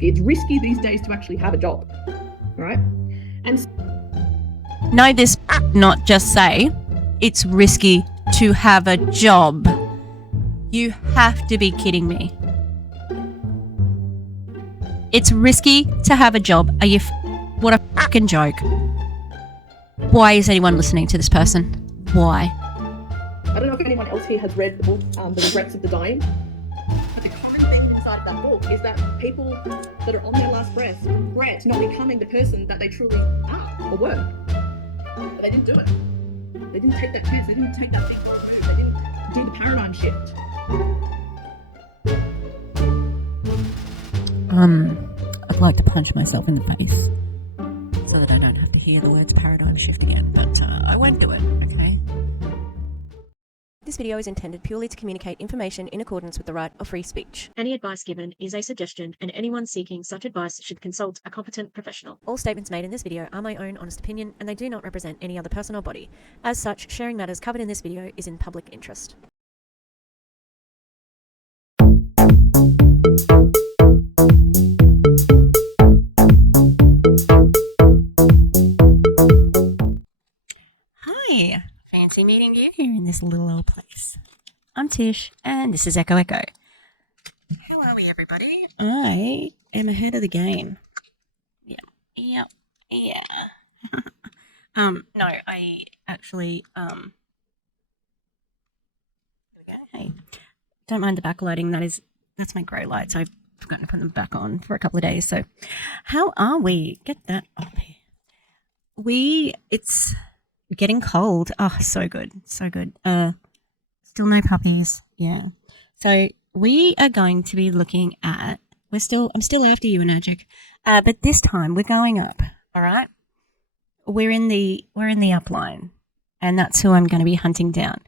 It's risky these days to actually have a job, right? And know this, not just say it's risky to have a job. You have to be kidding me. It's risky to have a job. Are you? What a fucking joke. Why is anyone listening to this person? Why? I don't know if anyone else here has read the book, The Regrets of the Dying. But the common theme inside that book is that people that are on their last breath regret not becoming the person that they truly are or were. But they didn't do it. They didn't take that chance. They didn't take that big move. They didn't do the paradigm shift. I'd like to punch myself in the face so that I don't have to hear the words paradigm shift again, but I won't do it, okay? This video is intended purely to communicate information in accordance with the right of free speech. Any advice given is a suggestion, and anyone seeking such advice should consult a competent professional. All statements made in this video are my own honest opinion, and they do not represent any other person or body. As such, sharing matters covered in this video is in public interest. Hi, fancy meeting you here in this little old place. I'm Tish, and this is Echo Echo. How are we, everybody? I am ahead of the game. Yeah. No, I actually, here we go. Hey, don't mind the backlighting. That's my grow lights. I've forgotten to put them back on for a couple of days. So, how are we? Get that up here. It's getting cold. Oh, so good. Still no puppies. Yeah. So we are going to be looking at, I'm still after you, Enagic. But this time we're going up. All right. We're in the upline, and that's who I'm going to be hunting down.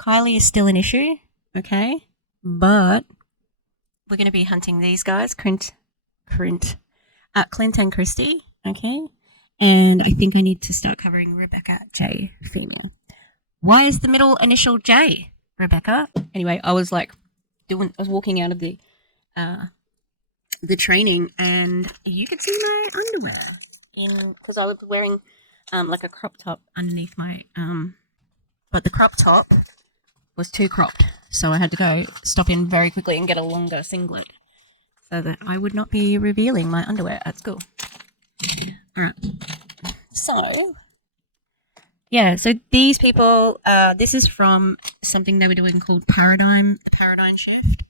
Kylie is still an issue. Okay. But we're going to be hunting these guys, Clint and Kristie. Okay. And I think I need to start covering Rebecca J, female. Why is the middle initial J, Rebecca? Anyway, I was walking out of the training, and you could see my underwear because I was wearing like a crop top underneath my but the crop top was too cropped, so I had to go stop in very quickly and get a longer singlet so that I would not be revealing my underwear at school. All right. So, yeah, so these people, this is from something they were doing called the paradigm shift.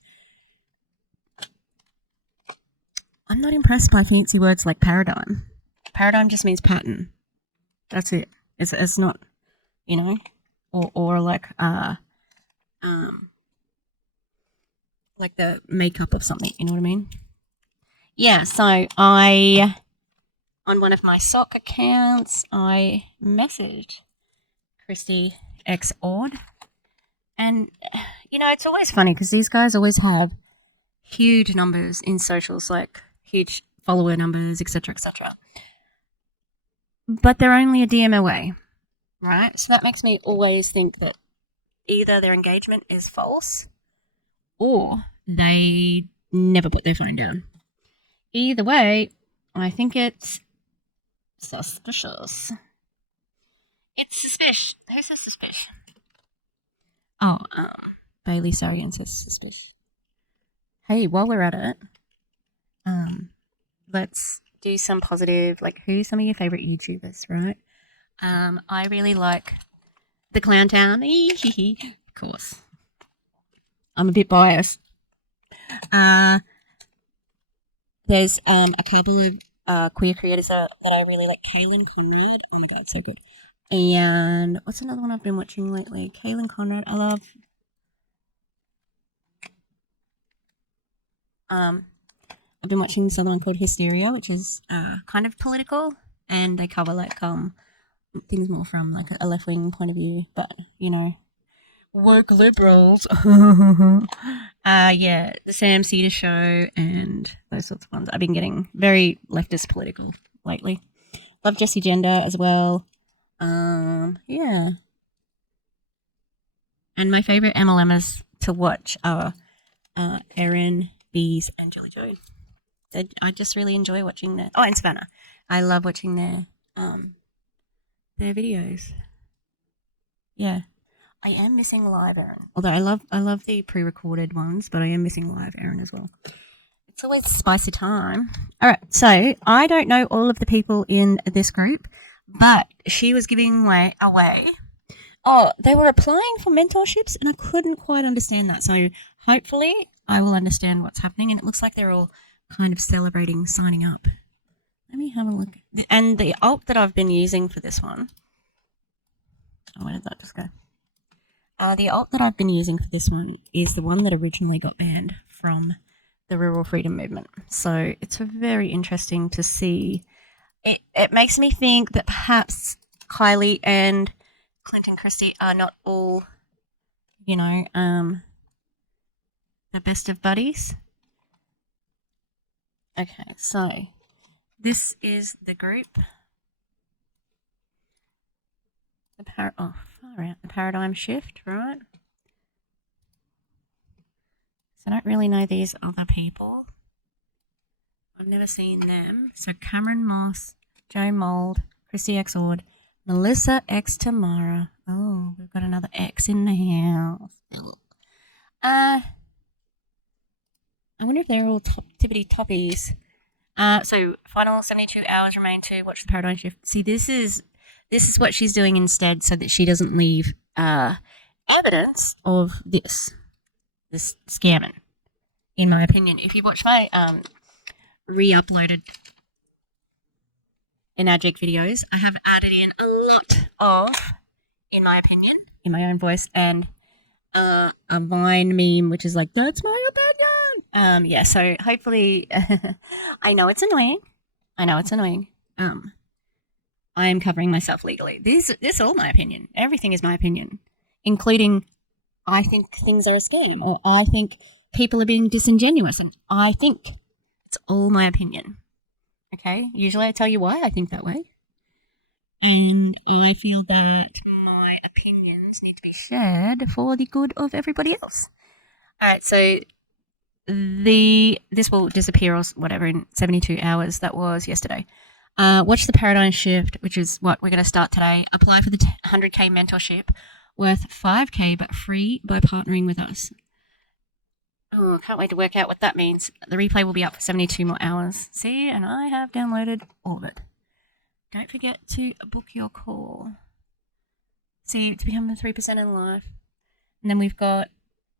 I'm not impressed by fancy words like paradigm. Paradigm just means pattern. That's it. It's not, or like the makeup of something, you know what I mean? Yeah, so on one of my sock accounts, I messaged Kristie X Ord. And, it's always funny because these guys always have huge numbers in socials, like huge follower numbers, etc., etc. But they're only a DM away, right? So that makes me always think that either their engagement is false or they never put their phone down. Either way, I think it's suspicious. It's suspicious. Who says suspicious? Oh, Bailey Sarian says suspicious. Hey, while we're at it, let's do some positive, like who's some of your favorite YouTubers, right? I really like the Clown Town. Of course. I'm a bit biased. There's a couple of queer creators that I really like. Kaylin Conrad. Oh my god, so good. And what's another one I've been watching lately? Kaylin Conrad. I love. I've been watching this other one called Hysteria, which is kind of political, and they cover like things more from like a left wing point of view, but woke liberals. Yeah, the Sam Cedar Show and those sorts of ones. I've been getting very leftist political lately. Love Jessie Gender as well. Yeah. And my favorite MLMers to watch are Erin, Bees, and Jilly Joy. I just really enjoy watching their. Oh, and Savannah, I love watching their videos. Yeah, I am missing live Aaron. Although I love the pre-recorded ones, but I am missing live Aaron as well. It's always spicy time. All right, so I don't know all of the people in this group, but she was giving away. Oh, they were applying for mentorships, and I couldn't quite understand that. So hopefully, I will understand what's happening. And it looks like they're all kind of celebrating signing up. Let me have a look. And the alt that I've been using for this one. Oh, where did that just go? The alt that I've been using for this one is the one that originally got banned from the Rural Freedom Movement. So it's very interesting to see. It makes me think that perhaps Kylie and Clint and Kristie are not all, the best of buddies. Okay, so this is the group. The paradigm shift, right? So I don't really know these other people. I've never seen them. So Cameron Moss, Joe Mould, Kristie X Ord, Melissa X Tamara. Oh, we've got another X in the house. I wonder if they're all tippity toppies. So final 72 hours remain to watch the paradigm shift. See, this is what she's doing instead, so that she doesn't leave evidence of this scamming. In my opinion, if you watch my re-uploaded Enagic videos, I have added in a lot of, in my opinion, in my own voice, and a Vine meme, which is like, that's my opinion. Yeah, so hopefully, I know it's annoying. I am covering myself legally. This is all my opinion. Everything is my opinion, including I think things are a scam, or I think people are being disingenuous, and I think it's all my opinion. Okay? Usually I tell you why I think that way. And I feel that my opinions need to be shared for the good of everybody else. All right, so this will disappear or whatever in 72 hours. That was yesterday. Watch the paradigm shift, which is what we're going to start today. Apply for the 100K mentorship worth 5K but free by partnering with us. Oh, can't wait to work out what that means. The replay will be up for 72 more hours. See, and I have downloaded all of it. Don't forget to book your call. See, to become a 3% in life. And then we've got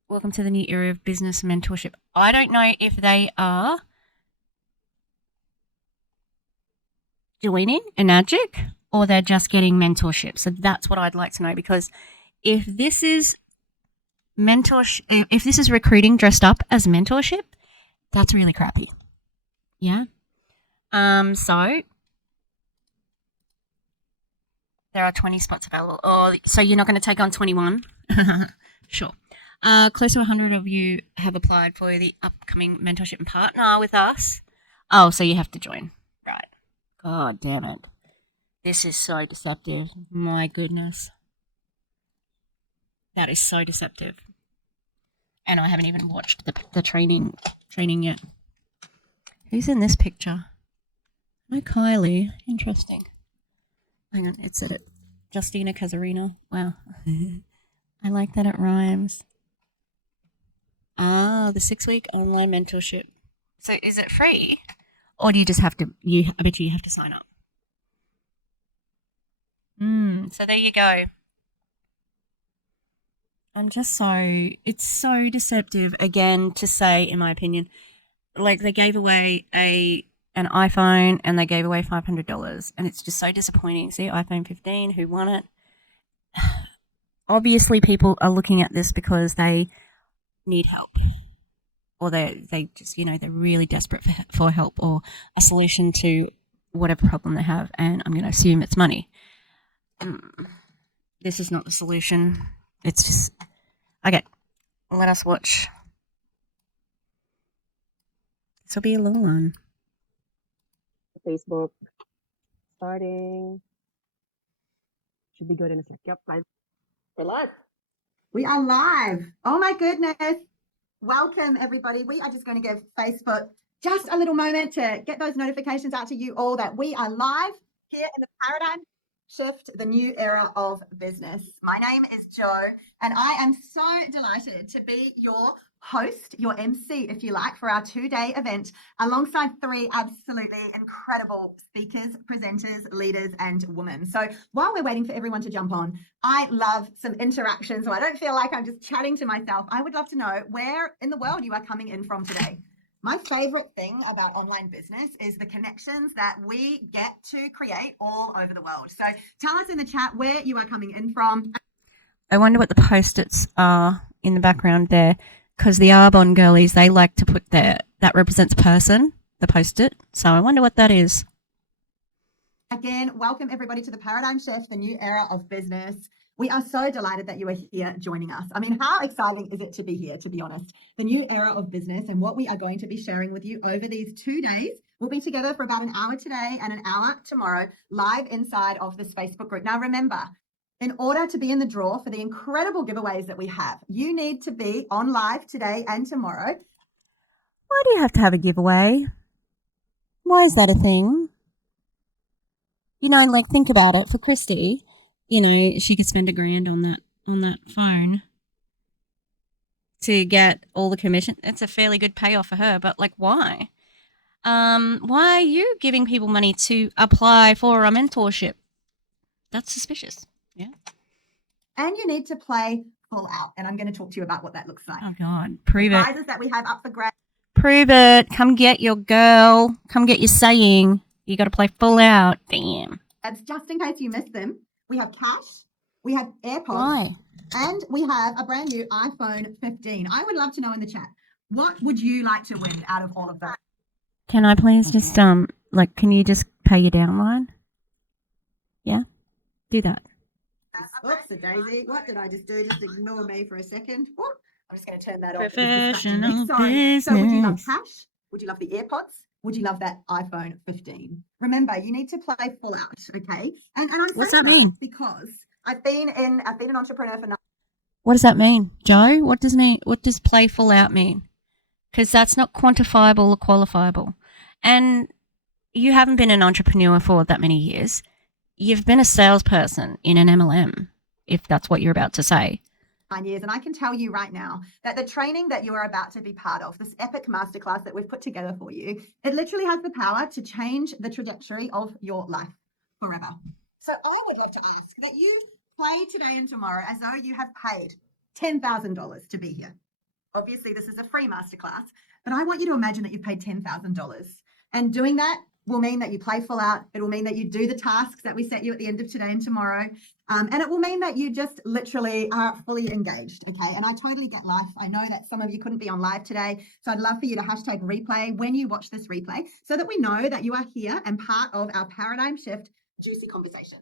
welcome to the new era of business mentorship. I don't know if they are joining Enagic or they're just getting mentorship. So that's what I'd like to know, because if this is mentorship, if this is recruiting dressed up as mentorship, that's really crappy. Yeah. So there are 20 spots available. Oh, so you're not going to take on 21? Sure. Close to 100 of you have applied for the upcoming mentorship and partner with us. Oh, so you have to join. Right. God damn it. This is so deceptive. My goodness. That is so deceptive. And I haven't even watched the training yet. Who's in this picture? No, Kylie. Interesting. Hang on, it said it. Justina Casarino. Wow. I like that it rhymes. Ah, the 6-week online mentorship. So is it free? Or do you just have to, I bet you have to sign up. So there you go. It's so deceptive, again, to say, in my opinion. Like, they gave away an iPhone and they gave away $500, and it's just so disappointing. See, iPhone 15, who won it? Obviously, people are looking at this because they need help, or they just, they're really desperate for help or a solution to whatever problem they have, and I'm going to assume it's money. This is not the solution. It's just... Okay, let us watch. This will be a long one. Facebook starting. Should be good in a sec. Yep, live. We're live. We are live. Oh my goodness. Welcome everybody. We are just going to give Facebook just a little moment to get those notifications out to you all that we are live here in the Paradigm Shift, the new era of business. My name is Jo, and I am so delighted to be your host, your MC, if you like, for our 2-day event alongside 3 absolutely incredible speakers, presenters, leaders, and women. So while we're waiting for everyone to jump on, I love some interaction, so I don't feel like I'm just chatting to myself. I would love to know where in the world you are coming in from today. My favorite thing about online business is the connections that we get to create all over the world. So tell us in the chat where you are coming in from. I wonder what the post-its are in the background there, because the Arbonne girlies, they like to put that represents person, the post-it. So I wonder what that is. Again, welcome everybody to the Paradigm Shift, the new era of business. We are so delighted that you are here joining us. I mean, how exciting is it to be here, to be honest? The new era of business and what we are going to be sharing with you over these 2 days. We'll be together for about an hour today and an hour tomorrow, live inside of this Facebook group. Now, remember, in order to be in the draw for the incredible giveaways that we have, you need to be on live today and tomorrow. Why do you have to have a giveaway? Why is that a thing? You know, like, think about it. For Kristie, you know, she could spend $1,000 on that phone to get all the commission. It's a fairly good payoff for her, but like, why? Why are you giving people money to apply for a mentorship? That's suspicious. Yeah. And you need to play full out. And I'm going to talk to you about what that looks like. Oh God, prove it. Prizes that we have up for grabs. Prove it. Come get your girl. Come get your saying. You got to play full out. Damn. Just in case you missed them, we have cash, we have AirPods, Why? and we have a brand new iPhone 15. I would love to know in the chat, what would you like to win out of all of that? Can I please just can you just pay your downline? Yeah, do that. Oops, Daisy, what did I just do? Just ignore me for a second. Ooh, I'm just going to turn that off. Professional Sorry. So would you love business. cash? Would you love the AirPods? Would you love that iPhone 15? Remember, you need to play full out, okay? And I'm What's saying that mean? because I've been an entrepreneur for 9. What does that mean, Joe? What does play full out mean? Because that's not quantifiable or qualifiable. And you haven't been an entrepreneur for that many years. You've been a salesperson in an MLM, if that's what you're about to say. 9 years, and I can tell you right now that the training that you are about to be part of, this epic masterclass that we've put together for you, it literally has the power to change the trajectory of your life forever. So I would love to ask that you play today and tomorrow as though you have paid $10,000 to be here. Obviously, this is a free masterclass, but I want you to imagine that you've paid $10,000. And doing that will mean that you play full out. It will mean that you do the tasks that we set you at the end of today and tomorrow. And it will mean that you just literally are fully engaged, okay? And I totally get life. I know that some of you couldn't be on live today, so I'd love for you to hashtag replay when you watch this replay so that we know that you are here and part of our Paradigm Shift juicy conversation.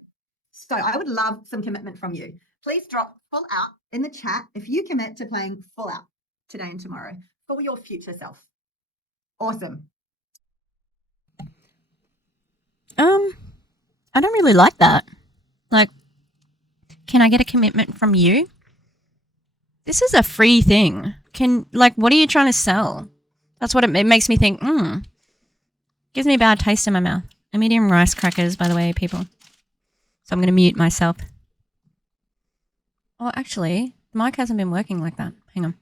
So I would love some commitment from you. Please drop full out in the chat if you commit to playing full out today and tomorrow for your future self. Awesome. I don't really like that. Like, can I get a commitment from you? This is a free thing. What are you trying to sell? That's what it makes me think, gives me a bad taste in my mouth. I'm eating rice crackers, by the way, people. So I'm going to mute myself. Oh, actually, the mic hasn't been working like that. Hang on.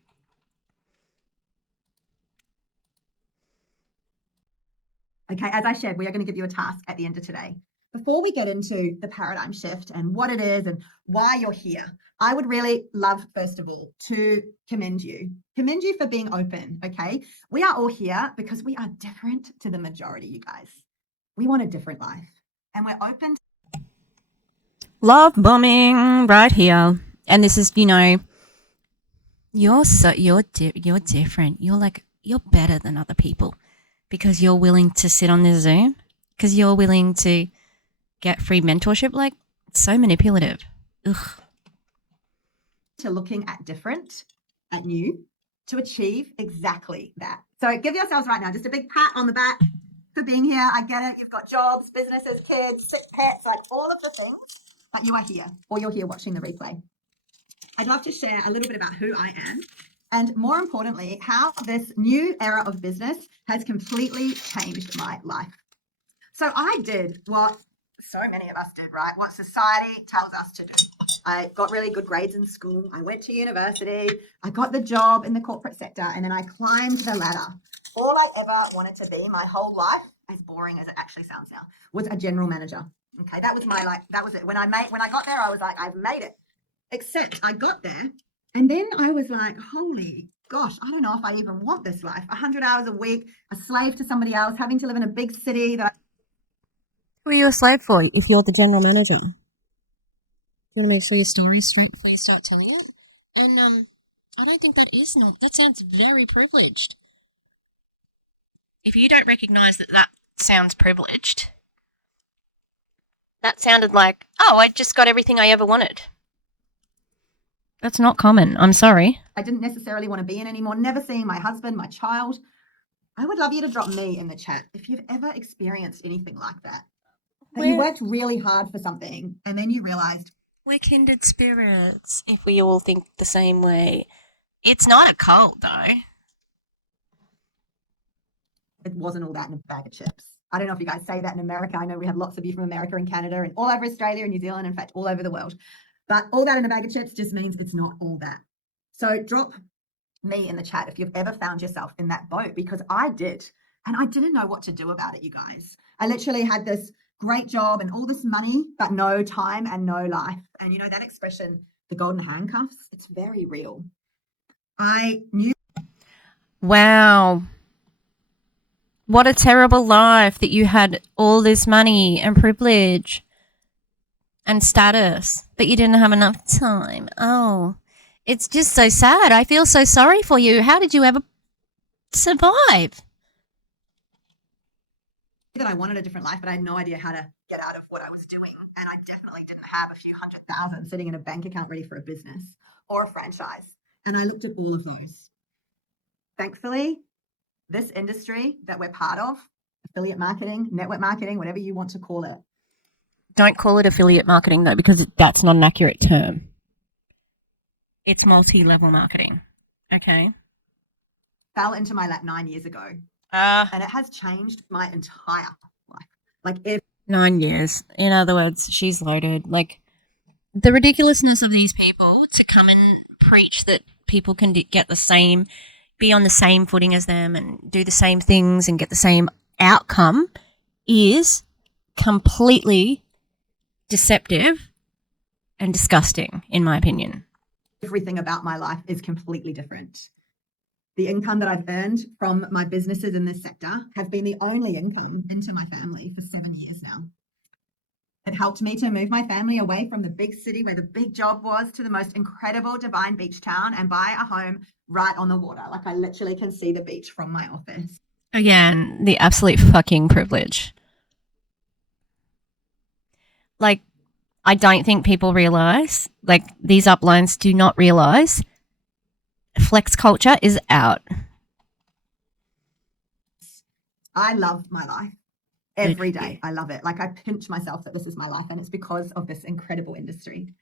Okay, as I shared, we are going to give you a task at the end of today. Before we get into the paradigm shift and what it is and why you're here, I would really love, first of all, to commend you for being open, okay? We are all here because we are different to the majority, you guys. We want a different life and we're open. Love bombing right here. And this is, you're different. You're better than other people because you're willing to sit on this Zoom, because you're willing to get free mentorship. Like, it's so manipulative. Ugh. To looking at different, at you, to achieve exactly that. So give yourselves right now just a big pat on the back for being here. I get it. You've got jobs, businesses, kids, sick pets, like all of the things, but you are here, or you're here watching the replay. I'd love to share a little bit about who I am and more importantly, how this new era of business has completely changed my life. So I did what so many of us did, right? What society tells us to do. I got really good grades in school. I went to university. I got the job in the corporate sector, and then I climbed the ladder. All I ever wanted to be my whole life, as boring as it actually sounds now, was a general manager. Okay, that was that was it. When I got there, I was like, I've made it. Except I got there, and then I was like, holy gosh, I don't know if I even want this life. 100 hours a week, a slave to somebody else, having to live in a big city that Who are you a slave for if you're the general manager? You want to make sure your story's straight before you start telling it? And I don't think that sounds very privileged. If you don't recognise that sounds privileged, that sounded like, oh, I just got everything I ever wanted. That's not common. I'm sorry. I didn't necessarily want to be in anymore, never seeing my husband, my child. I would love you to drop me in the chat if you've ever experienced anything like that. That you worked really hard for something and then you realised we're kindred spirits if we all think the same way. It's not a cult, though. it wasn't all that in a bag of chips. I don't know if you guys say that in America. I know we have lots of you from America and Canada and all over Australia and New Zealand, in fact, all over the world. But all that in a bag of chips just means it's not all that. So drop me in the chat if you've ever found yourself in that boat, because I did. And I didn't know what to do about it, you guys. I literally had this great job and all this money, but no time and no life. And you know that expression, the golden handcuffs, it's very real. I knew. Wow. What a terrible life that you had all this money and privilege and status, but you didn't have enough time. Oh, it's just so sad. I feel so sorry for you. How did you ever survive? That I wanted a different life, but I had no idea how to get out of what I was doing. And I definitely didn't have a few $100,000 sitting in a bank account ready for a business or a franchise. And I looked at all of those. Thankfully, this industry that we're part of, affiliate marketing, network marketing, whatever you want to call it. Don't call it affiliate marketing, though, because that's not an accurate term. It's multi-level marketing. Okay. Fell into my lap 9 years ago. And it has changed my entire life. Like 9 years. In other words, she's loaded. Like, the ridiculousness of these people to come and preach that people can get the same, be on the same footing as them and do the same things and get the same outcome is completely deceptive and disgusting, in my opinion. Everything about my life is completely different. The income that I've earned from my businesses in this sector have been the only income into my family for 7 years now. It helped me to move my family away from the big city where the big job was to the most incredible divine beach town and buy a home right on the water. Like, I literally can see the beach from my office. Again, the absolute fucking privilege. Like, I don't think people realize, like, these uplines do not realize flex culture is out. I love my life every day. I love it. Like, I pinch myself that this is my life, and it's because of this incredible industry.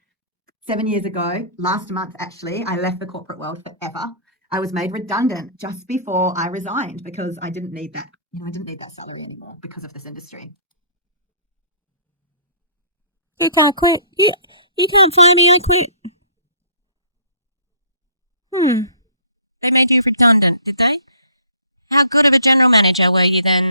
7 years ago, last month actually, I left the corporate world forever. I was made redundant just before I resigned because I didn't need that. I didn't need that salary anymore because of this industry. It's all cool. You can't say anything. They made you redundant, did they? How good of a general manager were you then?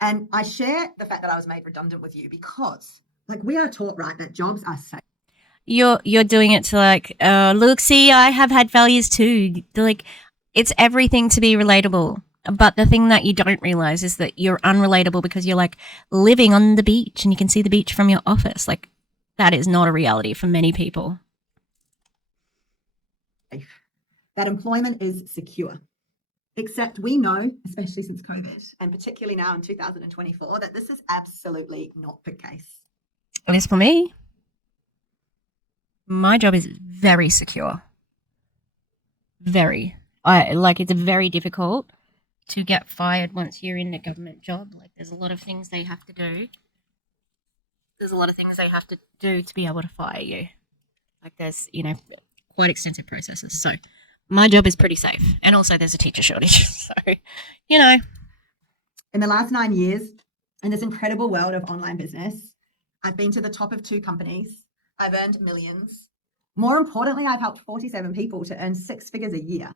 And I share the fact that I was made redundant with you because, like, we are taught, right, that jobs are safe. You're doing it to, like, look, see, I have had failures too. Like, it's everything to be relatable. But the thing that you don't realize is that you're unrelatable because you're, like, living on the beach and you can see the beach from your office. Like, that is not a reality for many people. That employment is secure. Except we know, especially since COVID, and particularly now in 2024, that this is absolutely not the case. At least for me, my job is very secure. Very. It's very difficult to get fired once you're in a government job. Like, there's a lot of things they have to do. There's a lot of things they have to do to be able to fire you. Like, there's, quite extensive processes. So my job is pretty safe. And also there's a teacher shortage. So, you know. In the last 9 years, in this incredible world of online business, I've been to the top of 2 companies. I've earned millions. More importantly, I've helped 47 people to earn 6 figures a year.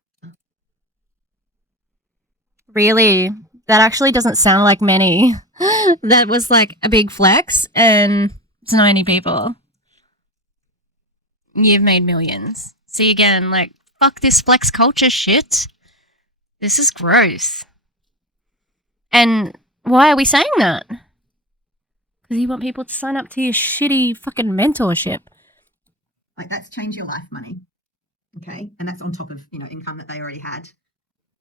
Really? That actually doesn't sound like many. That was like a big flex, and it's 90 people. You've made millions. See, again, like, fuck this flex culture shit. This is gross. And why are we saying that? Because you want people to sign up to your shitty fucking mentorship. Like, that's change your life money. Okay. And that's on top of, income that they already had.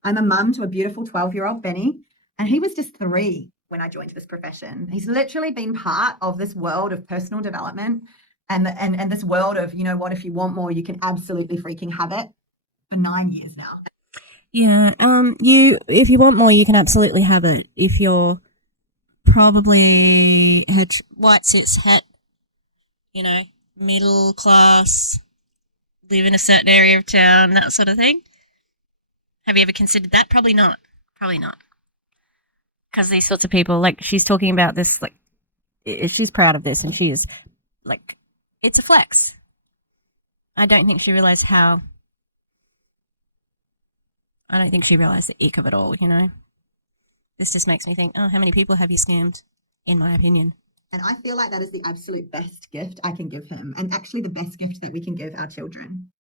I'm a mum to a beautiful 12-year-old Benny, and he was just 3 when I joined this profession. He's literally been part of this world of personal development and this world of, what, if you want more, you can absolutely freaking have it for 9 years now. Yeah. If you want more, you can absolutely have it. If you're probably white cis het, middle class, live in a certain area of town, that sort of thing. Have you ever considered that? Probably not. Probably not. Because these sorts of people, like, she's talking about this, like, she's proud of this, and she is, like, it's a flex. I don't think she realised the ick of it all, This just makes me think, oh, how many people have you scammed, in my opinion? And I feel like that is the absolute best gift I can give him, and actually the best gift that we can give our children.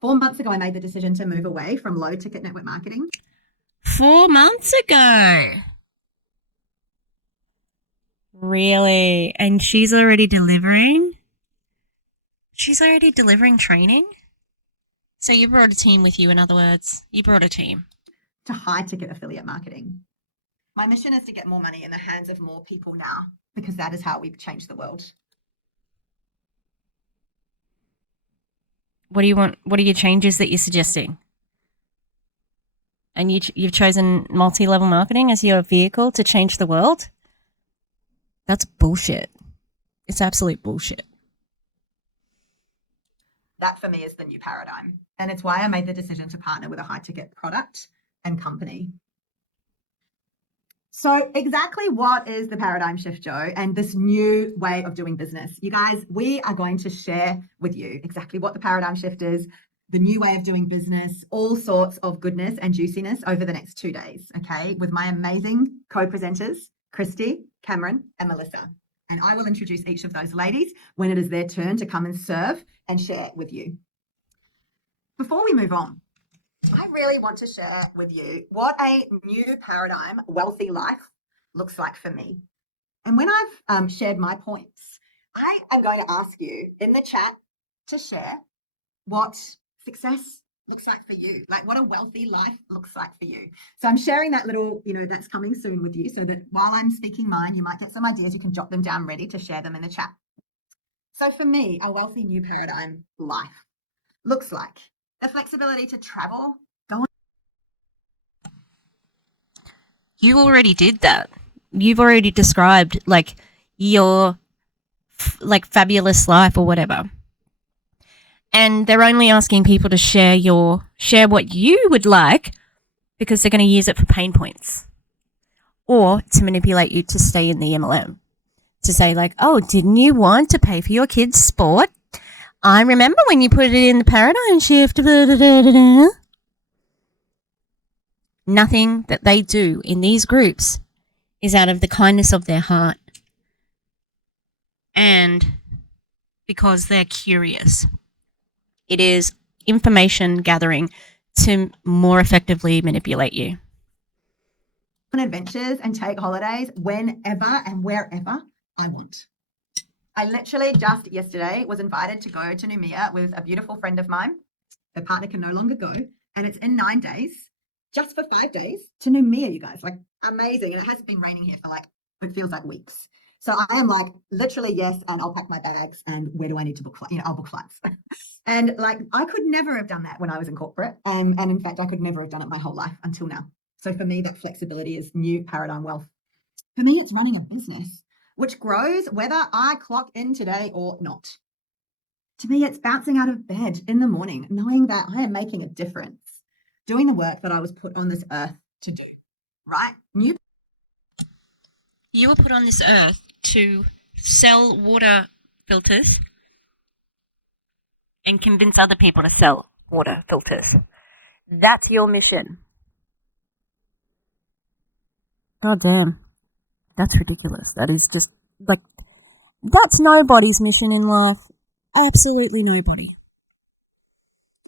4 months ago, I made the decision to move away from low-ticket network marketing. 4 months ago? Really? And she's already delivering? She's already delivering training? So you brought a team with you, in other words. You brought a team. To high-ticket affiliate marketing. My mission is to get more money in the hands of more people now, because that is how we change the world. What do you want? What are your changes that you're suggesting? And you've chosen multi-level marketing as your vehicle to change the world? That's bullshit. It's absolute bullshit. That for me is the new paradigm. And it's why I made the decision to partner with a high-ticket product and company. So exactly what is the paradigm shift, Joe, and this new way of doing business? You guys, we are going to share with you exactly what the paradigm shift is, the new way of doing business, all sorts of goodness and juiciness over the next 2 days, okay, with my amazing co-presenters, Kristie, Cameron, and Melissa. And I will introduce each of those ladies when it is their turn to come and serve and share with you. Before we move on, I really want to share with you what a new paradigm wealthy life looks like for me. And when I've shared my points, I am going to ask you in the chat to share what success looks like for you, like what a wealthy life looks like for you. So I'm sharing that little, that's coming soon with you, so that while I'm speaking mine, you might get some ideas. You can jot them down ready to share them in the chat. So for me, a wealthy new paradigm life looks like the flexibility to travel. You already did that. You've already described like your fabulous life or whatever. And they're only asking people to share what you would like because they're going to use it for pain points or to manipulate you to stay in the MLM. To say like, oh, didn't you want to pay for your kids' sport? I remember when you put it in the paradigm shift. Blah, blah, blah, blah, blah. Nothing that they do in these groups is out of the kindness of their heart and because they're curious. It is information gathering to more effectively manipulate you. On adventures and take holidays whenever and wherever I want. I literally just yesterday was invited to go to Noumea with a beautiful friend of mine. Her partner can no longer go, and it's in 9 days, just for 5 days to Noumea, you guys. Like, amazing. And it hasn't been raining here for it feels like weeks. So I am like, literally, yes, and I'll pack my bags, and where do I need to book flights? I'll book flights. And I could never have done that when I was in corporate. And in fact, I could never have done it my whole life until now. So for me, that flexibility is new paradigm wealth. For me, it's running a business which grows whether I clock in today or not. To me, it's bouncing out of bed in the morning, knowing that I am making a difference, doing the work that I was put on this earth to do, right? You were put on this earth to sell water filters and convince other people to sell water filters. That's your mission. God damn. That's ridiculous. That is just, like, that's nobody's mission in life. Absolutely nobody.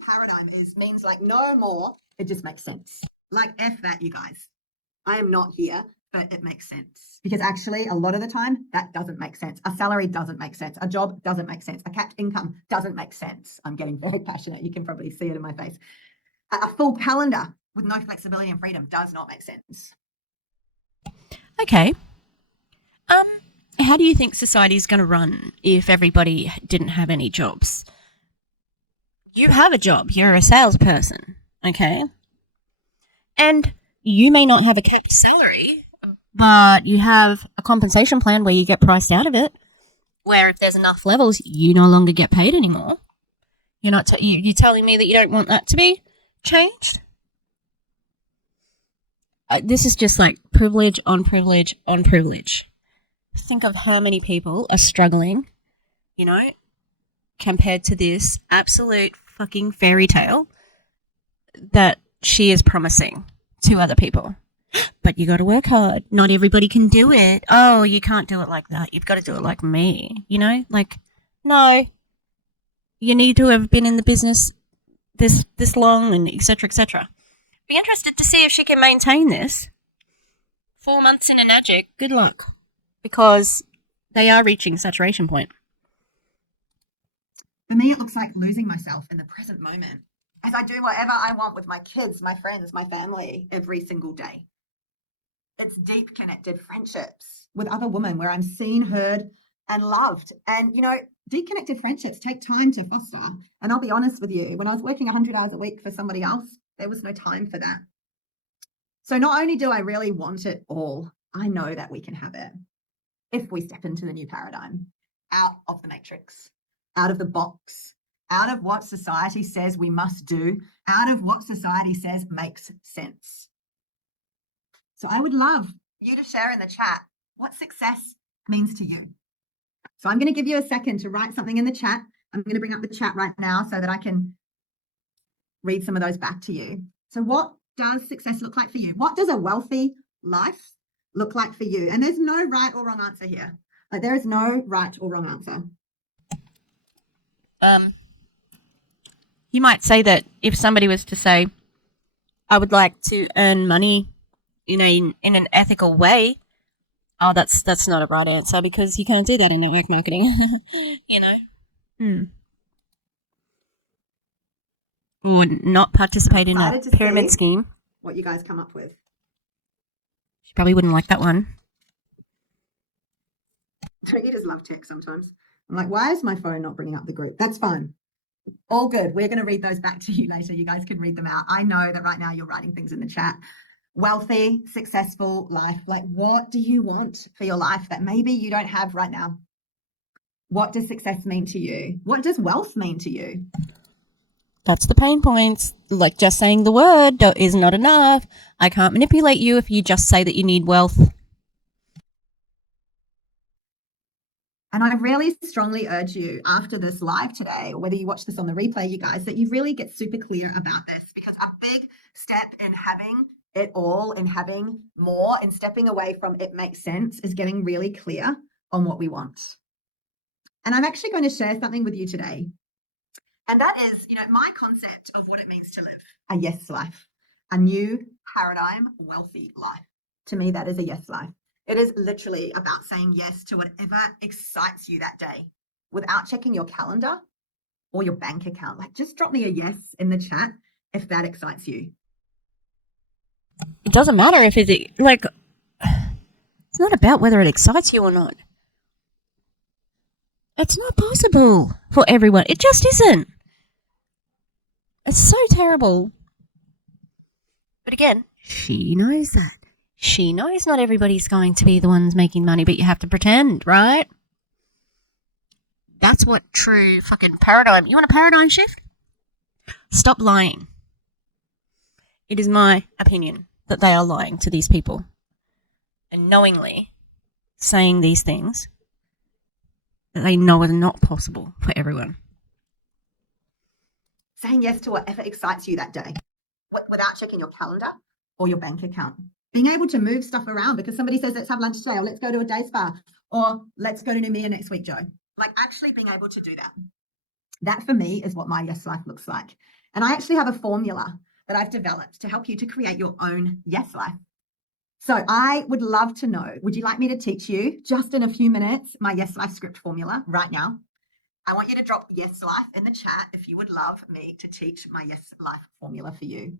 Paradigm means like no more. It just makes sense. Like F that, you guys. I am not here, but it makes sense. Because actually, a lot of the time, that doesn't make sense. A salary doesn't make sense. A job doesn't make sense. A capped income doesn't make sense. I'm getting very passionate. You can probably see it in my face. A full calendar with no flexibility and freedom does not make sense. Okay. How do you think society is going to run if everybody didn't have any jobs? You have a job. You're a salesperson, okay? And you may not have a capped salary, but you have a compensation plan where you get priced out of it, where if there's enough levels, you no longer get paid anymore. You're not. You're telling me that you don't want that to be changed? This is just like privilege on privilege on privilege. Think of how many people are struggling, you know, compared to this absolute fucking fairy tale that she is promising to other people. But you got to work hard. Not everybody can do it. Oh, you can't do it like that. You've got to do it like me, you know? Like, no. You need to have been in the business this long and et cetera, et cetera. Be interested to see if she can maintain this. 4 months in Enagic, good luck. Because they are reaching saturation point. For me, it looks like losing myself in the present moment as I do whatever I want with my kids, my friends, my family every single day. It's deep connected friendships with other women where I'm seen, heard, and loved. And, you know, deep connected friendships take time to foster. And I'll be honest with you, when I was working 100 hours a week for somebody else, there was no time for that. So not only do I really want it all, I know that we can have it if we step into the new paradigm, out of the matrix, out of the box, out of what society says we must do, out of what society says makes sense. So I would love you to share in the chat what success means to you. So I'm going to give you a second to write something in the chat. I'm going to bring up the chat right now so that I can read some of those back to you. So what does success look like for you? What does a wealthy life look like for you? And there's no right or wrong answer here. Like, there is no right or wrong answer. You might say that if somebody was to say, I would like to earn money in an ethical way, oh, that's not a right answer because you can't do that in network marketing, you know. Or not participate in a pyramid scheme. What you guys come up with. She probably wouldn't like that one. Don't you just love tech sometimes? I'm like, why is my phone not bringing up the group? That's fine. All good. We're going to read those back to you later. You guys can read them out. I know that right now you're writing things in the chat. Wealthy, successful life. Like, what do you want for your life that maybe you don't have right now? What does success mean to you? What does wealth mean to you? That's the pain points. Like, just saying the word is not enough. I can't manipulate you if you just say that you need wealth. And I really strongly urge you after this live today, or whether you watch this on the replay, you guys, that you really get super clear about this, because a big step in having it all, in having more, in stepping away from it makes sense, is getting really clear on what we want. And I'm actually going to share something with you today. And that is, you know, my concept of what it means to live a yes life, a new paradigm, wealthy life. To me, that is a yes life. It is literally about saying yes to whatever excites you that day without checking your calendar or your bank account. Like, just drop me a yes in the chat if that excites you. It doesn't matter if it's not about whether it excites you or not. It's not possible for everyone. It just isn't. It's so terrible. But again, she knows that. She knows not everybody's going to be the ones making money, but you have to pretend, right? That's what true fucking paradigm. You want a paradigm shift? Stop lying. It is my opinion that they are lying to these people and knowingly saying these things that they know are not possible for everyone. Saying yes to whatever excites you that day without checking your calendar or your bank account. Being able to move stuff around because somebody says, let's have lunch today, or let's go to a day spa, or let's go to Namia next week, Joe. Like actually being able to do that. That for me is what my yes life looks like. And I actually have a formula that I've developed to help you to create your own yes life. So I would love to know, would you like me to teach you just in a few minutes my yes life script formula right now? I want you to drop yes life in the chat if you would love me to teach my yes life formula for you.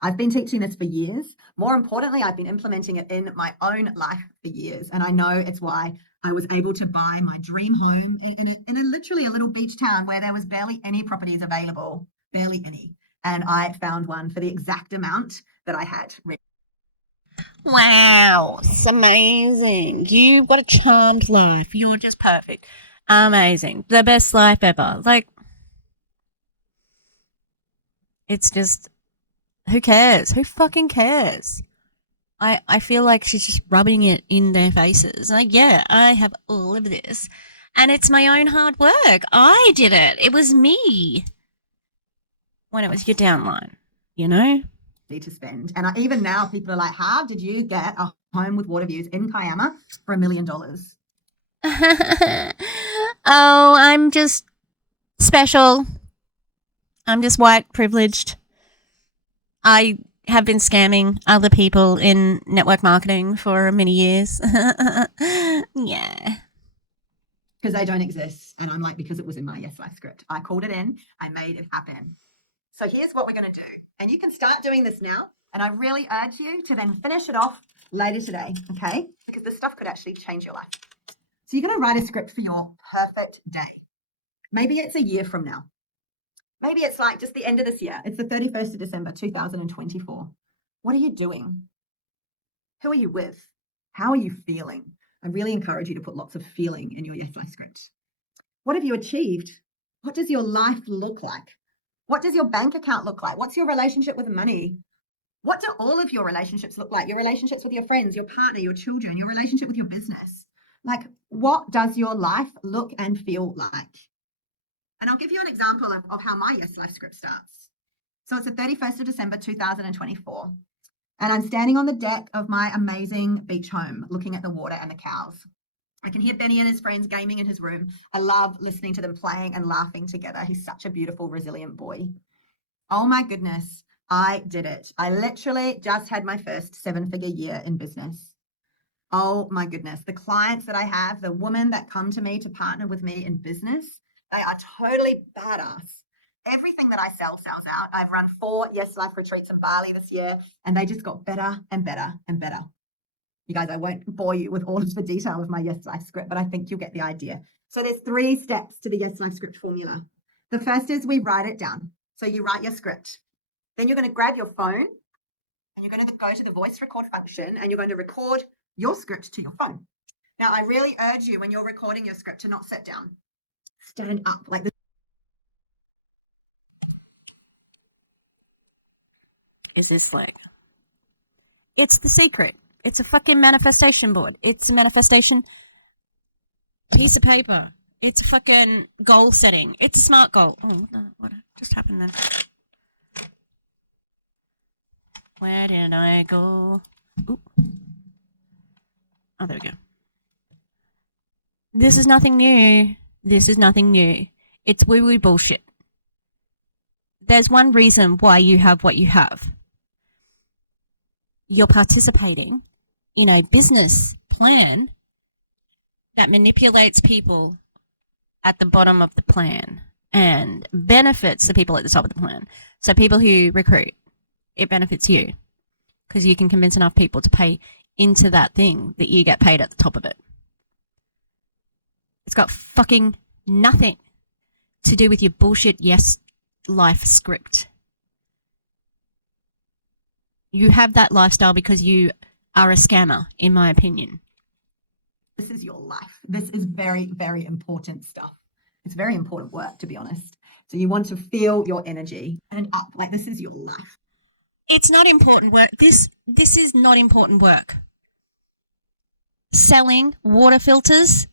I've been teaching this for years. More importantly, I've been implementing it in my own life for years. And I know it's why I was able to buy my dream home in a literally a little beach town where there was barely any properties available, barely any. And I found one for the exact amount that I had. Wow, it's amazing. You've got a charmed life. You're just perfect. Amazing. The best life ever. Like, it's just, who cares? Who fucking cares? I feel like she's just rubbing it in their faces. Like, yeah, I have all of this. And it's my own hard work. I did it. It was me. When it was your downline, you know? Need to spend. And even now, people are like, how did you get a home with water views in Kiama for $1 million? Oh, I'm just special. I'm just white privileged. I have been scamming other people in network marketing for many years. Yeah. Because they don't exist. And I'm like, because it was in my yes life script. I called it in. I made it happen. So here's what we're going to do. And you can start doing this now. And I really urge you to then finish it off later today, okay? Because this stuff could actually change your life. So you're going to write a script for your perfect day. Maybe it's a year from now. Maybe it's like just the end of this year. It's the 31st of December, 2024. What are you doing? Who are you with? How are you feeling? I really encourage you to put lots of feeling in your yes life script. What have you achieved? What does your life look like? What does your bank account look like? What's your relationship with money? What do all of your relationships look like? Your relationships with your friends, your partner, your children, your relationship with your business. Like, what does your life look and feel like? And I'll give you an example of how my yes life script starts. So it's the 31st of December, 2024. And I'm standing on the deck of my amazing beach home, looking at the water and the cows. I can hear Benny and his friends gaming in his room. I love listening to them playing and laughing together. He's such a beautiful, resilient boy. Oh my goodness, I did it. I literally just had my first 7-figure year in business. Oh my goodness, the clients that I have, the women that come to me to partner with me in business, they are totally badass. Everything that I sell sells out. I've run 4 Yes Life retreats in Bali this year, and they just got better and better and better. You guys, I won't bore you with all of the detail of my Yes Life script, but I think you'll get the idea. So there's 3 steps to the Yes Life script formula. The first is we write it down. So you write your script. Then you're going to grab your phone and you're going to go to the voice record function and you're going to record your script to your phone. Now, I really urge you when you're recording your script to not sit down. Stand up like this. Is this like? It's the secret. It's a fucking manifestation board. It's a manifestation piece of paper. It's a fucking goal setting. It's a smart goal. Oh, no, what just happened then? Where did I go? Ooh. Oh, there we go. This is nothing new. This is nothing new. It's woo-woo bullshit. There's one reason why you have what you have. You're participating in a business plan that manipulates people at the bottom of the plan and benefits the people at the top of the plan. So people who recruit, it benefits you because you can convince enough people to pay into that thing that you get paid at the top of it. It's got fucking nothing to do with your bullshit yes life script. You have that lifestyle because you are a scammer, in my opinion. This is your life. This is very, very important stuff. It's very important work, to be honest. So you want to feel your energy and up, like this is your life. It's not important work. This is not important work. Selling water filters.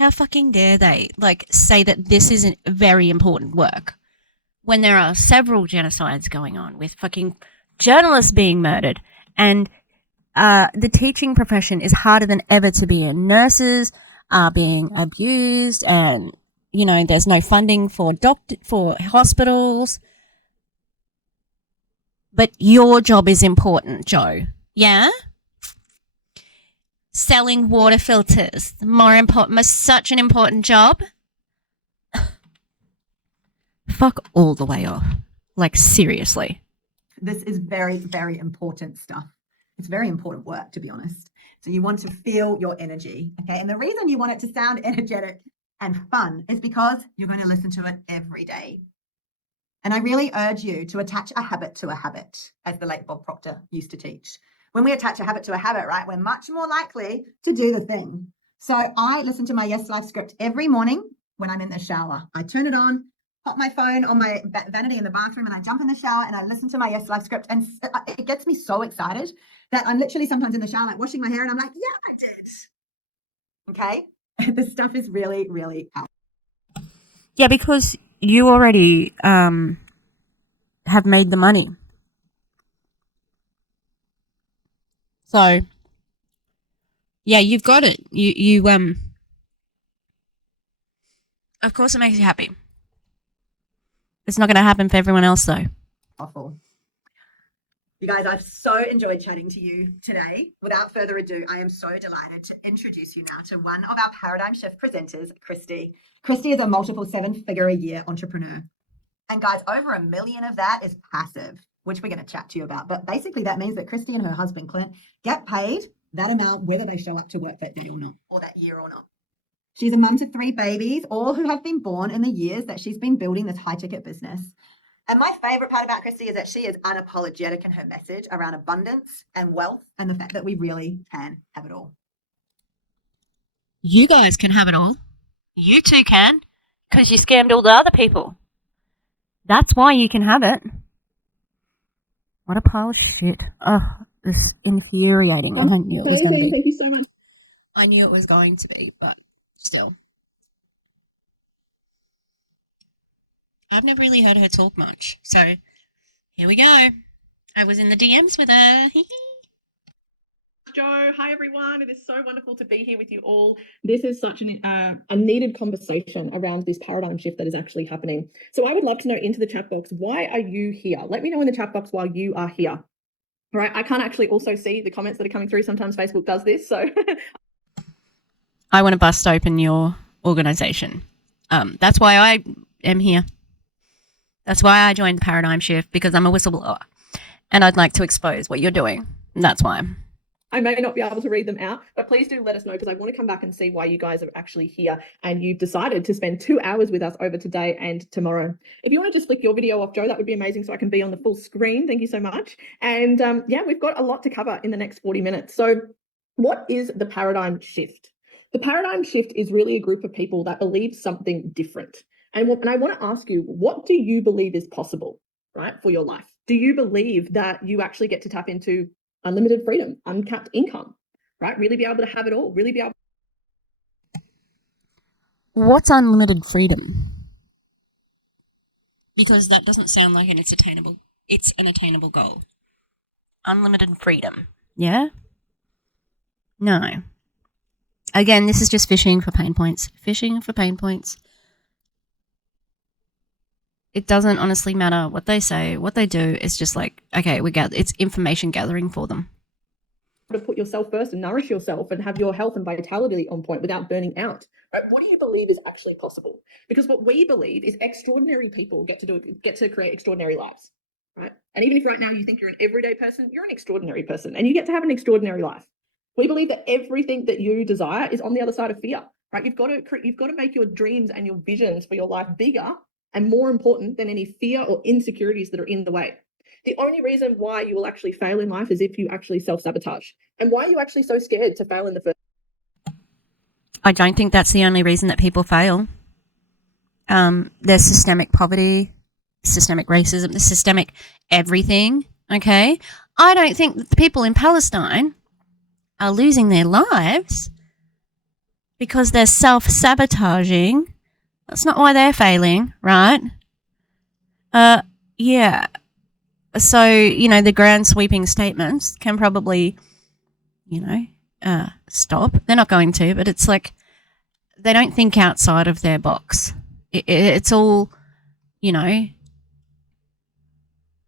How fucking dare they say that this isn't very important work when there are several genocides going on with fucking journalists being murdered, and the teaching profession is harder than ever to be in. Nurses are being abused, and there's no funding for hospitals. But your job is important, Joe. Yeah? Selling water filters, such an important job. Fuck all the way off. Seriously. This is very, very important stuff. It's very important work, to be honest. So you want to feel your energy, okay? And the reason you want it to sound energetic and fun is because you're going to listen to it every day. And I really urge you to attach a habit to a habit, as the late Bob Proctor used to teach. When we attach a habit to a habit, right, we're much more likely to do the thing. So I listen to my Yes Life script every morning when I'm in the shower. I turn it on, pop my phone on my vanity in the bathroom, and I jump in the shower and I listen to my Yes Life script. And it gets me so excited that I'm literally sometimes in the shower, washing my hair, and I'm like, yeah, I did. Okay? This stuff is really, really powerful. Yeah, because you already have made the money. So, yeah, you've got it. You of course it makes you happy. It's not going to happen for everyone else, though. Awful. You guys, I've so enjoyed chatting to you today. Without further ado, I am so delighted to introduce you now to one of our Paradigm Shift presenters, Kristie. Kristie is a multiple 7-figure-a-year entrepreneur. And guys, over $1 million of that is passive, which we're going to chat to you about. But basically that means that Kristie and her husband, Clint, get paid that amount whether they show up to work that day or not, or that year or not. She's a mum to 3 babies, all who have been born in the years that she's been building this high-ticket business. And my favorite part about Kristie is that she is unapologetic in her message around abundance and wealth and the fact that we really can have it all. You guys can have it all. You too can, because you scammed all the other people. That's why you can have it. What a pile of shit. Oh, it's infuriating. And I knew it was going to be. Thank you so much. I knew it was going to be, but still. I've never really heard her talk much, so here we go. I was in the DMs with her. Joe, hi everyone. It is so wonderful to be here with you all. This is such a needed conversation around this paradigm shift that is actually happening. So I would love to know into the chat box, why are you here? Let me know in the chat box why you are here. All right, I can't actually also see the comments that are coming through. Sometimes Facebook does this, so. I want to bust open your organization. That's why I am here. That's why I joined the Paradigm Shift, because I'm a whistleblower and I'd like to expose what you're doing. That's why. I may not be able to read them out, but please do let us know, because I want to come back and see why you guys are actually here and you've decided to spend 2 hours with us over today and tomorrow. If you want to just flick your video off, Joe, that would be amazing so I can be on the full screen. Thank you so much. And yeah, we've got a lot to cover in the next 40 minutes. So what is the paradigm shift? The paradigm shift is really a group of people that believe something different. And I want to ask you, what do you believe is possible, right, for your life? Do you believe that you actually get to tap into unlimited freedom, uncapped income, right? Really be able to have it all, really be able. What's unlimited freedom? Because that doesn't sound like it's an attainable goal. Unlimited freedom. Yeah? No. Again, this is just fishing for pain points. Fishing for pain points. It doesn't honestly matter what they say, what they do. It's just okay, it's information gathering for them. To put yourself first and nourish yourself and have your health and vitality on point without burning out. Right? What do you believe is actually possible? Because what we believe is extraordinary people get to create extraordinary lives. Right? And even if right now you think you're an everyday person, you're an extraordinary person and you get to have an extraordinary life. We believe that everything that you desire is on the other side of fear. Right? You've got to make your dreams and your visions for your life bigger and more important than any fear or insecurities that are in the way. The only reason why you will actually fail in life is if you actually self-sabotage. And why are you actually so scared to fail in the first? I don't think that's the only reason that people fail. There's systemic poverty, systemic racism, the systemic everything, okay? I don't think that the people in Palestine are losing their lives because they're self-sabotaging. That's not why they're failing, right? Yeah. So, the grand sweeping statements can probably, stop. They're not going to, but it's like they don't think outside of their box. It's all,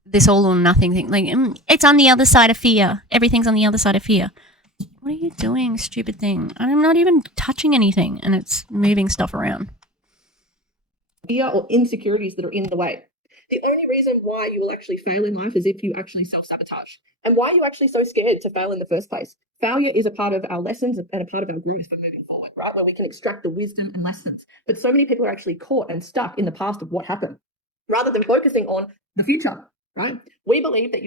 this all or nothing thing. Like, it's on the other side of fear. Everything's on the other side of fear. What are you doing, stupid thing? I'm not even touching anything, and it's moving stuff around. Fear or insecurities that are in the way. The only reason why you will actually fail in life is if you actually self-sabotage. And why are you actually so scared to fail in the first place? Failure is a part of our lessons and a part of our growth for moving forward, right? Where we can extract the wisdom and lessons. But so many people are actually caught and stuck in the past of what happened, rather than focusing on the future, right? We believe that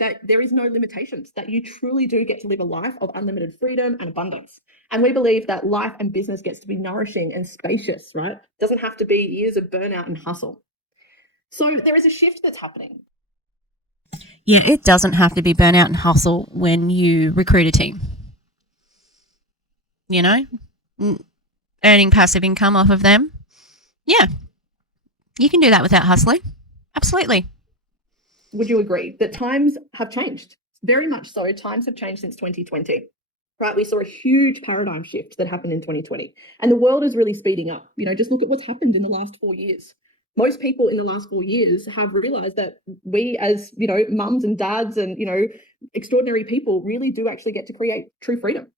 that there is no limitations, that you truly do get to live a life of unlimited freedom and abundance. And we believe that life and business gets to be nourishing and spacious, right? It doesn't have to be years of burnout and hustle. So there is a shift that's happening. Yeah, it doesn't have to be burnout and hustle when you recruit a team. Earning passive income off of them. Yeah, you can do that without hustling. Absolutely. Would you agree that times have changed? Very much so. Times have changed since 2020. Right, we saw a huge paradigm shift that happened in 2020, and the world is really speeding up. Just look at what's happened in the last 4 years. Most people in the last 4 years have realized that we as, mums and dads and, extraordinary people really do actually get to create true freedom,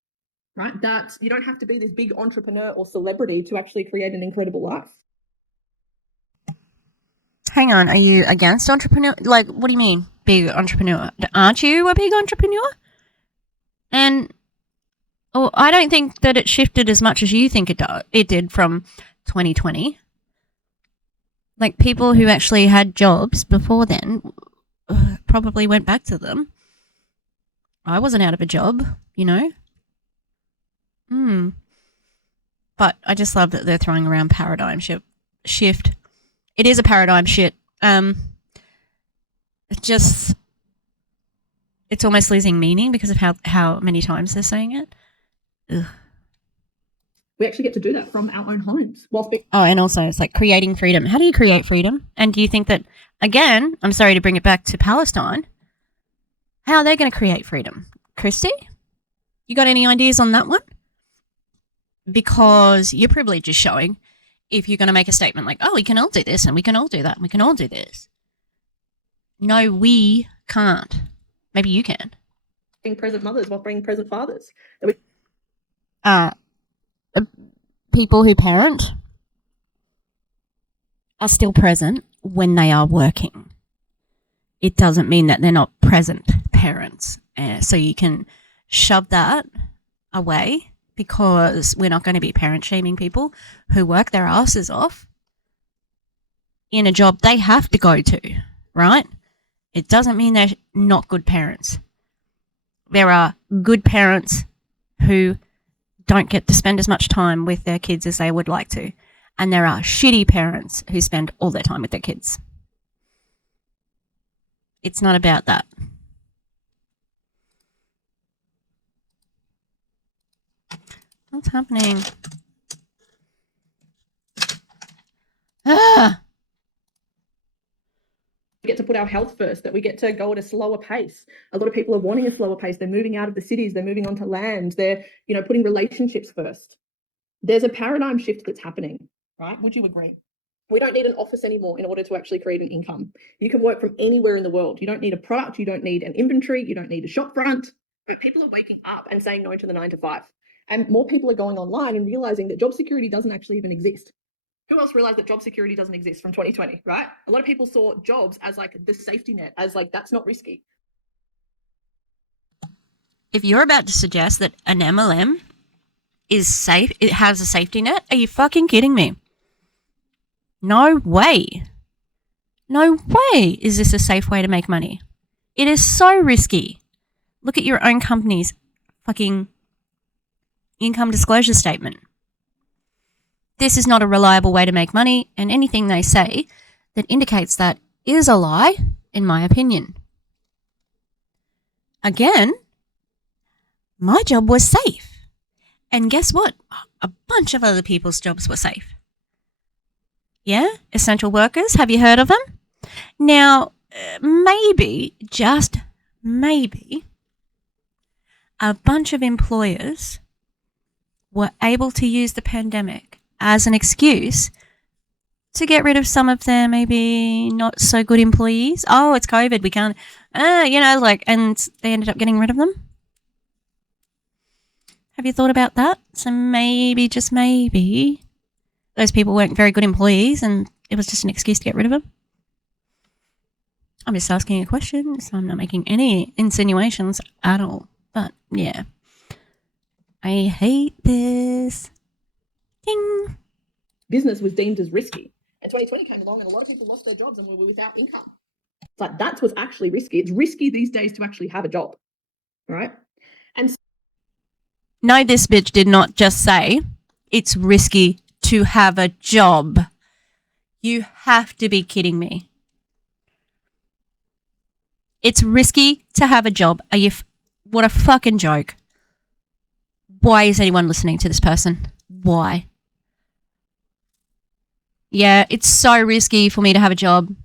right? That you don't have to be this big entrepreneur or celebrity to actually create an incredible life. Hang on, are you against entrepreneur? Like, what do you mean, big entrepreneur? Aren't you a big entrepreneur? And I don't think that it shifted as much as you think it did from 2020. Like, people who actually had jobs before then probably went back to them. I wasn't out of a job, But I just love that they're throwing around paradigm shift. It is a paradigm shift. It's almost losing meaning because of how many times they're saying it. Ugh. We actually get to do that from our own homes. And also it's like creating freedom. How do you create freedom? And do you think that, again, I'm sorry to bring it back to Palestine, how are they going to create freedom? Kristie, you got any ideas on that one? Because your privilege is showing if you're going to make a statement like, we can all do this and we can all do that and we can all do this. No, we can't. Maybe you can. Being present mothers while being present fathers. People who parent are still present when they are working. It doesn't mean that they're not present parents. So you can shove that away because we're not going to be parent shaming people who work their asses off in a job they have to go to, right? It doesn't mean they're not good parents. There are good parents who don't get to spend as much time with their kids as they would like to. And there are shitty parents who spend all their time with their kids. It's not about that. What's happening? We get to put our health first, that we get to go at a slower pace. A lot of people are wanting a slower pace. They're moving out of the cities. They're moving onto land. They're, putting relationships first. There's a paradigm shift that's happening, right? Would you agree? We don't need an office anymore in order to actually create an income. You can work from anywhere in the world. You don't need a product. You don't need an inventory. You don't need a shop front. But people are waking up and saying no to the 9 to 5. And more people are going online and realizing that job security doesn't actually even exist. Who else realized that job security doesn't exist from 2020, right? A lot of people saw jobs as like the safety net, as like that's not risky. If you're about to suggest that an MLM is safe, it has a safety net, are you fucking kidding me? No way. No way is this a safe way to make money. It is so risky. Look at your own company's fucking income disclosure statement. this is not a reliable way to make money, and anything they say that indicates that is a lie, in my opinion. Again, my job was safe. And guess what? A bunch of other people's jobs were safe. Yeah? Essential workers, have you heard of them? Now, maybe, just maybe, a bunch of employers were able to use the pandemic as an excuse to get rid of some of their maybe not so good employees. Oh, it's COVID, we can't, and they ended up getting rid of them. Have you thought about that? So maybe, just maybe, those people weren't very good employees and it was just an excuse to get rid of them. I'm just asking a question, so I'm not making any insinuations at all. But yeah, I hate this. Ding. Business was deemed as risky. And 2020 came along and a lot of people lost their jobs and were without income. It's like, that was actually risky. It's risky these days to actually have a job, right? And no, this bitch did not just say it's risky to have a job. You have to be kidding me. It's risky to have a job. What a fucking joke. Why is anyone listening to this person? Why? Yeah, it's so risky for me to have a job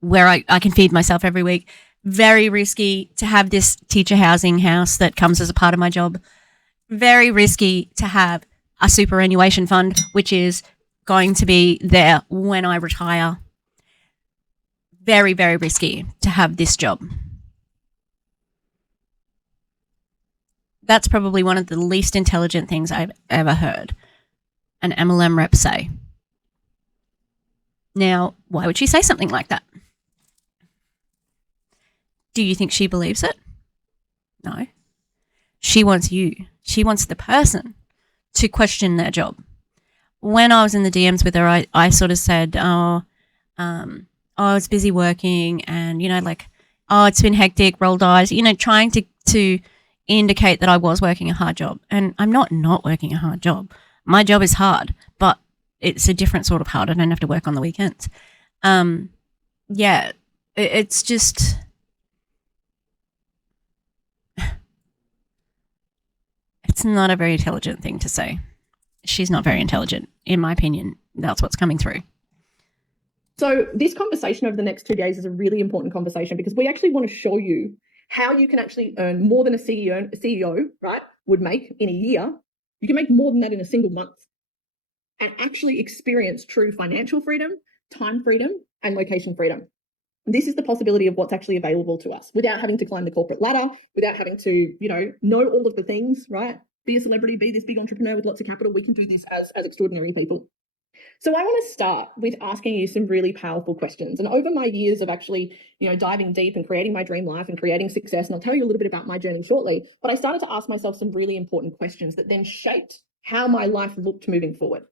where I can feed myself every week. Very risky to have this teacher housing house that comes as a part of my job. Very risky to have a superannuation fund, which is going to be there when I retire. Very, very risky to have this job. That's probably one of the least intelligent things I've ever heard an MLM rep say. Now, why would she say something like that? Do you think she believes it? No. She wants you. She wants the person to question their job. When I was in the DMs with her, I sort of said, I was busy working and, it's been hectic, roll dice, trying to indicate that I was working a hard job. And I'm not working a hard job. My job is hard, but it's a different sort of hard. I don't have to work on the weekends. It's just... It's not a very intelligent thing to say. She's not very intelligent, in my opinion. That's what's coming through. So this conversation over the next 2 days is a really important conversation because we actually want to show you how you can actually earn more than a CEO, right, would make in a year. You can make more than that in a single month and actually experience true financial freedom, time freedom, and location freedom. This is the possibility of what's actually available to us without having to climb the corporate ladder, without having to, know all of the things, right? Be a celebrity, be this big entrepreneur with lots of capital. We can do this as extraordinary people. So I want to start with asking you some really powerful questions. And over my years of actually, diving deep and creating my dream life and creating success, and I'll tell you a little bit about my journey shortly, but I started to ask myself some really important questions that then shaped how my life looked moving forward.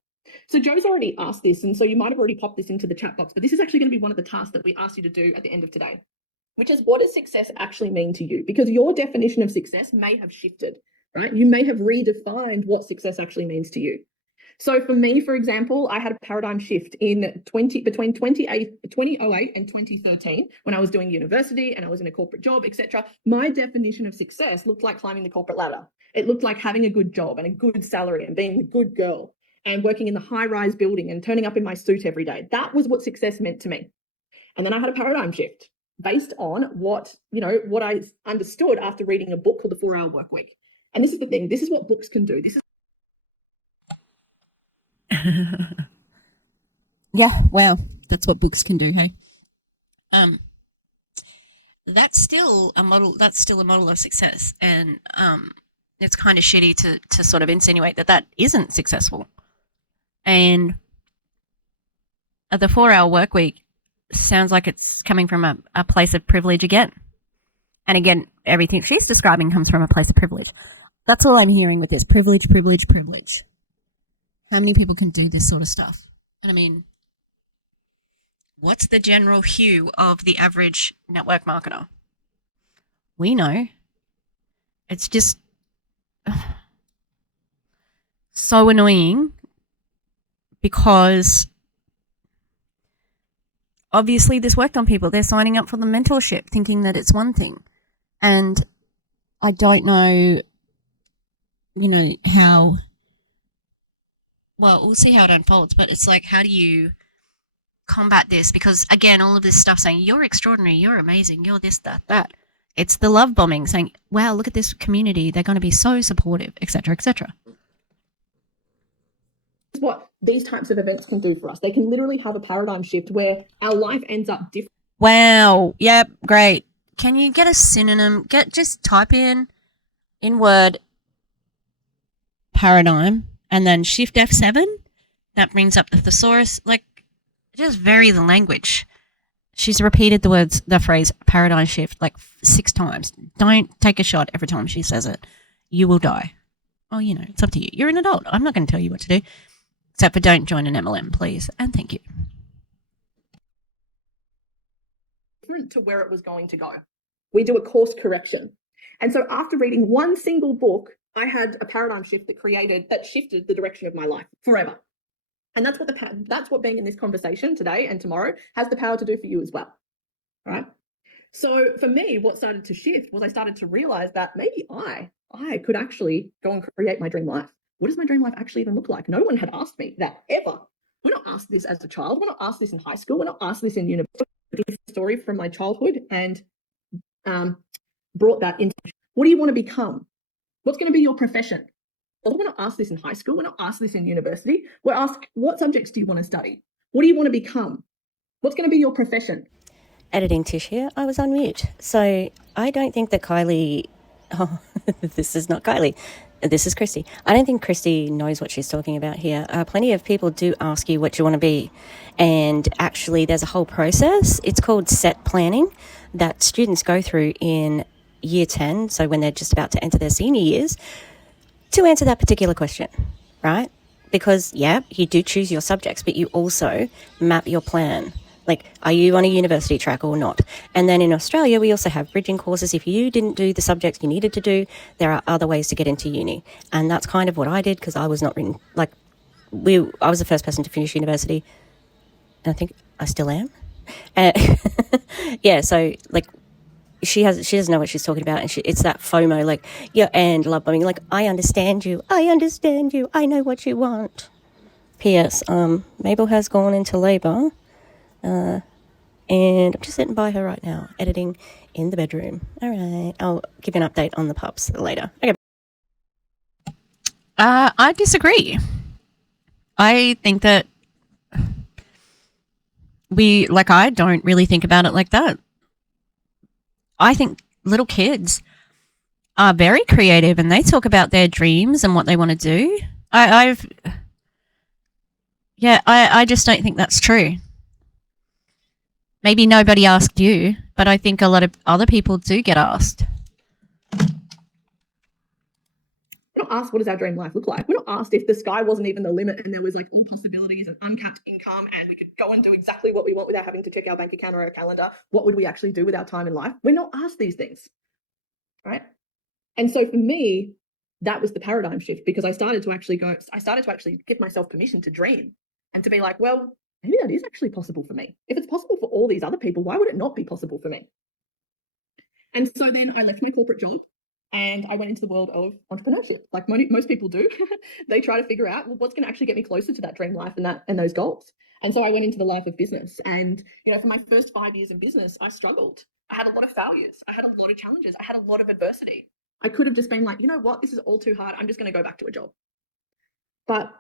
So Joe's already asked this, and so you might have already popped this into the chat box, but this is actually going to be one of the tasks that we ask you to do at the end of today, which is, what does success actually mean to you? Because your definition of success may have shifted, right? You may have redefined what success actually means to you. So for me, for example, I had a paradigm shift between 2008 and 2013 when I was doing university and I was in a corporate job, etc. My definition of success looked like climbing the corporate ladder. It looked like having a good job and a good salary and being a good girl and working in the high-rise building and turning up in my suit every day. That was what success meant to me. And then I had a paradigm shift based on what I understood after reading a book called The 4-Hour Workweek. And this is the thing, this is what books can do. This is yeah, well, that's what books can do, hey? That's still a model of success, and it's kind of shitty to sort of insinuate that isn't successful. And the 4-hour work week sounds like it's coming from a place of privilege again. And again, everything she's describing comes from a place of privilege. That's all I'm hearing with this. Privilege, privilege, privilege. How many people can do this sort of stuff? And I mean, what's the general hue of the average network marketer? We know. It's just so annoying because obviously this worked on people. They're signing up for the mentorship thinking that it's one thing. And I don't know, how. Well, we'll see how it unfolds, but it's like, how do you combat this? Because again, all of this stuff saying, you're extraordinary, you're amazing, you're this, that, that. It's the love bombing saying, wow, look at this community. They're going to be so supportive, etc., etc. What these types of events can do for us. They can literally have a paradigm shift where our life ends up different. Wow. Yep. Great. Can you get a synonym? Just type in Word paradigm and then shift F7. That brings up the thesaurus. Like, just vary the language. She's repeated the phrase paradigm shift like 6 times. Don't take a shot every time she says it. You will die. Oh, it's up to you. You're an adult. I'm not going to tell you what to do. Except for don't join an MLM, please. And thank you. To where it was going to go. We do a course correction. And so after reading one single book, I had a paradigm shift that shifted the direction of my life forever. And that's what being in this conversation today and tomorrow has the power to do for you as well. All right. So for me, what started to shift was I started to realize that maybe I could actually go and create my dream life. What does my dream life actually even look like? No one had asked me that ever. We're not asked this as a child. We're not asked this in high school. We're not asked this in university. Story from my childhood and brought that into what do you want to become? What's going to be your profession? Well, we're not asked this in high school. We're not asked this in university. We're asked, what subjects do you want to study? What do you want to become? What's going to be your profession? Editing Tish here. I was on mute. So I don't think that Kylie... Oh, this is not Kylie. This is Kristie. I don't think Kristie knows what she's talking about here. Plenty of people do ask you what you want to be. And actually, there's a whole process. It's called set planning that students go through in year 10, so when they're just about to enter their senior years, to answer that particular question, right? Because, yeah, you do choose your subjects, but you also map your plan. Like, are you on a university track or not? And then in Australia, we also have bridging courses. If you didn't do the subjects you needed to do, there are other ways to get into uni. And that's kind of what I did because I was not in, like, I was the first person to finish university. And I think I still am. Yeah, so, like, she doesn't know what she's talking about. And it's that FOMO, like, yeah, and love bombing. Like, I understand you. I know what you want. P.S. Mabel has gone into labour. And I'm just sitting by her right now, editing in the bedroom. All right. I'll give you an update on the pups later. Okay. I disagree. I think that I don't really think about it like that. I think little kids are very creative and they talk about their dreams and what they want to do. I just don't think that's true. Maybe nobody asked you, but I think a lot of other people do get asked. We're not asked what does our dream life look like. We're not asked if the sky wasn't even the limit and there was like all possibilities and uncapped income and we could go and do exactly what we want without having to check our bank account or our calendar. What would we actually do with our time in life? We're not asked these things, right? And so for me, that was the paradigm shift because I started to actually give myself permission to dream and to be like, well, maybe that is actually possible for me. If it's possible for all these other people, why would it not be possible for me? And so then I left my corporate job and I went into the world of entrepreneurship. Like most people do, they try to figure out, well, what's going to actually get me closer to that dream life and those goals. And so I went into the life of business. And, for my first 5 years in business, I struggled. I had a lot of failures. I had a lot of challenges. I had a lot of adversity. I could have just been like, you know what, this is all too hard. I'm just going to go back to a job. But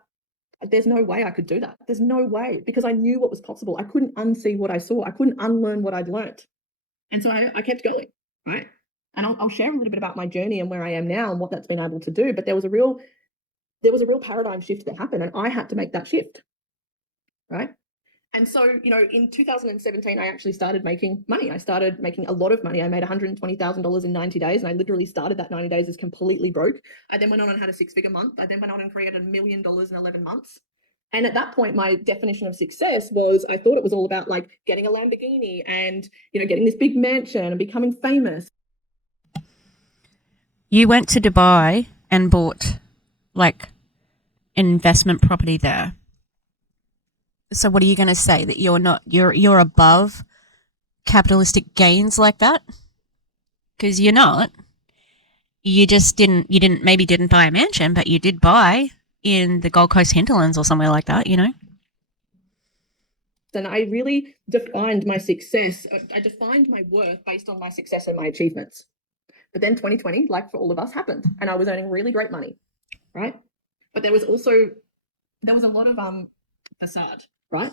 there's no way I could do that. There's no way because I knew what was possible. I couldn't unsee what I saw. I couldn't unlearn what I'd learnt. And so I kept going, right? And I'll share a little bit about my journey and where I am now and what that's been able to do. But there was a real paradigm shift that happened and I had to make that shift, right? And so, in 2017, I actually started making money. I started making a lot of money. I made $120,000 in 90 days and I literally started that 90 days as completely broke. I then went on and had a 6-figure month. I then went on and created $1 million in 11 months. And at that point, my definition of success was, I thought it was all about like getting a Lamborghini and, getting this big mansion and becoming famous. You went to Dubai and bought like an investment property there. So what are you going to say, that you're not, you're above capitalistic gains like that? Because you're not. You just didn't buy a mansion, but you did buy in the Gold Coast hinterlands or somewhere like that, you know? And I really defined my success. I defined my worth based on my success and my achievements. But then 2020, like for all of us, happened, and I was earning really great money, right? But there was a lot of facade, right?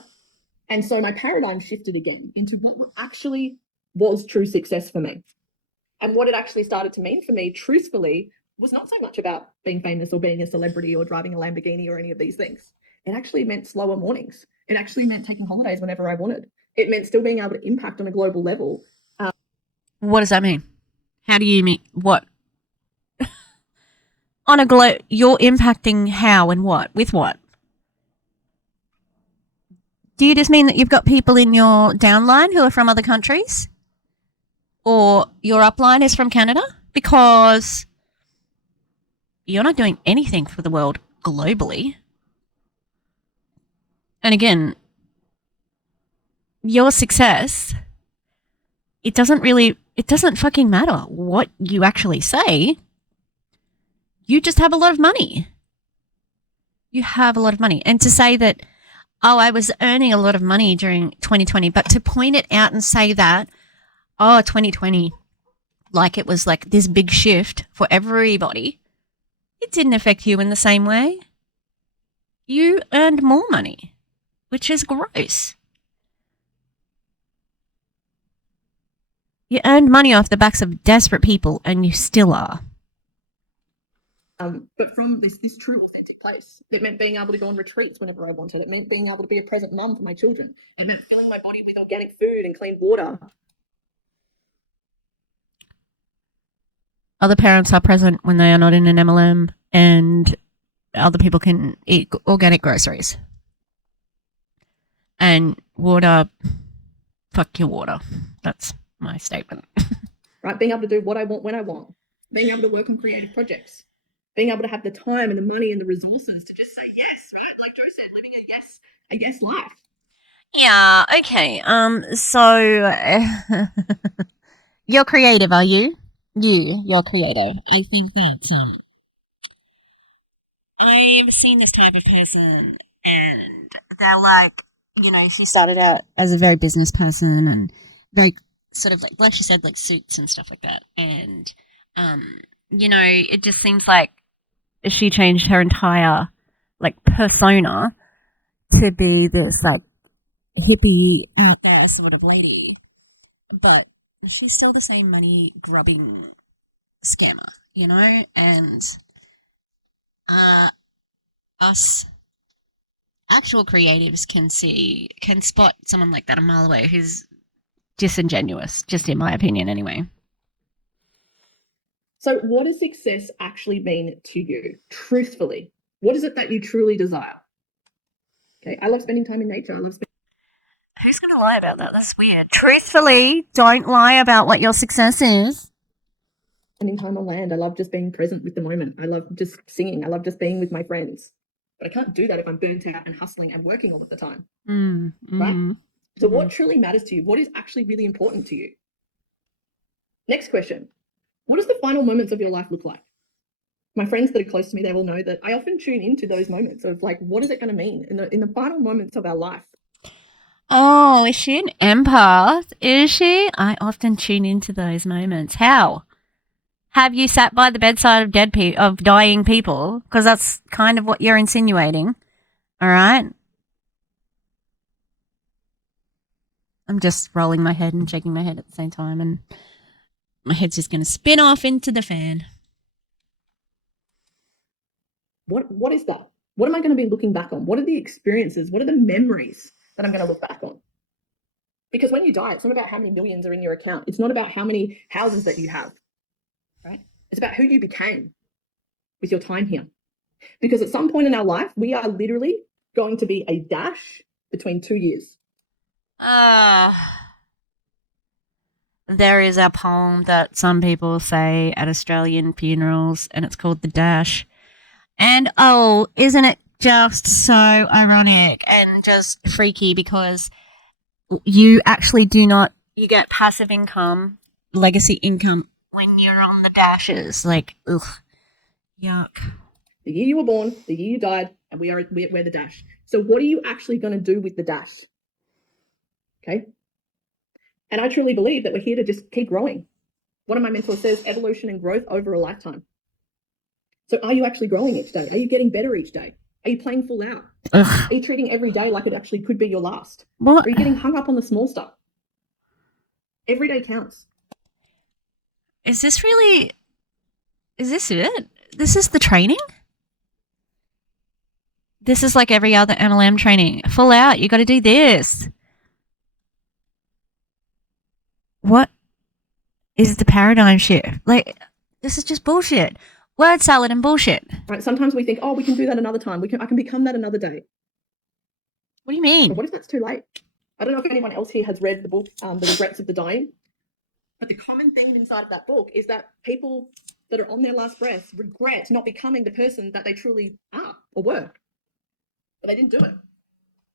And so my paradigm shifted again into what actually was true success for me. And what it actually started to mean for me, truthfully, was not so much about being famous or being a celebrity or driving a Lamborghini or any of these things. It actually meant slower mornings. It actually meant taking holidays whenever I wanted. It meant still being able to impact on a global level. What does that mean? How do you mean what? You're impacting how and what? With what? Do you just mean that you've got people in your downline who are from other countries? Or your upline is from Canada? Because you're not doing anything for the world globally. And again, your success, it doesn't fucking matter what you actually say. You just have a lot of money. You have a lot of money. And to say that, oh, I was earning a lot of money during 2020, but to point it out and say that, oh, 2020, like it was like this big shift for everybody, it didn't affect you in the same way. You earned more money, which is gross. You earned money off the backs of desperate people, and you still are. But from this true, authentic place. It meant being able to go on retreats whenever I wanted. It meant being able to be a present mum for my children. It meant filling my body with organic food and clean water. Other parents are present when they are not in an MLM, and other people can eat organic groceries. And water, fuck your water. That's my statement. Right? Being able to do what I want when I want. Being able to work on creative projects. Being able to have the time and the money and the resources to just say yes, right? Like Joe said, living a yes life. Yeah, okay. So you're creative, are you? You're creative. I think that I've seen this type of person, and they're like, you know, she started out as a very business person and very sort of like she said, like suits and stuff like that. And you know, it just seems like she changed her entire like persona to be this like hippie out there sort of lady, but she's still the same money grubbing scammer, you know. And us actual creatives can spot someone like that a mile away who's disingenuous, just in my opinion anyway. So what does success actually mean to you, truthfully? What is it that you truly desire? Okay, I love spending time in nature. Who's going to lie about that? That's weird. Truthfully, don't lie about what your success is. Spending time on land. I love just being present with the moment. I love just singing. I love just being with my friends. But I can't do that if I'm burnt out and hustling and working all of the time. Right? So what truly matters to you? What is actually really important to you? Next question. What does the final moments of your life look like? My friends that are close to me, they will know that I often tune into those moments of like, what is it going to mean in the final moments of our life? Oh, is she an empath? Is she? I often tune into those moments. How? Have you sat by the bedside of dying people? Because that's kind of what you're insinuating. All right? I'm just rolling my head and shaking my head at the same time, and my head's just going to spin off into the fan. What is that? What am I going to be looking back on? What are the experiences? What are the memories that I'm going to look back on? Because when you die, it's not about how many millions are in your account. It's not about how many houses that you have, right? It's about who you became with your time here. Because at some point in our life, we are literally going to be a dash between 2 years. There is a poem that some people say at Australian funerals, and it's called The Dash. And oh, isn't it just so ironic and just freaky because you actually do not, you get passive income, legacy income when you're on the dashes. Like, ugh, yuck. The year you were born, the year you died, and we're the dash. So what are you actually going to do with the dash? Okay. And I truly believe that we're here to just keep growing. One of my mentors says evolution and growth over a lifetime. So are you actually growing each day? Are you getting better each day? Are you playing full out? Ugh. Are you treating every day like it actually could be your last? What? Are you getting hung up on the small stuff? Every day counts. Is this really, is this it? This is the training? This is like every other MLM training. Full out, you got to do this. What is the paradigm shift? Like, this is just bullshit. Word salad and bullshit. Right? Sometimes we think, oh, we can do that another time. I can become that another day. What do you But mean? what if that's too late? I don't know if anyone else here has read the book, The Regrets of the Dying. But the common theme inside of that book is that people that are on their last breath regret not becoming the person that they truly are or were. But they didn't do it.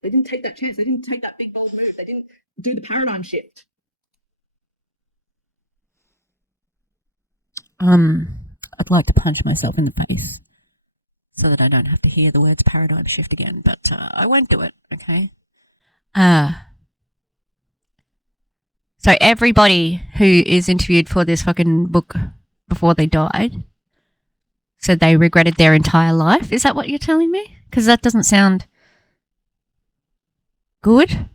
They didn't take that chance. They didn't take that big, bold move. They didn't do the paradigm shift. I'd like to punch myself in the face so that I don't have to hear the words paradigm shift again, but I won't do it, okay? So everybody who is interviewed for this fucking book before they died said they regretted their entire life. Is that what you're telling me? Because that doesn't sound good,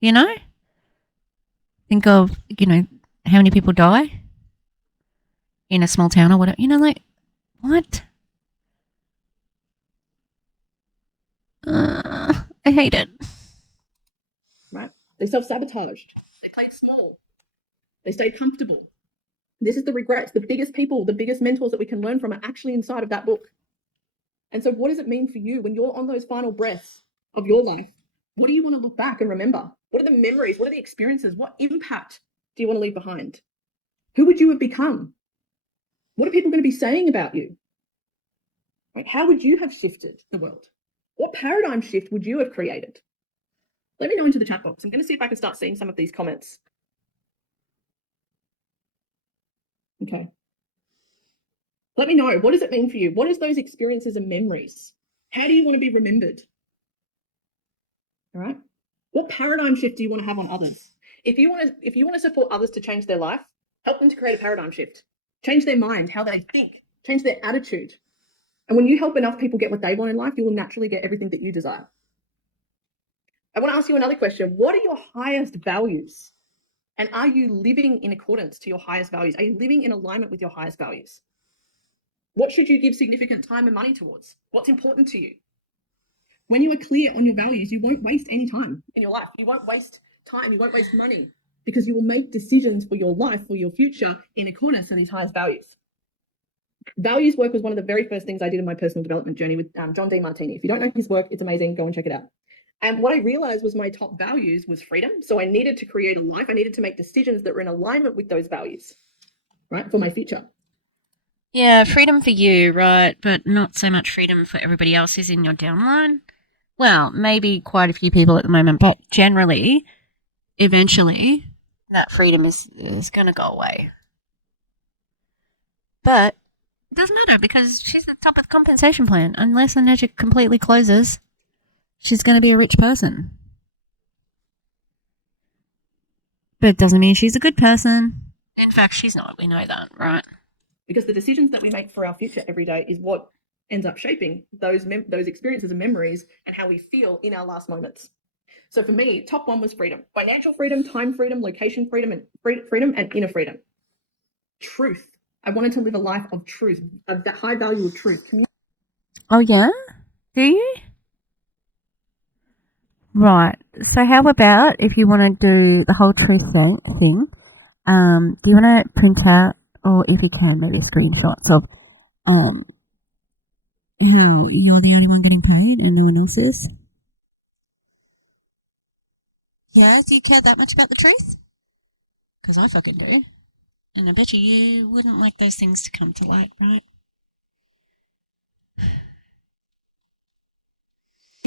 you know? Think of, how many people die in a small town or whatever. Like, what? I hate it. Right? They self-sabotaged. They played small. They stayed comfortable. This is the regrets. The biggest people, the biggest mentors that we can learn from are actually inside of that book. And so what does it mean for you when you're on those final breaths of your life? What do you want to look back and remember? What are the memories? What are the experiences? What impact do you want to leave behind? Who would you have become? What are people going to be saying about you? Like, how would you have shifted the world? What paradigm shift would you have created? Let me know into the chat box. I'm going to see if I can start seeing some of these comments. Okay. Let me know. What does it mean for you? What is those experiences and memories? How do you want to be remembered? All right. What paradigm shift do you want to have on others? If you want to support others to change their life, help them to create a paradigm shift. Change their mind, how they think, change their attitude. And when you help enough people get what they want in life, you will naturally get everything that you desire. I want to ask you another question. What are your highest values? And are you living in accordance to your highest values? Are you living in alignment with your highest values? What should you give significant time and money towards? What's important to you? When you are clear on your values, you won't waste any time in your life. You won't waste time. You won't waste money because you will make decisions for your life, for your future in accordance to these highest values. Values work was one of the very first things I did in my personal development journey with John Demartini. If you don't know his work, it's amazing. Go and check it out. And what I realized was my top values was freedom. So I needed to create a life. I needed to make decisions that were in alignment with those values, right, for my future. Yeah, freedom for you, right? But not so much freedom for everybody else who's in your downline. Well, maybe quite a few people at the moment, but generally, eventually, that freedom is going to go away. But it doesn't matter because she's at the top of the compensation plan. Unless Enagic completely closes, she's going to be a rich person. But it doesn't mean she's a good person. In fact, she's not. We know that, right? Because the decisions that we make for our future every day is what ends up shaping those experiences and memories and how we feel in our last moments. So for me, top one was freedom. Financial freedom, time freedom, location freedom, and inner freedom. Truth. I wanted to live a life of truth, of that high value of truth. Oh, yeah? Do you? Right. So how about if you want to do the whole truth thing, do you want to print out, or if you can, maybe screenshots of how you're the only one getting paid and no one else is? Yeah, do you care that much about the truth? Because I fucking do. And I bet you wouldn't like those things to come to light, right?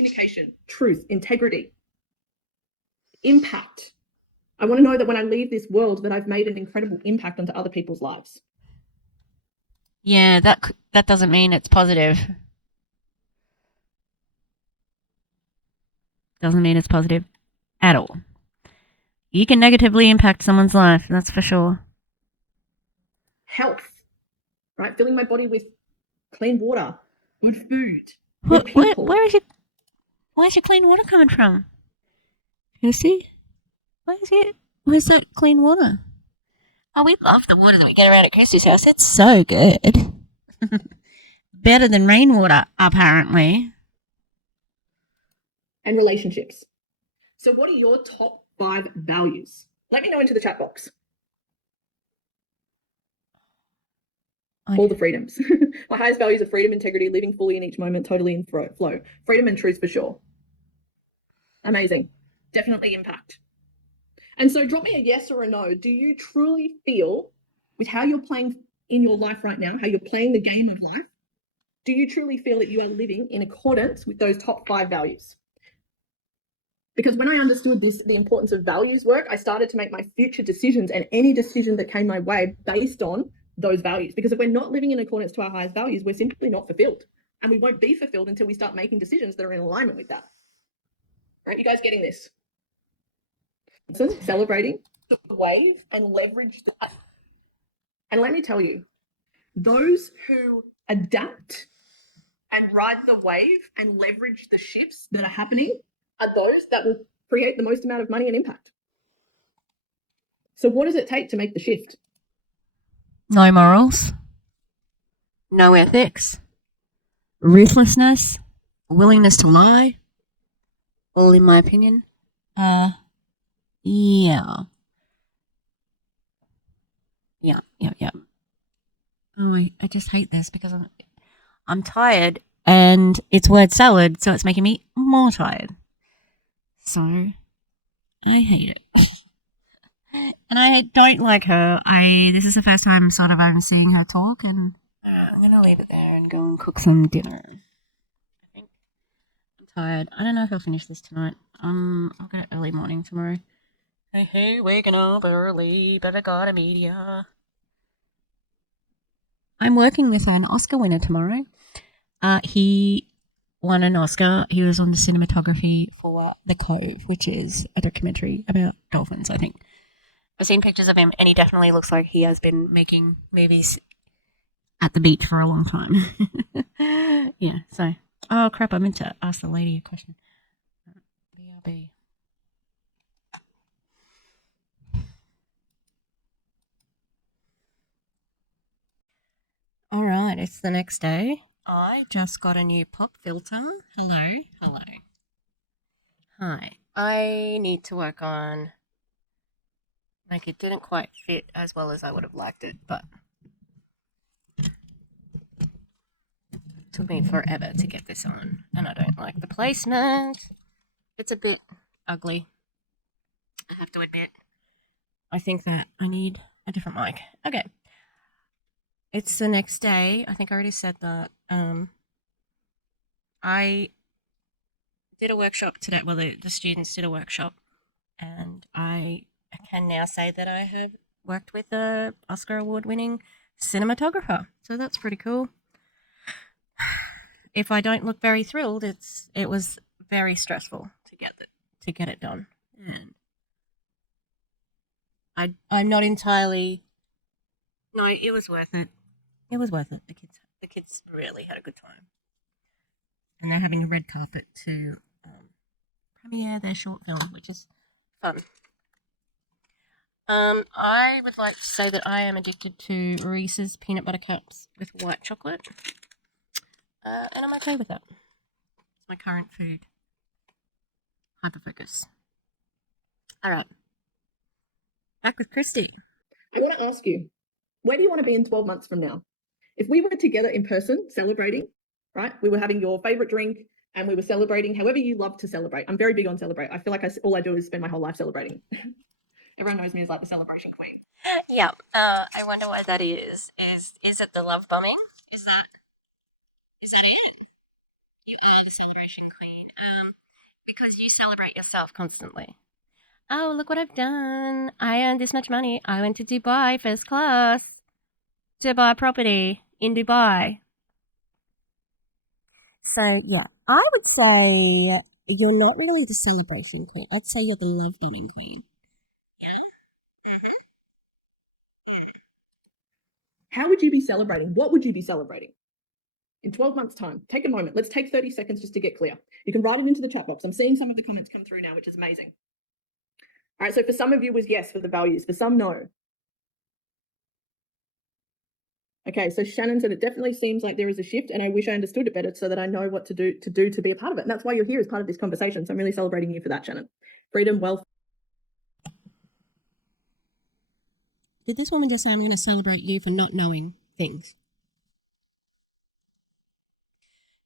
communication, truth, integrity, impact. I want to know that when I leave this world that I've made an incredible impact onto other people's lives. Yeah, that doesn't mean it's positive. Doesn't mean it's positive at all. You can negatively impact someone's life, that's for sure. Health, right? Filling my body with clean water, good food, What, good people. where's your clean water coming from? Lucy? Where's that clean water? Oh, we love the water that we get around at Kristie's house. It's so good. Better than rainwater, apparently. And relationships. So what are your top 5 values? Let me know into the chat box. All the freedoms. My highest values are freedom, integrity, living fully in each moment, totally in flow. Freedom and truth for sure. Amazing. Definitely impact. And so drop me a yes or a no. Do you truly feel, with how you're playing in your life right now, how you're playing the game of life, do you truly feel that you are living in accordance with those top 5 values? Because when I understood the importance of values work, I started to make my future decisions and any decision that came my way based on those values. Because if we're not living in accordance to our highest values, we're simply not fulfilled. And we won't be fulfilled until we start making decisions that are in alignment with that. Right? You guys getting this? Celebrating the wave and leverage that. And let me tell you, those who adapt and ride the wave and leverage the shifts that are happening are those that will create the most amount of money and impact. So what does it take to make the shift? No morals. No ethics. Ruthlessness. Willingness to lie. All in my opinion. Yeah. Yeah. Oh, I just hate this because I'm tired and it's word salad, so it's making me more tired. So, I hate it. And I don't like her. This is the first time sort of I'm seeing her talk, and I'm going to leave it there and go and cook some dinner. I think I'm tired. I don't know if I'll finish this tonight. I'll get it early morning tomorrow. Hey, waking up early, but I got a media. I'm working with an Oscar winner tomorrow. He won an Oscar. He was on the cinematography for The Cove, which is a documentary about dolphins, I think. I've seen pictures of him, and he definitely looks like he has been making movies at the beach for a long time. Yeah, so... Oh, crap, I meant to ask the lady a question. BRB. Alright, it's the next day. I just got a new pop filter. Hello. Hi. I need to work on... Like, it didn't quite fit as well as I would have liked it, but... It took me forever to get this on, and I don't like the placement. It's a bit ugly, I have to admit. I think that I need a different mic. Okay. It's the next day. I think I already said that. I did a workshop today. Well, the students did a workshop, and I can now say that I have worked with a Oscar award-winning cinematographer. So that's pretty cool. If I don't look very thrilled, it was very stressful to get it done. And I'm not entirely. No, it was worth it. It was worth it. The kids really had a good time, and they're having a red carpet to premiere their short film, which is fun. I would like to say that I am addicted to Reese's peanut butter cups with white chocolate, and I'm okay with that. It's my current food. Hyperfocus. All right, back with Kristie. I want to ask you, where do you want to be in 12 months from now? If we were together in person celebrating, right? We were having your favorite drink and we were celebrating however you love to celebrate. I'm very big on celebrate. I feel like all I do is spend my whole life celebrating. Everyone knows me as like the celebration queen. Yeah. I wonder why that is. Is it the love bombing? Is that it? You are the celebration queen. Because you celebrate yourself constantly. Oh, look what I've done. I earned this much money. I went to Dubai first class to buy a property in Dubai. So, yeah, I would say you're not really the celebration queen. I'd say you're the love bombing queen. Yeah? Mm-hmm. How would you be celebrating? What would you be celebrating? In 12 months' time, take a moment. Let's take 30 seconds just to get clear. You can write it into the chat box. I'm seeing some of the comments come through now, which is amazing. All right, so for some of you was yes for the values, for some no. Okay, so Shannon said it definitely seems like there is a shift, and I wish I understood it better so that I know what to do to be a part of it. And that's why you're here as part of this conversation. So I'm really celebrating you for that, Shannon. Freedom, wealth. Did this woman just say I'm going to celebrate you for not knowing things?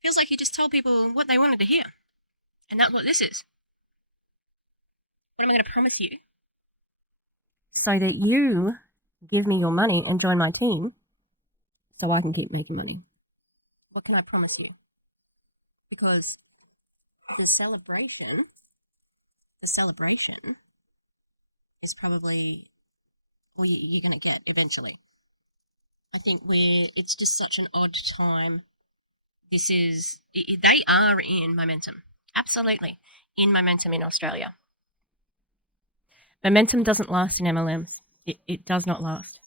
Feels like you just told people what they wanted to hear. And that's what this is. What am I going to promise you? So that you give me your money and join my team so I can keep making money. What can I promise you? Because the celebration is probably all you're going to get eventually. I think it's just such an odd time. They are in momentum. Absolutely. In momentum in Australia. Momentum doesn't last in MLMs. It does not last.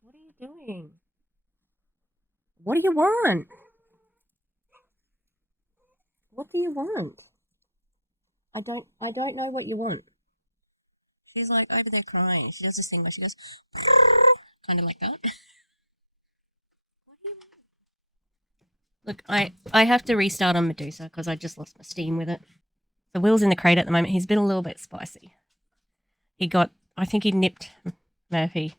What are you doing? What do you want? What do you want? I don't know what you want. She's like over there crying. She does this thing where she goes kind of like that. Look, I have to restart on Medusa because I just lost my steam with it. So Will's in the crate at the moment. He's been a little bit spicy. I think he nipped Murphy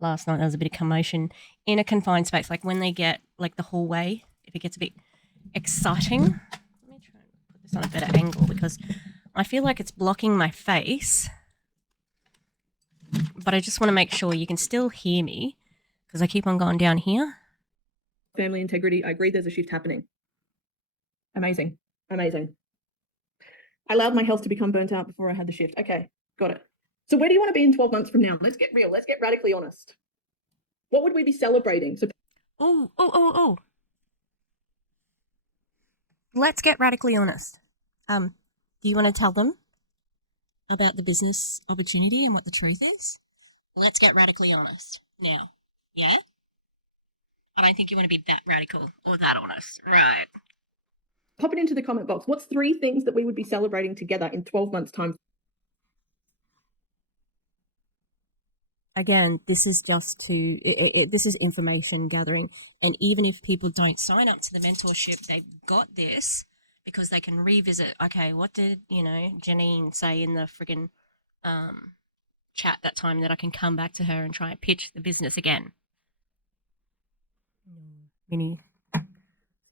last night. There was a bit of commotion in a confined space. Like when they get like the hallway, if it gets a bit exciting. Let me try and put this on a better angle because I feel like it's blocking my face. But I just want to make sure you can still hear me because I keep on going down here. Family integrity. I agree there's a shift happening. Amazing. Amazing. I allowed my health to become burnt out before I had the shift. Okay, got it. So where do you want to be in 12 months from now? Let's get real. Let's get radically honest. What would we be celebrating? So Oh. Let's get radically honest. Do you want to tell them about the business opportunity and what the truth is? Let's get radically honest now. Yeah? I don't think you want to be that radical or that honest. Right. pop it into the comment box. What's 3 things that we would be celebrating together in 12 months' time? Again, this is just this is information gathering. And even if people don't Sign up to the mentorship. They've got this because they can revisit. Okay, what did, Janine say in the friggin' chat that time that I can come back to her and try and pitch the business again? Minnie, see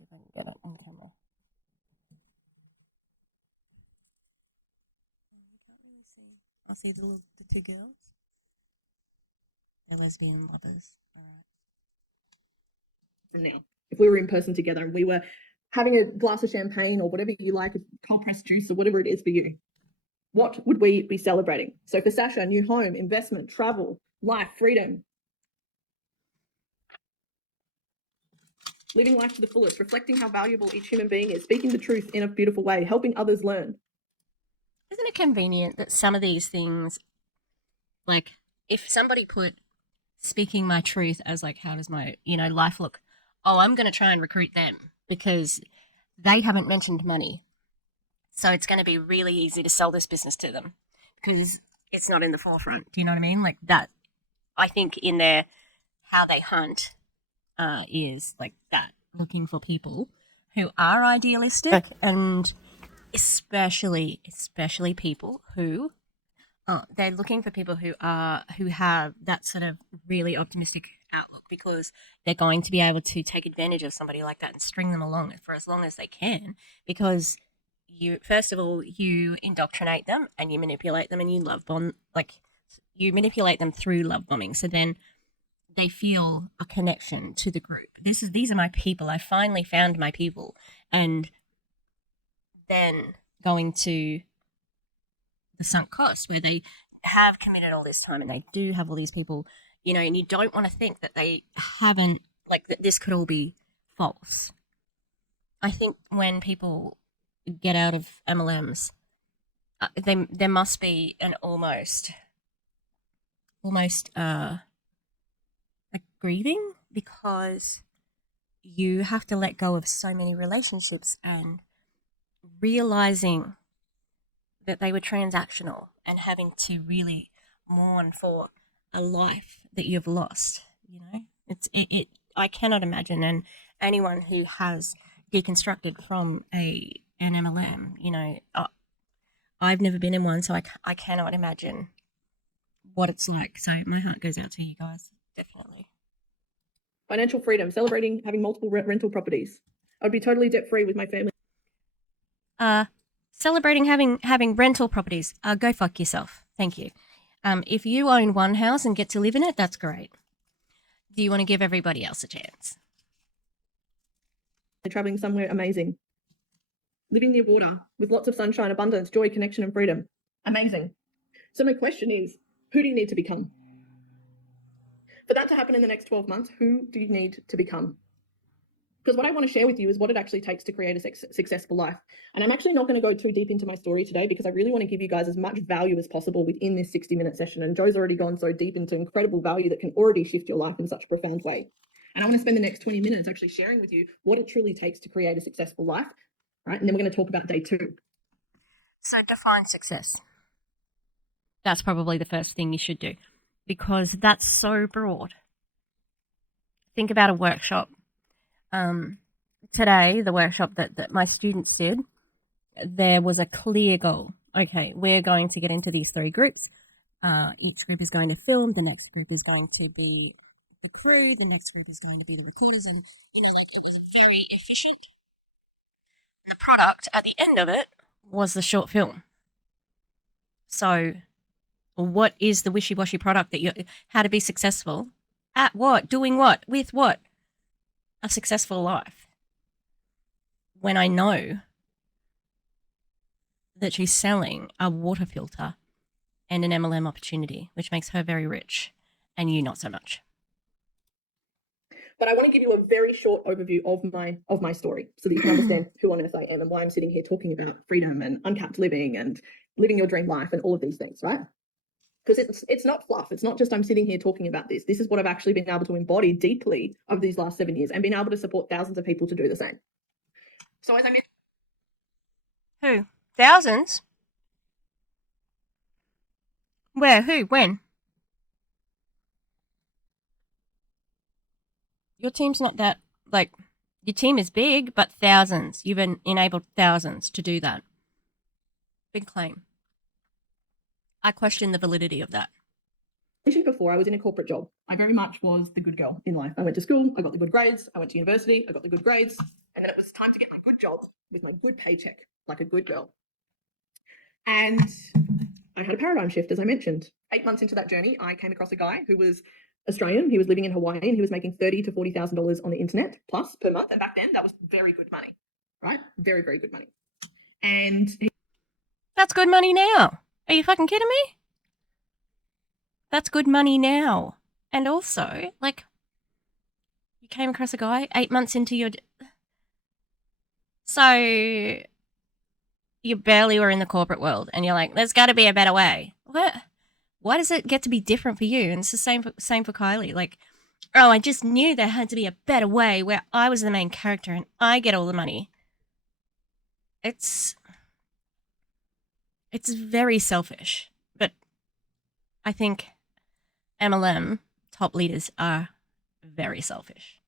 if I can get it on camera. I'll see the 2 girls. They're lesbian lovers. All right. From now, if we were in person together and we were having a glass of champagne or whatever you like, cold pressed juice or whatever it is for you, what would we be celebrating? So for Sasha, new home, investment, travel, life, freedom. Living life to the fullest, reflecting how valuable each human being is, speaking the truth in a beautiful way, helping others learn. Isn't it convenient that some of these things, like if somebody put speaking my truth as like, how does my, life look? Oh, I'm going to try and recruit them because they haven't mentioned money. So it's going to be really easy to sell this business to them because it's not in the forefront. Do you know what I mean? Like that, I think in their, how they hunt is like that, looking for people who are idealistic and especially people who they're looking for people who have that sort of really optimistic outlook because they're going to be able to take advantage of somebody like that and string them along for as long as they can because you, first of all, you indoctrinate them and you manipulate them and you love bomb, like you manipulate them through love bombing. So then they feel a connection to the group. These are my people. I finally found my people. And then going to the sunk cost where they have committed all this time and they do have all these people, you know, and you don't want to think that they haven't, like, that this could all be false. I think when people get out of MLMs, there must be an almost like grieving, because you have to let go of so many relationships and realizing that they were transactional and having to really mourn for a life that you've lost. You know, I cannot imagine, and anyone who has deconstructed from an MLM, you know, I've never been in one, so I cannot imagine what it's like. So my heart goes out to you guys, definitely. Financial freedom, celebrating having multiple rental properties. I'd be totally debt free with my family. Celebrating having rental properties. Go fuck yourself. Thank you. If you own one house and get to live in it, that's great. Do you want to give everybody else a chance? Traveling somewhere amazing. Living near water with lots of sunshine, abundance, joy, connection, and freedom. Amazing. So my question is, who do you need to become? For that to happen in the next 12 months, who do you need to become? Because what I want to share with you is what it actually takes to create a successful life. And I'm actually not going to go too deep into my story today because I really want to give you guys as much value as possible within this 60-minute session. And Joe's already gone so deep into incredible value that can already shift your life in such a profound way. And I want to spend the next 20 minutes actually sharing with you what it truly takes to create a successful life, right? And then we're going to talk about day 2. So define success. That's probably the first thing you should do, because that's so broad. Think about a workshop. Today, the workshop that my students did, there was a clear goal. Okay, we're going to get into these 3 groups. Each group is going to film. The next group is going to be the crew. The next group is going to be the recorders. And, you know, like, it was very efficient. And the product at the end of it was the short film. So what is the wishy-washy product that how to be successful? At what? Doing what? With what? A successful life. When I know that she's selling a water filter and an MLM opportunity, which makes her very rich and you not so much. But I want to give you a very short overview of my story so that you can understand who on earth I am and why I'm sitting here talking about freedom and uncapped living and living your dream life and all of these things, right? Because it's not fluff. It's not just I'm sitting here talking about this. This is what I've actually been able to embody deeply over these last 7 years and been able to support thousands of people to do the same. So as I mentioned... Who? Thousands? Where? Who? When? Your team's not that, like, your team is big, but thousands. You've enabled thousands to do that. Big claim. I question the validity of that. Mentioned before, I was in a corporate job. I very much was the good girl in life. I went to school, I got the good grades, I went to university, I got the good grades, and then it was time to get my good job with my good paycheck, like a good girl. And I had a paradigm shift, as I mentioned. 8 months into that journey, I came across a guy who was Australian. He was living in Hawaii and he was making $30,000 to $40,000 on the internet plus per month. And back then, that was very good money, right? Very, very good money. And that's good money now. Are you fucking kidding me? That's good money now. And also, like, you came across a guy 8 months into your... So, you barely were in the corporate world and you're like, there's got to be a better way. What? Why does it get to be different for you? And it's the same for Kylie. Like, oh, I just knew there had to be a better way where I was the main character and I get all the money. It's very selfish, but I think MLM top leaders are very selfish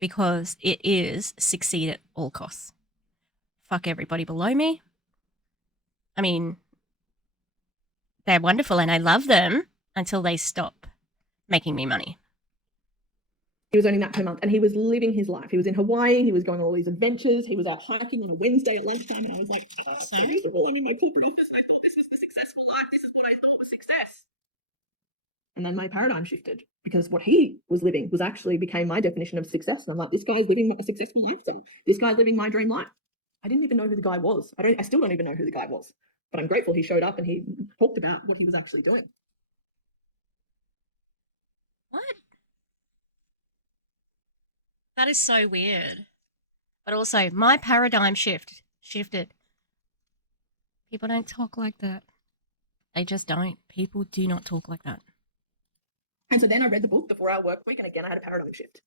because it is succeed at all costs. Fuck everybody below me. I mean, they're wonderful and I love them until they stop making me money. He was earning that per month and he was living his life. He was in Hawaii. He was going on all these adventures. He was out hiking on a Wednesday at lunchtime. And I was like, oh, so miserable. I'm in my corporate office. I thought this was the successful life. This is what I thought was success. And then my paradigm shifted. because what he was living was actually became my definition of success. And I'm like, this guy's living a successful lifestyle. This guy's living my dream life. I didn't even know who the guy was. I still don't even know who the guy was, but I'm grateful he showed up and he talked about what he was actually doing. What? That is so weird. But also, my paradigm shifted. People don't talk like that. They just don't. People do not talk like that. And so then I read the book, The 4 Hour Work Week, and again, I had a paradigm shift.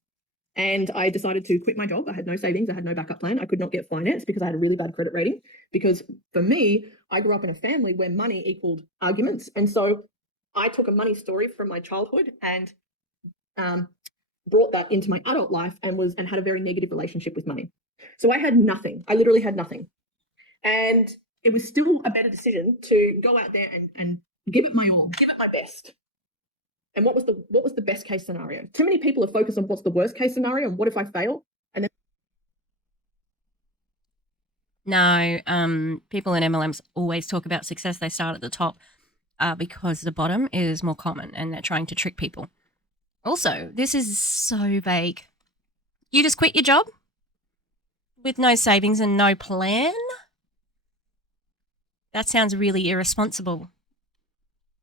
And I decided to quit my job. I had no savings. I had no backup plan. I could not get finance because I had a really bad credit rating. Because for me, I grew up in a family where money equaled arguments. And so I took a money story from my childhood and brought that into my adult life and had a very negative relationship with money. So I had nothing. I literally had nothing. And it was still a better decision to go out there and give it my all, give it my best. And what was the best case scenario? Too many people are focused on what's the worst case scenario and what if I fail? And then No, people in MLMs always talk about success. They start at the top because the bottom is more common and they're trying to trick people. Also, this is so vague. You just quit your job with no savings and no plan? That sounds really irresponsible.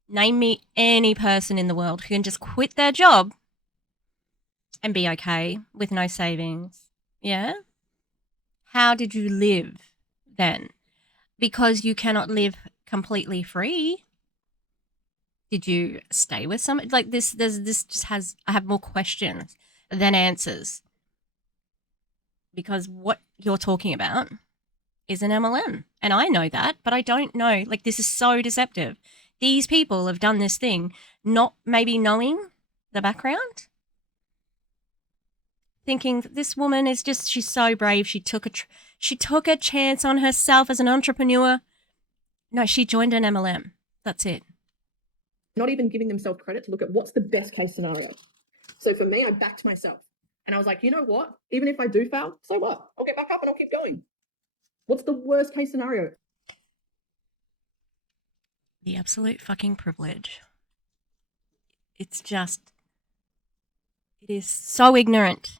Name me any person in the world who can just quit their job and be okay with no savings. Yeah? How did you live then? Because you cannot live completely free. Did you stay with someone? Like this just has, I have more questions than answers. Because what you're talking about is an MLM. And I know that, but I don't know. Like, this is so deceptive. These people have done this thing, not maybe knowing the background, thinking this woman is just, she's so brave. She took a chance on herself as an entrepreneur. No, she joined an MLM. That's it. not even giving themselves credit to look at what's the best case scenario. So for me, I backed myself and I was like, you know what? Even if I do fail, so what? I'll get back up and I'll keep going. What's the worst case scenario? The absolute fucking privilege. It's just, it is so ignorant.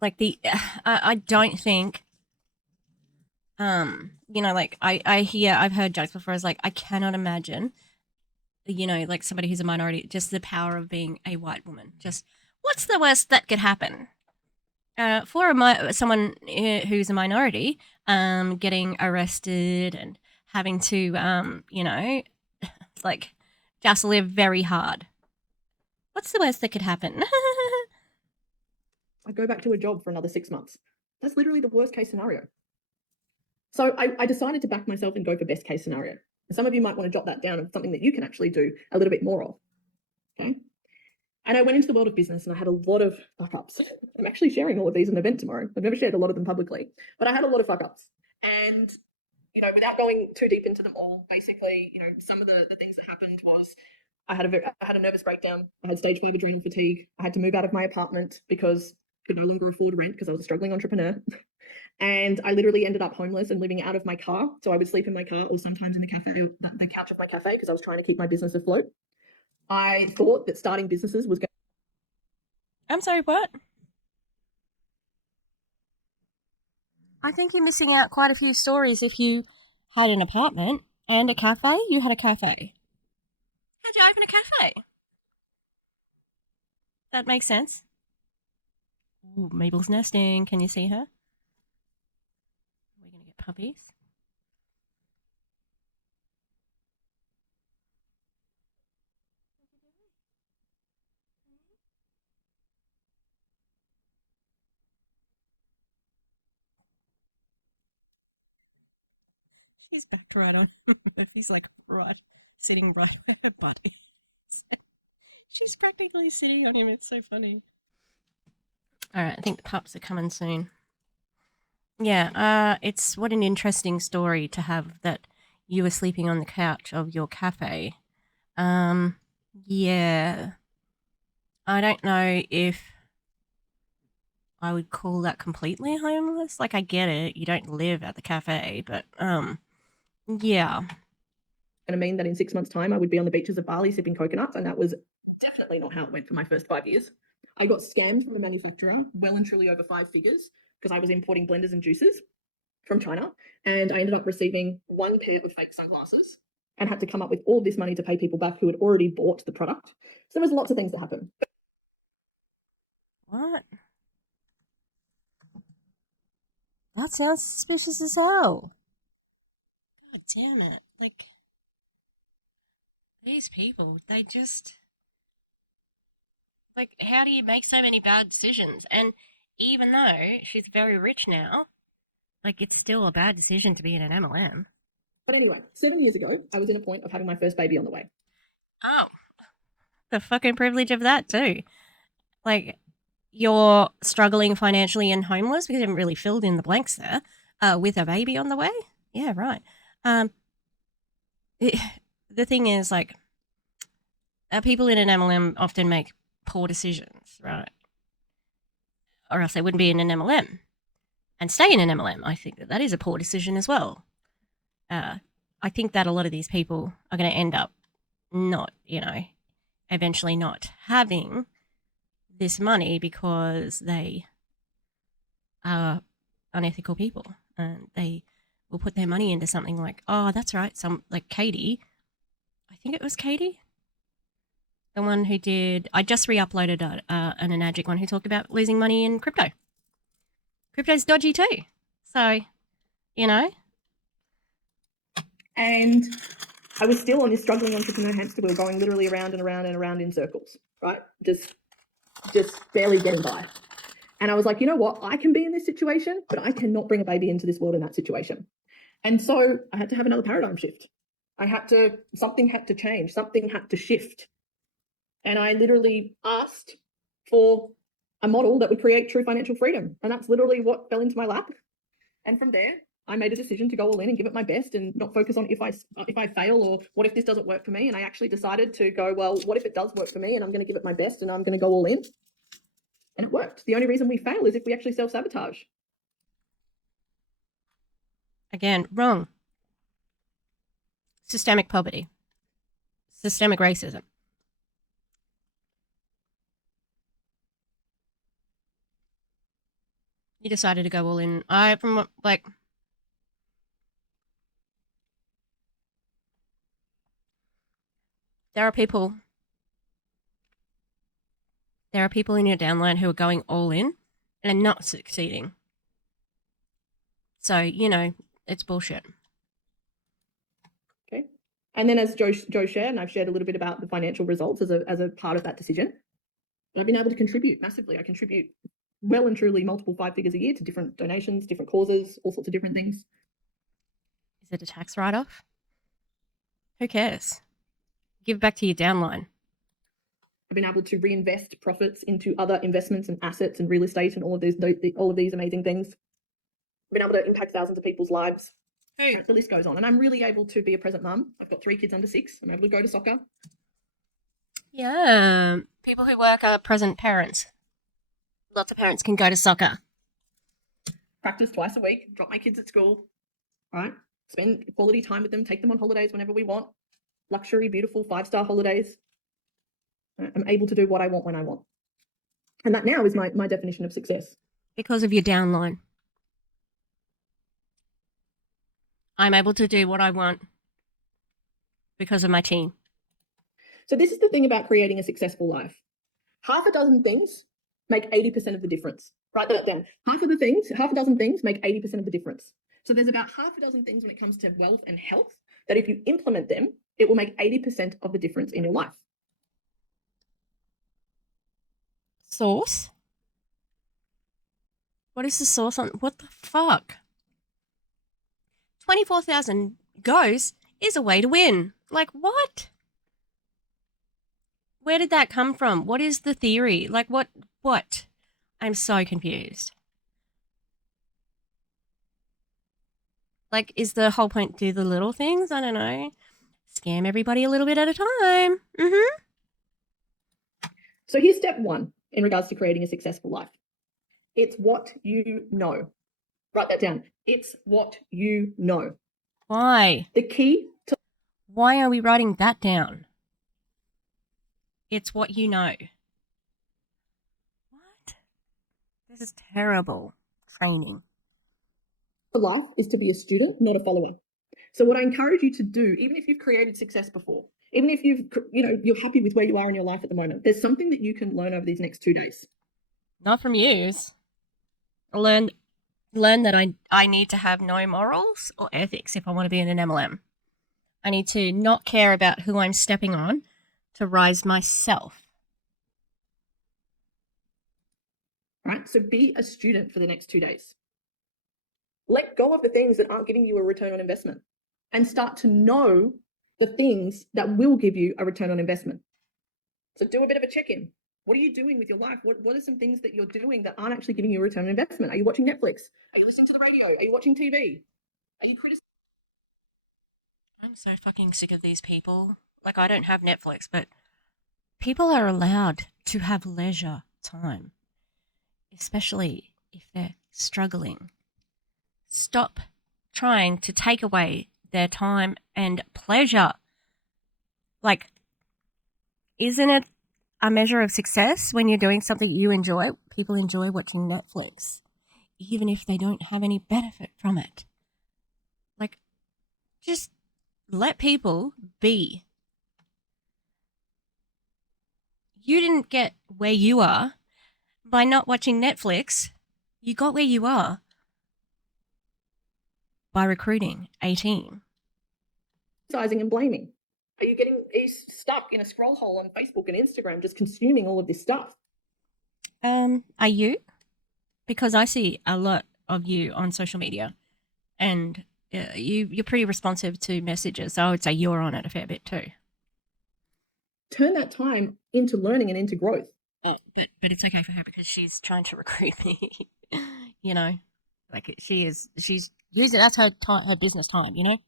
Like I don't think, you know, like I've heard jokes before. It's like, I cannot imagine, you know, like somebody who's a minority, just the power of being a white woman. Just what's the worst that could happen? For someone who's a minority, getting arrested and having to, you know, like just live very hard. What's the worst that could happen? I go back to a job for another 6 months. That's literally the worst case scenario. So I decided to back myself and go for best case scenario. And some of you might want to jot that down as something that you can actually do a little bit more of. Okay. And I went into the world of business and I had a lot of fuck ups. I'm actually sharing all of these in an event tomorrow. I've never shared a lot of them publicly, but I had a lot of fuck ups. And, you know, without going too deep into them all, basically, you know, some of the things that happened was I had a nervous breakdown. I had stage 5 adrenal fatigue. I had to move out of my apartment because I could no longer afford rent because I was a struggling entrepreneur. And I literally ended up homeless and living out of my car. So I would sleep in my car or sometimes in the couch of my cafe because I was trying to keep my business afloat. I thought that starting businesses was going. I'm sorry, what? I think you're missing out quite a few stories. If you had an apartment and a cafe, you had a cafe. How'd you open a cafe? That makes sense. Ooh, Mabel's nesting. Can you see her? We're going to get puppies. She's backed right on. He's like sitting right at her body. She's practically sitting on him. It's so funny. All right, I think the pups are coming soon. Yeah, it's what an interesting story to have that you were sleeping on the couch of your cafe. Yeah, I don't know if I would call that completely homeless. Like, I get it, you don't live at the cafe, but yeah, going to mean that in 6 months' time, I would be on the beaches of Bali sipping coconuts. And that was definitely not how it went for my first 5 years. I got scammed from a manufacturer well and truly over 5 figures because I was importing blenders and juices from China. And I ended up receiving 1 pair of fake sunglasses and had to come up with all this money to pay people back who had already bought the product. So there was lots of things that happened. What? That sounds suspicious as hell. God damn it. Like, these people, they just... Like, how do you make so many bad decisions? And even though she's very rich now, like, it's still a bad decision to be in an MLM. But anyway, 7 years ago, I was in a point of having my first baby on the way. Oh. The fucking privilege of that, too. Like, you're struggling financially and homeless because you haven't really filled in the blanks there, with a baby on the way? Yeah, right. The thing is, like, people in an MLM often make poor decisions, right? Or else they wouldn't be in an MLM and stay in an MLM. I think that is a poor decision as well. I think that a lot of these people are going to end up not, eventually not having this money because they are unethical people and they will put their money into something like, oh, that's right, like Katie. I think it was Katie. The one who did, I just re-uploaded an Enagic one who talked about losing money in crypto. Crypto's dodgy too. So, And I was still on this struggling entrepreneur hamster wheel going literally around and around and around in circles, right? Just barely getting by. And I was like, you know what? I can be in this situation, but I cannot bring a baby into this world in that situation. And so I had to have another paradigm shift. Something had to change. Something had to shift. And I literally asked for a model that would create true financial freedom. And that's literally what fell into my lap. And from there, I made a decision to go all in and give it my best and not focus on if I fail or what if this doesn't work for me. And I actually decided to go, well, what if it does work for me and I'm going to give it my best and I'm going to go all in. And it worked. The only reason we fail is if we actually self-sabotage. Again, wrong. Systemic poverty. Systemic racism. You decided to go all in. There are people in your downline who are going all in and are not succeeding. So, it's bullshit. Okay. And then as Joe shared, and I've shared a little bit about the financial results as a part of that decision, I've been able to contribute massively. I contribute well and truly multiple 5 figures a year to different donations, different causes, all sorts of different things. Is it a tax write-off? Who cares? Give back to your downline. I've been able to reinvest profits into other investments and assets and real estate and all of these amazing things. I've been able to impact thousands of people's lives. The list goes on. And I'm really able to be a present mum. I've got 3 kids under 6. I'm able to go to soccer. Yeah. People who work are present parents. Lots of parents can go to soccer. Practice twice a week. Drop my kids at school. Right? Spend quality time with them. Take them on holidays whenever we want. Luxury, beautiful, 5-star holidays. I'm able to do what I want when I want. And that now is my definition of success. Because of your downline. I'm able to do what I want because of my team. So this is the thing about creating a successful life. Half a dozen things make 80% of the difference. Write that down. Half a dozen things make 80% of the difference. So there's about half a dozen things when it comes to wealth and health that if you implement them, it will make 80% of the difference in your life. Source? What is the source on? What the fuck? 24,000 goes is a way to win. Like, what? Where did that come from? What is the theory? Like, what? I'm so confused. Like, is the whole point do the little things? I don't know. Scam everybody a little bit at a time. So here's step 1 in regards to creating a successful life. It's what you know. Write that down. It's what you know. Why? The key to Why are we writing that down? It's what you know. What? This is terrible training. For life is to be a student, not a follower. So what I encourage you to do, even if you've created success before, even if you're happy with where you are in your life at the moment, there's something that you can learn over these next 2 days. Not from yous. Learn that I need to have no morals or ethics if I want to be in an MLM. I need to not care about who I'm stepping on to rise myself. Right? So be a student for the next 2 days. Let go of the things that aren't giving you a return on investment and start to know the things that will give you a return on investment. So do a bit of a check-in. What are you doing with your life? What are some things that you're doing that aren't actually giving you a return on investment? Are you watching Netflix? Are you listening to the radio? Are you watching TV? Are you criticizing? I'm so fucking sick of these people. Like, I don't have Netflix, but people are allowed to have leisure time, especially if they're struggling. Stop trying to take away their time and pleasure. Like, isn't it a measure of success when you're doing something you enjoy? People enjoy watching Netflix, even if they don't have any benefit from it. Like, just let people be. You didn't get where you are by not watching Netflix. You got where you are by recruiting a team. And blaming? Are you stuck in a scroll hole on Facebook and Instagram just consuming all of this stuff? Are you? Because I see a lot of you on social media, and you're pretty responsive to messages. So I would say you're on it a fair bit too. Turn that time into learning and into growth. Oh, but it's okay for her because she's trying to recruit me. You know, like she's using that's her business time. You know.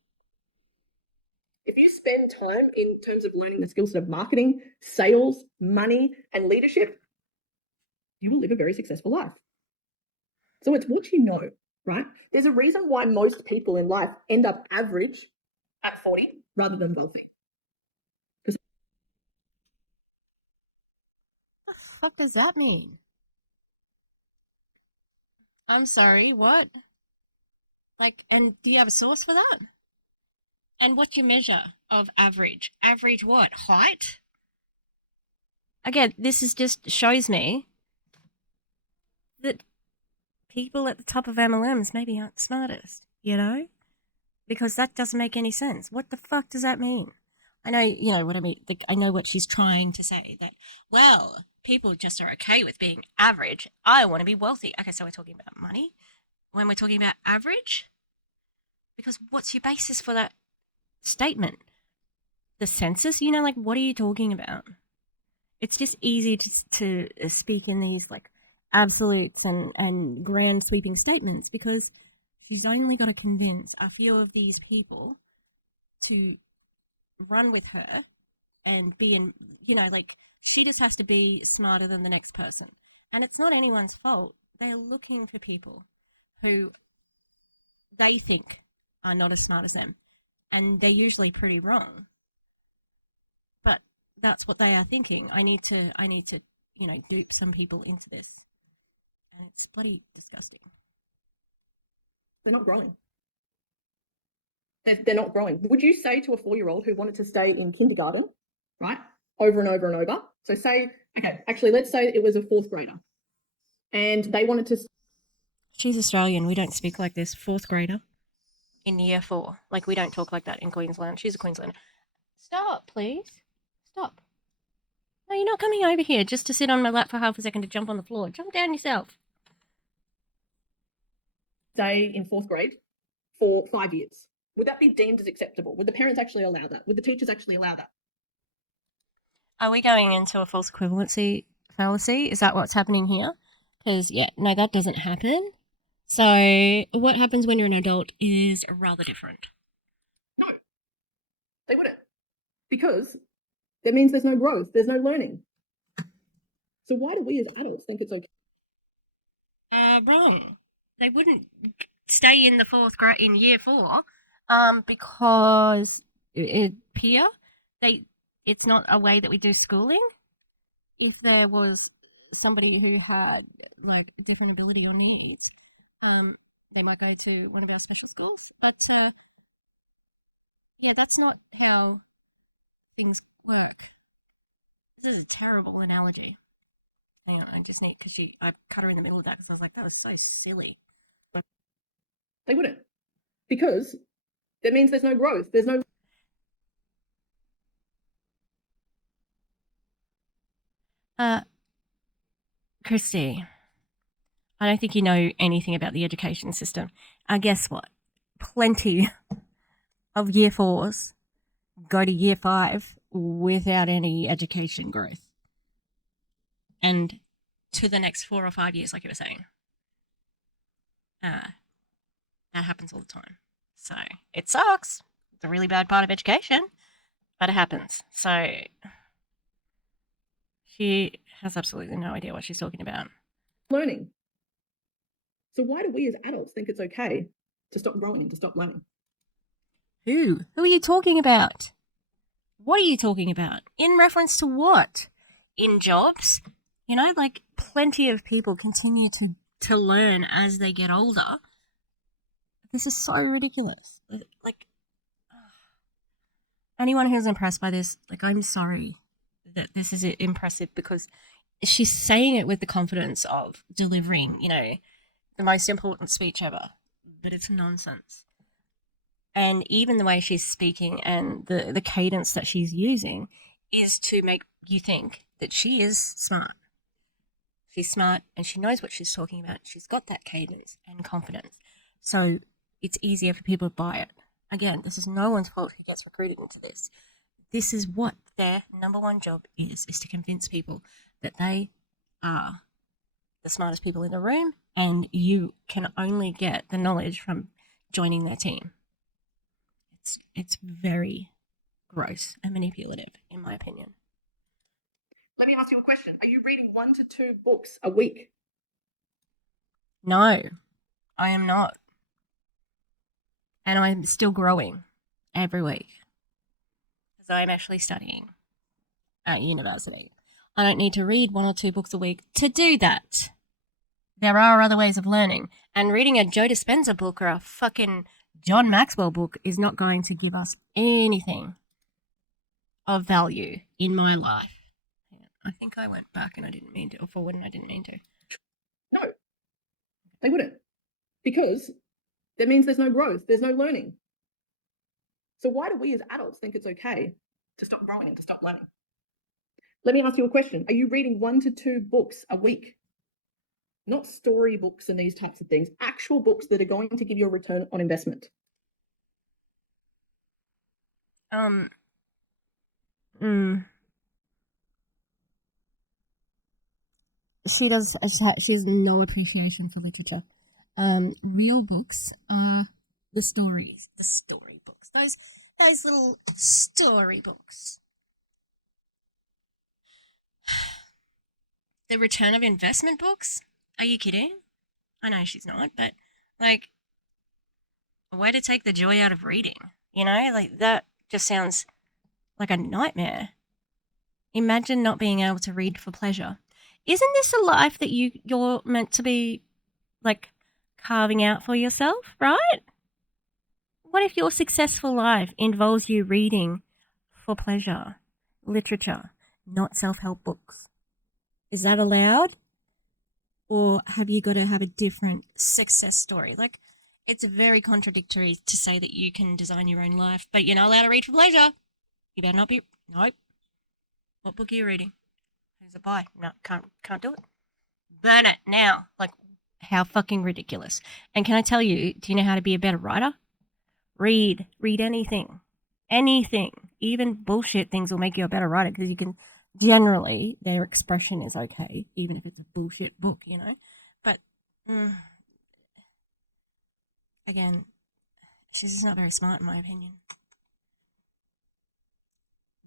If you spend time in terms of learning the skill set of marketing, sales, money, and leadership, you will live a very successful life. So it's what you know, right? There's a reason why most people in life end up average at 40 rather than wealthy. What the fuck does that mean? I'm sorry, what? Like, and do you have a source for that? And what's your measure of average? Average what? Height? Again, this is just shows me that people at the top of MLMs maybe aren't the smartest, you know? Because that doesn't make any sense. What the fuck does that mean? I know, you know what I mean. I know what she's trying to say, that, well, people just are okay with being average. I want to be wealthy. Okay, so we're talking about money when we're talking about average? Because what's your basis for that statement? The census? You know, like, what are you talking about? It's just easy to speak in these, like, absolutes and grand sweeping statements because she's only got to convince a few of these people to run with her and be in, you know, like, she just has to be smarter than the next person. And it's not anyone's fault. They're looking for people who they think are not as smart as them. And they're usually pretty wrong. But that's what they are thinking. I need to, you know, dupe some people into this. And it's bloody disgusting. They're not growing. They're not growing. Would you say to a 4-year-old who wanted to stay in kindergarten, right, over and over and over? So say, okay, actually, let's say it was a 4th grader and they wanted to. She's Australian. We don't speak like this. 4th grader in year 4. Like, we don't talk like that in Queensland. She's a Queenslander. Stop, please. Stop. No, you're not coming over here just to sit on my lap for half a second to jump on the floor. Jump down yourself. Stay in 4th grade for 5 years. Would that be deemed as acceptable? Would the parents actually allow that? Would the teachers actually allow that? Are we going into a false equivalency fallacy? Is that what's happening here? Because, yeah, no, that doesn't happen. So what happens when you're an adult is rather different. No, they wouldn't. Because that means there's no growth, there's no learning. So why do we as adults think it's okay? Wrong. They wouldn't stay in the 4th grade in year 4 because peer. It's not a way that we do schooling. If there was somebody who had like different ability or needs, they might go to one of our special schools. But yeah, that's not how things work. This is a terrible analogy. Hang on, I just need because I cut her in the middle of that because I was like, that was so silly. They wouldn't, because that means there's no growth. There's no. Kristie, I don't think you know anything about the education system. Guess what? Plenty of year 4s go to year 5 without any education growth. And to the next 4 or 5 years, like you were saying. That happens all the time. So it sucks. It's a really bad part of education, but it happens. So she has absolutely no idea what she's talking about. Learning. So why do we as adults think it's okay to stop growing and to stop learning? Who? Who are you talking about? What are you talking about? In reference to what? In jobs? You know, like plenty of people continue to learn as they get older. This is so ridiculous. Like, anyone who's impressed by this, like, I'm sorry that this is impressive, because she's saying it with the confidence of delivering, you know, the most important speech ever, but it's nonsense. And even the way she's speaking and the cadence that she's using is to make you think that she is smart. She's smart and she knows what she's talking about. She's got that cadence and confidence. So it's easier for people to buy it. Again, this is no one's fault who gets recruited into this. This is what their number one job is to convince people that they are the smartest people in the room, and you can only get the knowledge from joining their team. It's very gross and manipulative, in my opinion. Let me ask you a question. Are you reading 1 to 2 books a week? No, I am not. And I'm still growing every week, because I'm actually studying at university. I don't need to read 1 or 2 books a week to do that. There are other ways of learning. And reading a Joe Dispenza book or a fucking John Maxwell book is not going to give us anything of value in my life. I think I went back and I didn't mean to, or forward and I didn't mean to. No, they wouldn't, because that means there's no growth. There's no learning. So why do we as adults think it's okay to stop growing and to stop learning? Let me ask you a question. Are you reading 1 to 2 books a week? Not story books and these types of things, actual books that are going to give you a return on investment. She has no appreciation for literature. Real books are the story books. Those little story books. The return of investment books? Are you kidding? I know she's not, but like, a way to take the joy out of reading, you know? Like, that just sounds like a nightmare. Imagine not being able to read for pleasure. Isn't this a life that you're meant to be, like, carving out for yourself, right? What if your successful life involves you reading for pleasure, literature, not self-help books? Is that allowed? Or have you got to have a different success story? Like, it's very contradictory to say that you can design your own life, but you're not allowed to read for pleasure. You better not be. Nope. What book are you reading? Who's it by? No, can't do it. Burn it now. Like, how fucking ridiculous. And can I tell you, do you know how to be a better writer? Read anything. Anything. Even bullshit things will make you a better writer, because you can, generally, their expression is okay, even if it's a bullshit book, you know? But, again, she's just not very smart, in my opinion.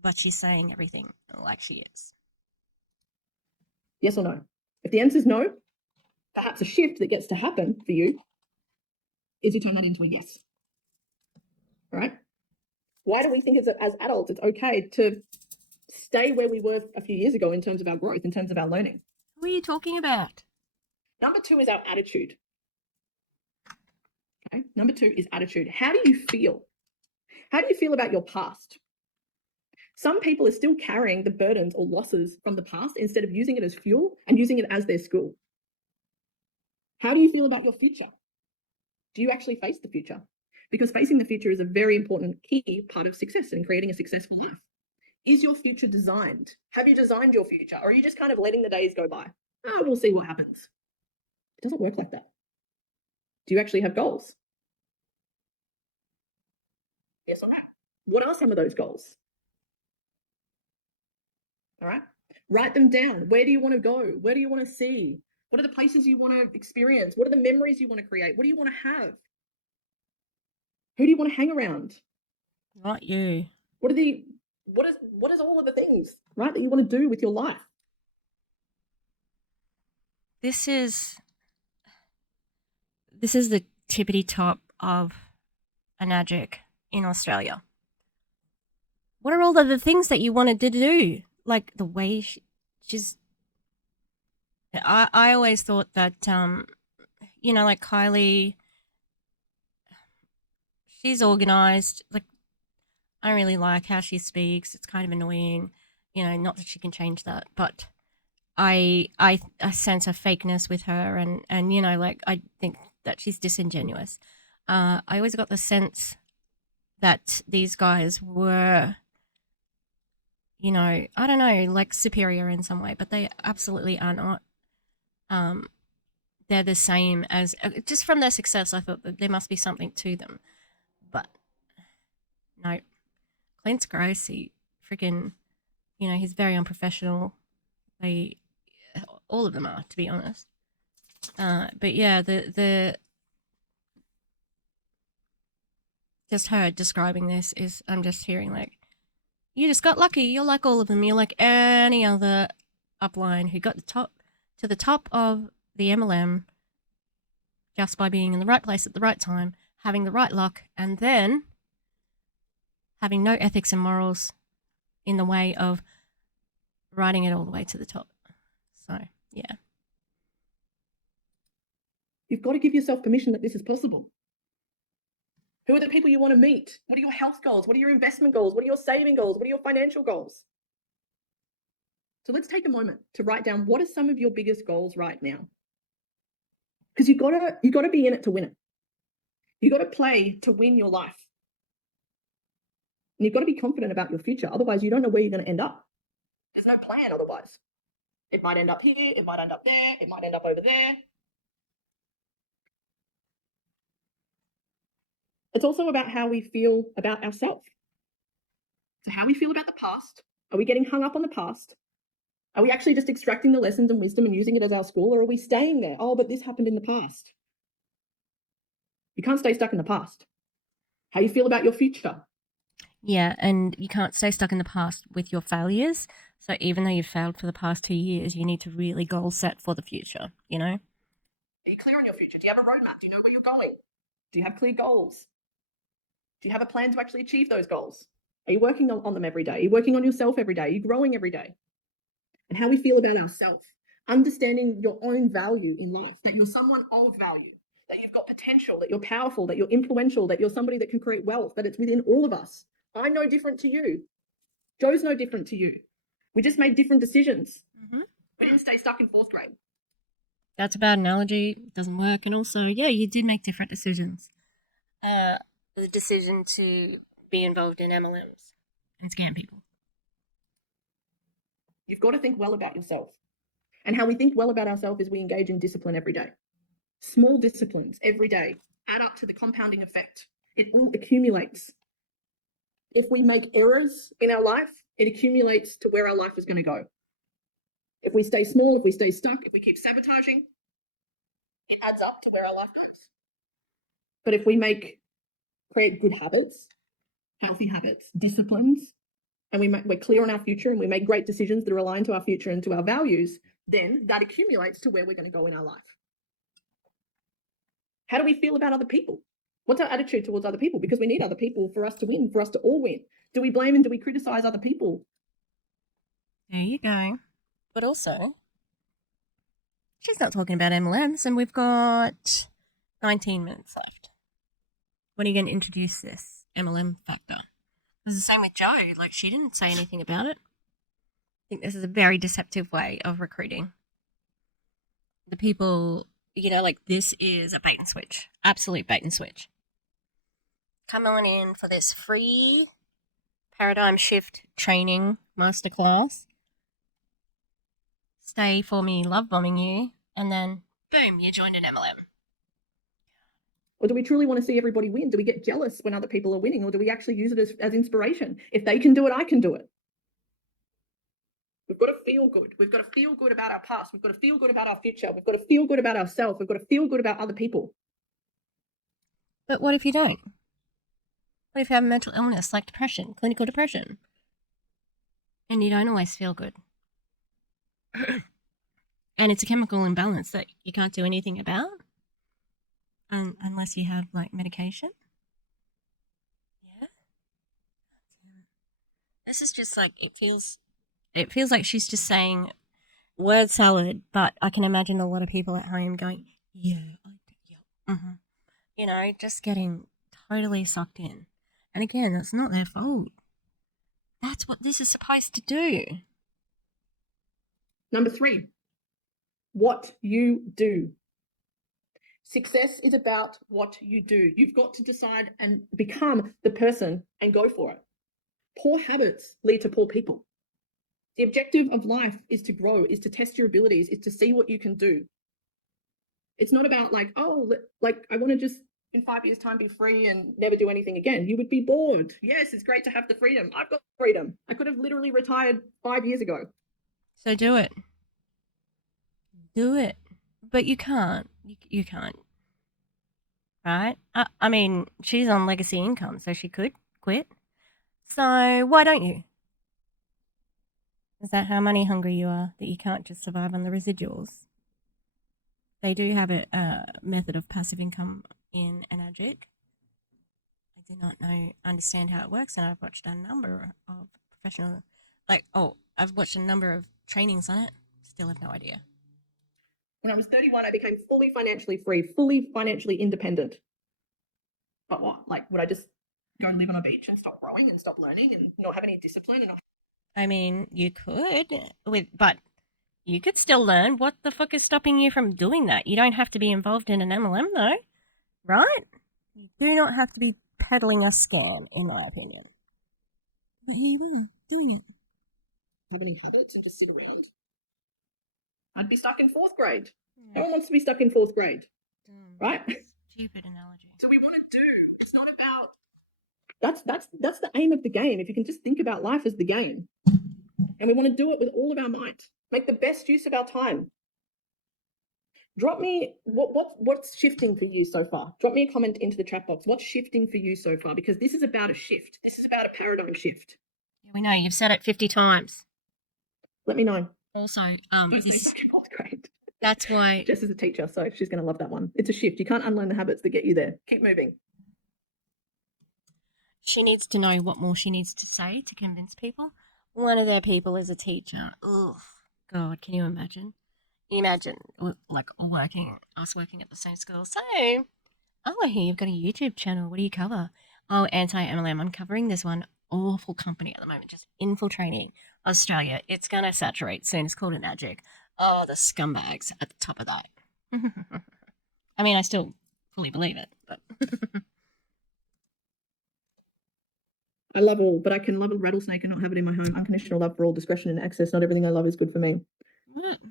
But she's saying everything like she is. Yes or no? If the answer is no, perhaps a shift that gets to happen for you is you turn that into a yes. All right? Why do we think as adults it's okay to stay where we were a few years ago in terms of our growth, in terms of our learning? Who are you talking about? Number 2 is our attitude. Okay. Number 2 is attitude. How do you feel? How do you feel about your past? Some people are still carrying the burdens or losses from the past instead of using it as fuel and using it as their school. How do you feel about your future? Do you actually face the future? Because facing the future is a very important key part of success and creating a successful life. Is your future designed? Have you designed your future? Or are you just kind of letting the days go by? Oh, we'll see what happens. It doesn't work like that. Do you actually have goals? Yes or no? What are some of those goals? All right. Write them down. Where do you want to go? Where do you want to see? What are the places you want to experience? What are the memories you want to create? What do you want to have? Who do you want to hang around? Not you. What is all of the things, right, that you want to do with your life? This is the tippity top of Enagic in Australia. What are all of the things that you wanted to do? Like the way she's. I always thought that, like Kylie, she's organized. Like, I don't really like how she speaks. It's kind of annoying. Not that she can change that, but I sense a fakeness with her, and I think that she's disingenuous. I always got the sense that these guys were, I don't know, like superior in some way, but they absolutely are not. They're the same as, just from their success, I thought that there must be something to them, but no. Clint's gross. He freaking, he's very unprofessional. All of them are, to be honest. But yeah, the just her describing this is, I'm just hearing like, you just got lucky. You're like all of them. You're like any other upline who got to the top of the MLM just by being in the right place at the right time, having the right luck, and then having no ethics and morals in the way of riding it all the way to the top. So, yeah. You've got to give yourself permission that this is possible. Who are the people you want to meet? What are your health goals? What are your investment goals? What are your saving goals? What are your financial goals? So let's take a moment to write down, what are some of your biggest goals right now? Because you've got to be in it to win it. You've got to play to win your life. And you've got to be confident about your future. Otherwise, you don't know where you're going to end up. There's no plan otherwise. It might end up here. It might end up there. It might end up over there. It's also about how we feel about ourselves. So how we feel about the past. Are we getting hung up on the past? Are we actually just extracting the lessons and wisdom and using it as our school, or are we staying there? Oh, but this happened in the past. You can't stay stuck in the past. How you feel about your future. Yeah, and you can't stay stuck in the past with your failures. So even though you've failed for the past 2 years, you need to really goal set for the future, Are you clear on your future? Do you have a roadmap? Do you know where you're going? Do you have clear goals? Do you have a plan to actually achieve those goals? Are you working on them every day? Are you working on yourself every day? Are you growing every day? And how we feel about ourselves. Understanding your own value in life, that you're someone of value, that you've got potential, that you're powerful, that you're influential, that you're somebody that can create wealth, that it's within all of us. I'm no different to you. Joe's no different to you. We just made different decisions. Mm-hmm. We didn't stay stuck in 4th grade. That's a bad analogy. It doesn't work. And also, yeah, you did make different decisions. The decision to be involved in MLMs and scam people. You've got to think well about yourself. And how we think well about ourselves is we engage in discipline every day. Small disciplines every day add up to the compounding effect. It all accumulates. If we make errors in our life, it accumulates to where our life is going to go. If we stay small, if we stay stuck, if we keep sabotaging, it adds up to where our life goes. But if we create good habits, healthy habits, disciplines, and we're clear on our future and we make great decisions that are aligned to our future and to our values, then that accumulates to where we're going to go in our life. How do we feel about other people? What's our attitude towards other people? Because we need other people for us to win, for us to all win. Do we blame and do we criticize other people? There you go. But also, she's not talking about MLMs, and we've got 19 minutes left. When are you going to introduce this MLM factor? It's the same with Joe. Like, she didn't say anything about it. I think this is a very deceptive way of recruiting. The people, you know, like, this is a bait and switch. Absolute bait and switch. Come on in for this free paradigm shift training masterclass. Stay for me, love bombing you, and then boom, you joined an MLM. Or do we truly want to see everybody win? Do we get jealous when other people are winning, or do we actually use it as inspiration? If they can do it, I can do it. We've got to feel good. We've got to feel good about our past. We've got to feel good about our future. We've got to feel good about ourselves. We've got to feel good about other people. But what if you don't? What if you have a mental illness like depression, clinical depression, and you don't always feel good? And it's a chemical imbalance that you can't do anything about unless you have, like, medication? Yeah. This is just like, it feels like she's just saying word salad, but I can imagine a lot of people at home going, yeah, you know, just getting totally sucked in. And again, it's not their fault. That's what this is supposed to do. Number 3, what you do. Success is about what you do. You've got to decide and become the person and go for it. Poor habits lead to poor people. The objective of life is to grow, is to test your abilities, is to see what you can do. It's not about like, oh, like I want to just in 5 years' time be free and never do anything again. You would be bored. Yes, it's great to have the freedom. I've got freedom. I could have literally retired 5 years ago. So do it. Do it. But you can't. You can't. Right? I mean, she's on legacy income, so she could quit. So why don't you? Is that how money hungry you are, that you can't just survive on the residuals? They do have a method of passive income in Enagic. I do not understand how it works, and I've watched a number of professional, I've watched a number of trainings on it. Still have no idea. When I was 31, I became fully financially free, fully financially independent. But what? Like, would I just go and live on a beach and stop growing and stop learning and not have any discipline? I mean, you could, but you could still learn. What the fuck is stopping you from doing that? You don't have to be involved in an MLM, though, right? You do not have to be peddling a scam, in my opinion. But here you are, doing it. Have any habits and just sit around? I'd be stuck in 4th grade. No one wants to be stuck in 4th grade, right? Stupid analogy. So we want to do. It's not about. That's the aim of the game. If you can just think about life as the game, and we want to do it with all of our might. Make the best use of our time. Drop me what's shifting for you so far. Drop me a comment into the chat box. What's shifting for you so far? Because this is about a shift. This is about a paradigm shift. Yeah, we know you've said it 50 times. Let me know. Also, Great. That's why Jess is a teacher, so she's going to love that one. It's a shift. You can't unlearn the habits that get you there. Keep moving. she needs to know what more she needs to say to convince people. One of their people is a teacher. Oh, God, can you imagine? Imagine, like, us working at the same school. So, oh, I hear you've got a YouTube channel. What do you cover? Oh, anti-MLM. I'm covering this one awful company at the moment, just infiltrating Australia. It's going to saturate soon. It's called Enagic. Oh, the scumbags at the top of that. I mean, I still fully believe it, but... I love all, but I can love a rattlesnake and not have it in my home. Unconditional love for all, discretion and access. Not everything I love is good for me.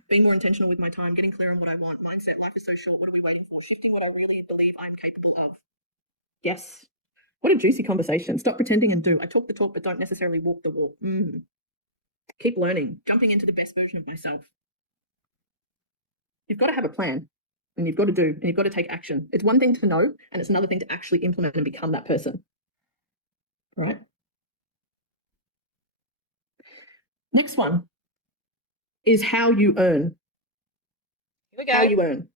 Being more intentional with my time, getting clear on what I want. Mindset, life is so short. What are we waiting for? Shifting what I really believe I'm capable of. Yes. What a juicy conversation. Stop pretending and do. I talk the talk, but don't necessarily walk the walk. Keep learning. Jumping into the best version of myself. You've got to have a plan, and you've got to do, and you've got to take action. It's one thing to know, and it's another thing to actually implement and become that person. All right. Next one is how you earn. Here we go. How you earn.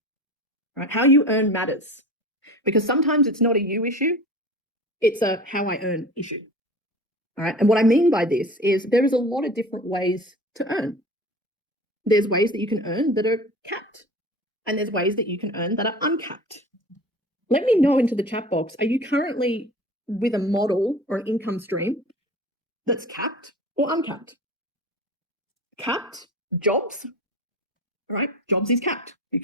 Right? How you earn matters. because sometimes it's not a you issue, it's a how I earn issue. All right. And what I mean by this is there is a lot of different ways to earn. There's ways that you can earn that are capped, and there's ways that you can earn that are uncapped. Let me know into the chat box, are you currently with a model or an income stream that's capped or uncapped? Capped, jobs, all right? Jobs is capped. You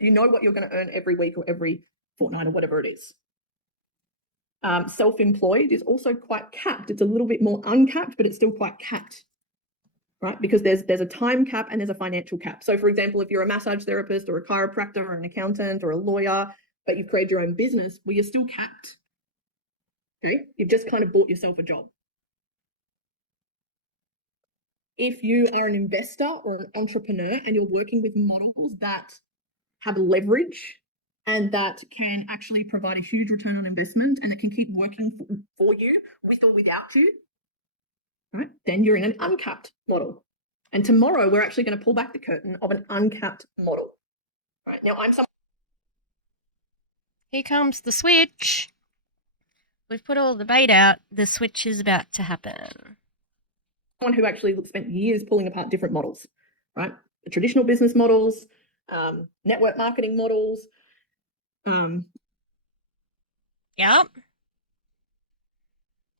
know what you're going to earn every week or every fortnight or whatever it is. Self-employed is also quite capped. It's a little bit more uncapped, but it's still quite capped, right? Because there's a time cap and there's a financial cap. So for example, if you're a massage therapist or a chiropractor or an accountant or a lawyer, but you've created your own business, well, you're still capped. Okay, you've just kind of bought yourself a job. If you are an investor or an entrepreneur and you're working with models that have leverage and that can actually provide a huge return on investment and that can keep working for you with or without you, right, then you're in an uncapped model. And tomorrow we're actually going to pull back the curtain of an uncapped model. Right now, Here comes the switch. We've put all the bait out. The switch is about to happen. someone who actually spent years pulling apart different models, right? The traditional business models, network marketing models. Yep.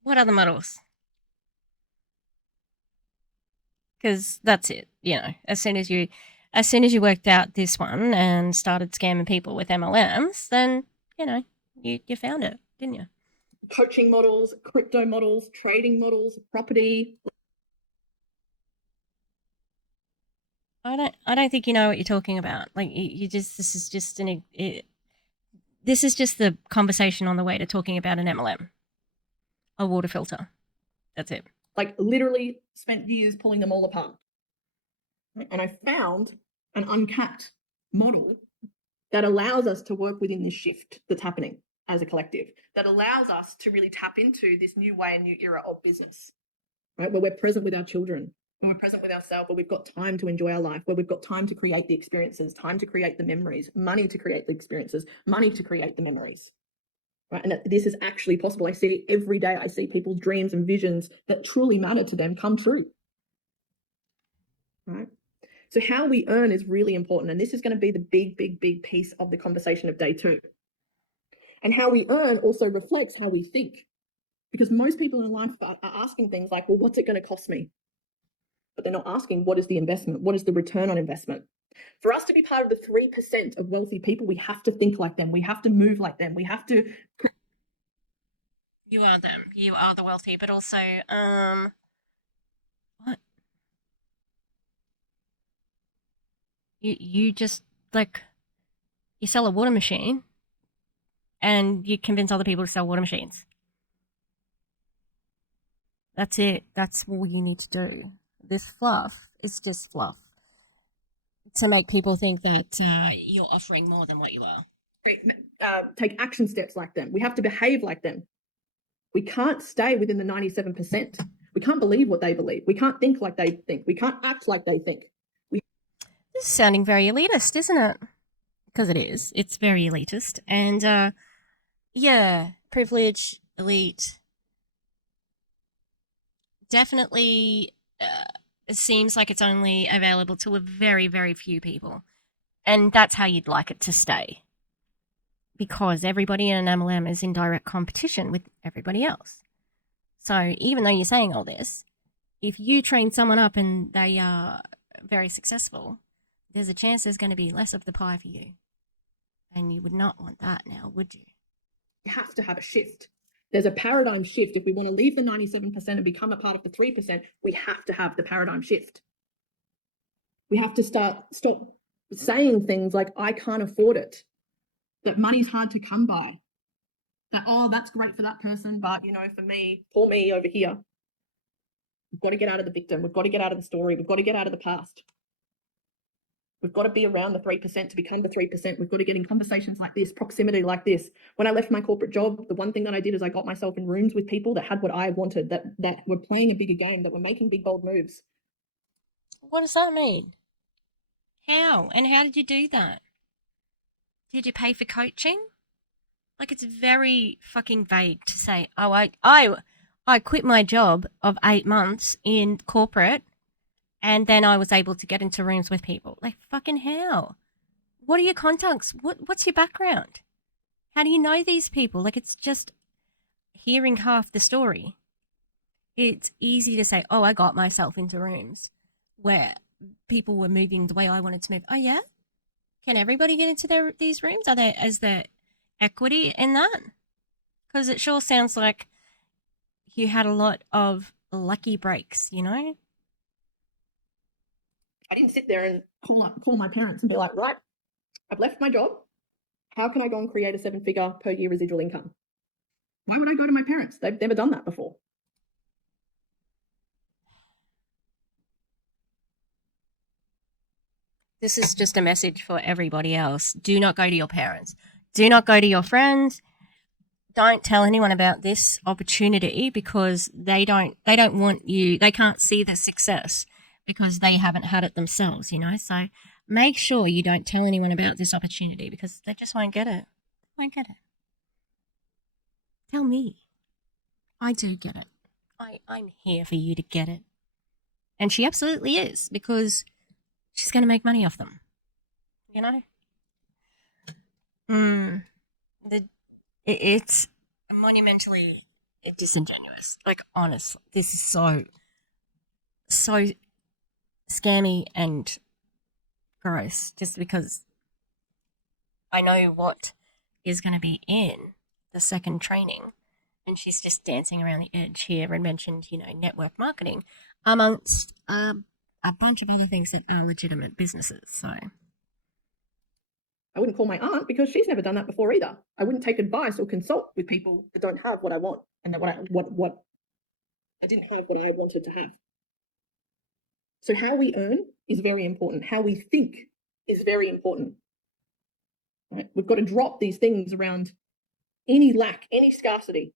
What other models? Because that's it. You know, as soon as you worked out this one and started scamming people with MLMs, then you know you found it, didn't you? Coaching models, crypto models, trading models, property. I don't think you know what you're talking about. Like this is just the conversation on the way to talking about an MLM, a water filter. That's it. Like literally spent years pulling them all apart. And I found an uncapped model that allows us to work within this shift that's happening as a collective, that allows us to really tap into this new way and new era of business, right? Where we're present with our children, where we're present with ourselves, where we've got time to enjoy our life, where we've got time to create the experiences, time to create the memories, money to create the experiences, money to create the memories, right? And that this is actually possible. I see it every day. I see people's dreams and visions that truly matter to them come true, right? So how we earn is really important. And this is going to be the big piece of the conversation of day 2. And how we earn also reflects how we think. Because most people in life are asking things like, well, what's it going to cost me? But they're not asking, what is the investment? What is the return on investment? For us to be part of the 3% of wealthy people, we have to think like them. We have to move like them. We have to... You are them. You are the wealthy, but also, what? You just, like, you sell a water machine and you convince other people to sell water machines. That's it. That's all you need to do. This fluff is just fluff to make people think that you're offering more than what you are. Take action steps like them. We have to behave like them. We can't stay within the 97%. We can't believe what they believe. We can't think like they think. We can't act like they think. This is sounding very elitist, isn't it? Because it is. It's very elitist. And, yeah, privilege, elite. Definitely it seems like it's only available to a very few people. And that's how you'd like it to stay. Because everybody in an MLM is in direct competition with everybody else. So even though you're saying all this, if you train someone up and they are very successful, there's a chance there's going to be less of the pie for you. And you would not want that now, would you? You have to have a shift. There's a paradigm shift. If we want to leave the 97% and become a part of the 3%, we have to have the paradigm shift. We have to stop saying things like, I can't afford it, that money's hard to come by, that, oh, that's great for that person, but, you know, for me, poor me over here. We've got to get out of the victim. We've got to get out of the story. We've got to get out of the past. We've got to be around the 3% to become the 3%. We've got to get in conversations like this, proximity like this. When I left my corporate job, the one thing that I did is I got myself in rooms with people that had what I wanted, that were playing a bigger game, that were making big, bold moves. What does that mean? How? And how did you do that? Did you pay for coaching? Like, it's very fucking vague to say, oh, I quit my job of 8 months in corporate and then I was able to get into rooms with people. Like, fucking hell. What are your contacts? What's your background? How do you know these people? Like, it's just hearing half the story. It's easy to say, oh, I got myself into rooms where people were moving the way I wanted to move. Oh, yeah? Can everybody get into these rooms? Is there equity in that? Because it sure sounds like you had a lot of lucky breaks, you know? I didn't sit there and call my parents and be like, right, I've left my job. How can I go and create a 7-figure per year residual income? Why would I go to my parents? They've never done that before. This is just a message for everybody else. Do not go to your parents. Do not go to your friends. Don't tell anyone about this opportunity because they don't want you. They can't see the success because they haven't had it themselves, you know? So make sure you don't tell anyone about this opportunity because they just won't get it. Won't get it. Tell me. I do get it. I'm here for you to get it. And she absolutely is because she's going to make money off them. You know? It's monumentally disingenuous. Like, honestly, this is so scammy and gross just because I know what is going to be in the second training and she's just dancing around the edge here and mentioned, you know, network marketing amongst a bunch of other things that are legitimate businesses. So I wouldn't call my aunt because she's never done that before either. I wouldn't take advice or consult with people that don't have what I want and that what I didn't have what I wanted to have. So how we earn is very important. How we think is very important. Right? We've got to drop these things around any lack, any scarcity,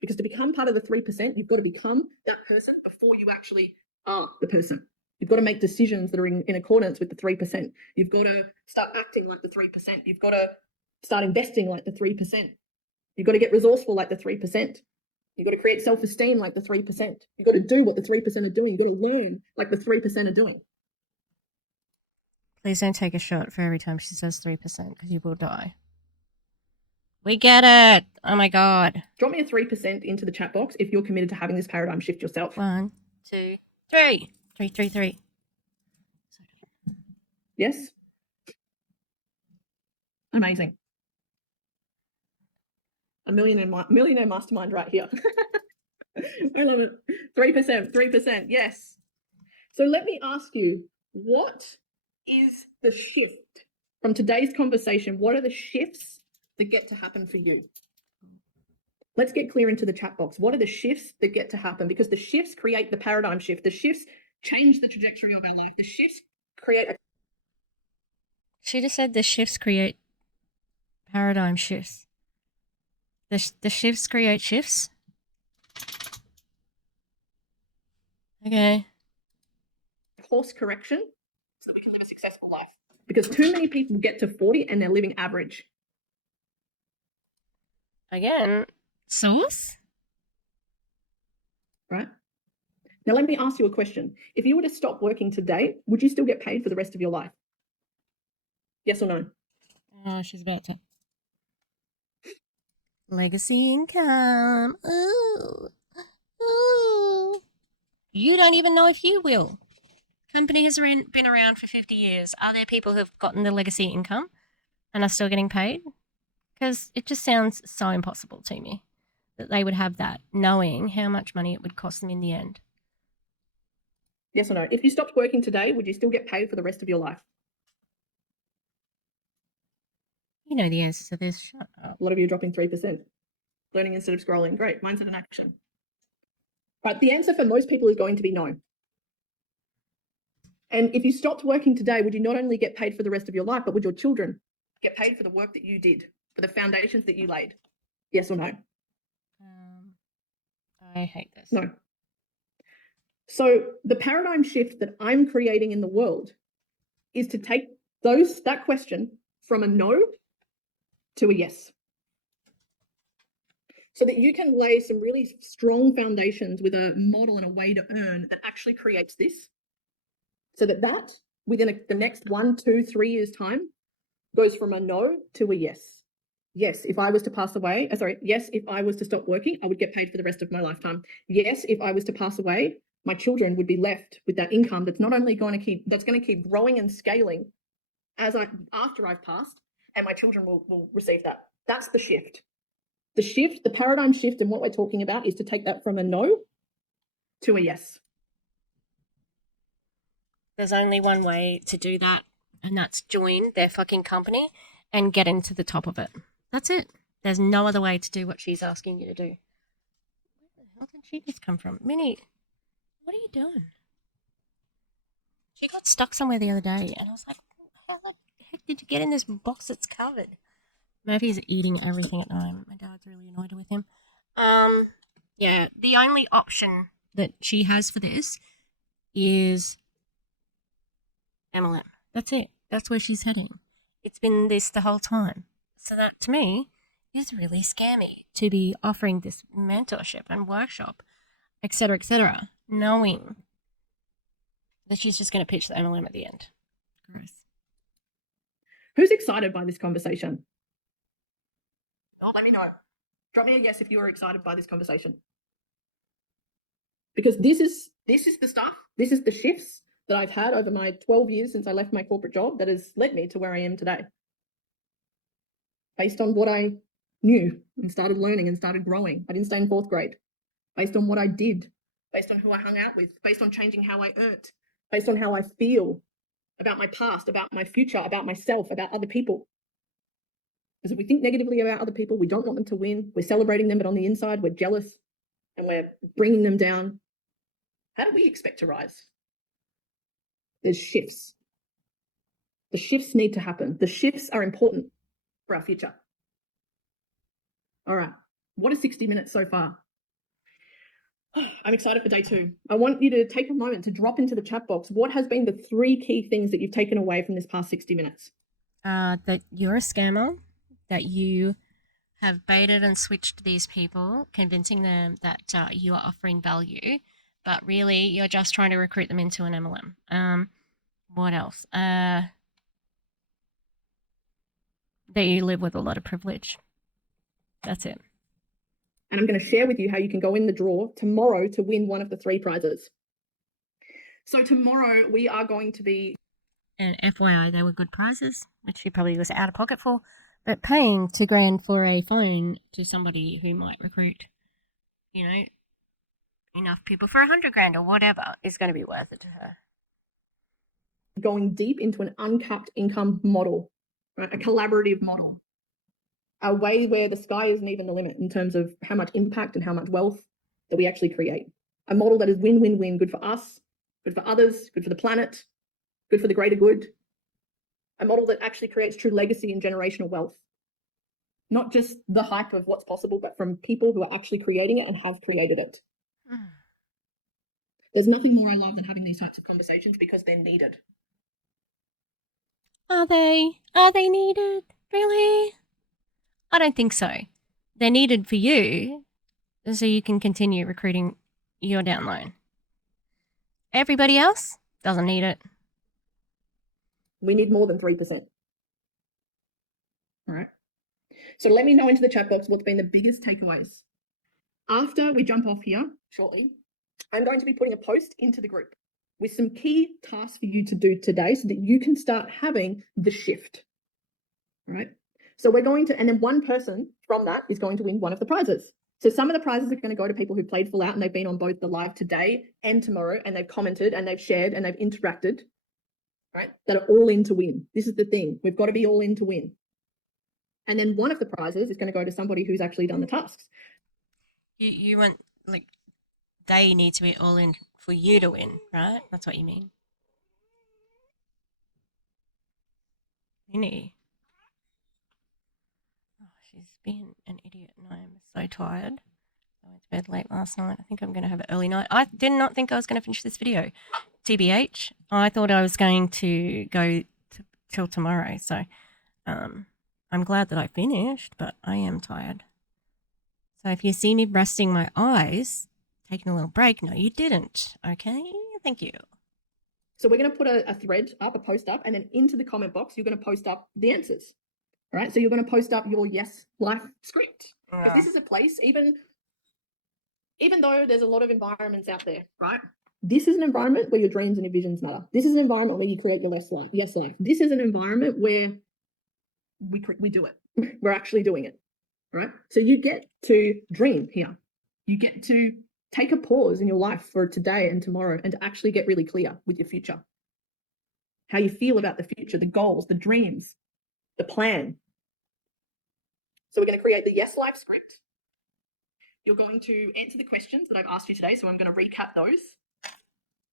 because to become part of the 3%, you've got to become that person before you actually are the person. You've got to make decisions that are in accordance with the 3%. You've got to start acting like the 3%. You've got to start investing like the 3%. You've got to get resourceful like the 3%. You've got to create self-esteem like the 3%. You've got to do what the 3% are doing. You've got to learn like the 3% are doing. please don't take a shot for every time she says 3% because you will die. We get it. Oh my God. Drop me a 3% into the chat box if you're committed to having this paradigm shift yourself. 1, 2, 3. 3, 3, 3. Yes? Amazing. A millionaire mastermind right here. I love it. 3%, yes. So let me ask you, what is the shift from today's conversation? What are the shifts that get to happen for you? Let's get clear into the chat box. What are the shifts that get to happen? Because the shifts create the paradigm shift. The shifts change the trajectory of our life. The shifts create a... She just said the shifts create paradigm shifts. The shifts create shifts? Okay. course correction so that we can live a successful life. Because too many people get to 40 and they're living average. Again, source? Right? Now, let me ask you a question. If you were to stop working today, would you still get paid for the rest of your life? Yes or no? Oh, she's about to. Legacy income. Ooh. Ooh. You don't even know if you will. Company has been around for 50 years. Are there people who have gotten the legacy income and are still getting paid? Because it just sounds so impossible to me that they would have that, knowing how much money it would cost them in the end. Yes or no? If you stopped working today, would you still get paid for the rest of your life? You know the answer to this. Shut up. A lot of you are dropping 3%. Learning instead of scrolling. Great. Mindset and action. But the answer for most people is going to be no. And if you stopped working today, would you not only get paid for the rest of your life, but would your children get paid for the work that you did, for the foundations that you laid? Yes or no? I hate this. No. So the paradigm shift that I'm creating in the world is to take that question from a no to a yes. so that you can lay some really strong foundations with a model and a way to earn that actually creates this, so that within the next 1, 2, 3 years time goes from a no to a yes. Yes, if I was to pass away, yes, if I was to stop working, I would get paid for the rest of my lifetime. Yes, if I was to pass away, my children would be left with that income that's not only going to keep growing and scaling after I've passed, and my children will receive that. That's the shift. The shift, the paradigm shift, and what we're talking about is to take that from a no to a yes. There's only one way to do that, and that's join their fucking company and get into the top of it. That's it. There's no other way to do what she's asking you to do. Where the hell did she just come from? Minnie, what are you doing? She got stuck somewhere the other day, and I was like, how the heck did you get in this box that's covered? Murphy's eating everything at the moment. My dad's really annoyed with him. Yeah, the only option that she has for this is MLM. That's it. That's where she's heading. It's been this the whole time. So that, to me, is really scammy to be offering this mentorship and workshop, etc., knowing that she's just going to pitch the MLM at the end. Gross. Who's excited by this conversation? Oh, let me know. Drop me a yes if you are excited by this conversation. Because this is the stuff, this is the shifts that I've had over my 12 years since I left my corporate job that has led me to where I am today. Based on what I knew and started learning and started growing. I didn't stay in 4th grade. Based on what I did, based on who I hung out with, based on changing how I earned, based on how I feel about my past, about my future, about myself, about other people. Because if we think negatively about other people, we don't want them to win. We're celebrating them, but on the inside, we're jealous and we're bringing them down. How do we expect to rise? There's shifts. The shifts need to happen. The shifts are important for our future. All right. What are 60 minutes so far? I'm excited for day 2. I want you to take a moment to drop into the chat box. What has been the 3 key things that you've taken away from this past 60 minutes? That you're a scammer, that you have baited and switched these people, convincing them that you are offering value, but really you're just trying to recruit them into an MLM. What else? That you live with a lot of privilege. That's it. And I'm going to share with you how you can go in the draw tomorrow to win one of the 3 prizes. So tomorrow we are going to be... And FYI, they were good prizes, which she probably was out of pocket for, but paying $2,000 for a phone to somebody who might recruit, enough people for $100,000 or whatever is going to be worth it to her. Going deep into an uncapped income model, right? A collaborative model. A way where the sky isn't even the limit in terms of how much impact and how much wealth that we actually create. A model that is win-win-win, good for us, good for others, good for the planet, good for the greater good. A model that actually creates true legacy and generational wealth. Not just the hype of what's possible, but from people who are actually creating it and have created it. There's nothing more I love than having these types of conversations because they're needed. Are they? Are they needed? Really? I don't think so. They're needed for you so you can continue recruiting your downline. Everybody else doesn't need it. We need more than 3%. All right. So let me know into the chat box what's been the biggest takeaways. After we jump off here shortly, I'm going to be putting a post into the group with some key tasks for you to do today so that you can start having the shift. All right. So we're going to, and then one person from that is going to win one of the prizes. So some of the prizes are going to go to people who played full out and they've been on both the live today and tomorrow, and they've commented and they've shared and they've interacted, right? That are all in to win. This is the thing. We've got to be all in to win. And then one of the prizes is going to go to somebody who's actually done the tasks. You want, they need to be all in for you to win, right? That's what you mean. Minnie. Oh, she's been an idiot and I am so tired. I went to bed late last night. I think I'm going to have an early night. I did not think I was going to finish this video. TBH. I thought I was going to go till tomorrow. So I'm glad that I finished, but I am tired. So if you see me resting my eyes, taking a little break, no, you didn't. Okay, thank you. So we're going to put a thread up, a post up, and then into the comment box, you're going to post up the answers. All right. So you're going to post up your yes life script. Because this is a place, even though there's a lot of environments out there, right? This is an environment where your dreams and your visions matter. This is an environment where you create your yes life. This is an environment where we do it. We're actually doing it, right? So you get to dream here. You get to take a pause in your life for today and tomorrow and to actually get really clear with your future. How you feel about the future, the goals, the dreams, the plan. So we're going to create the yes life script. You're going to answer the questions that I've asked you today. So I'm going to recap those.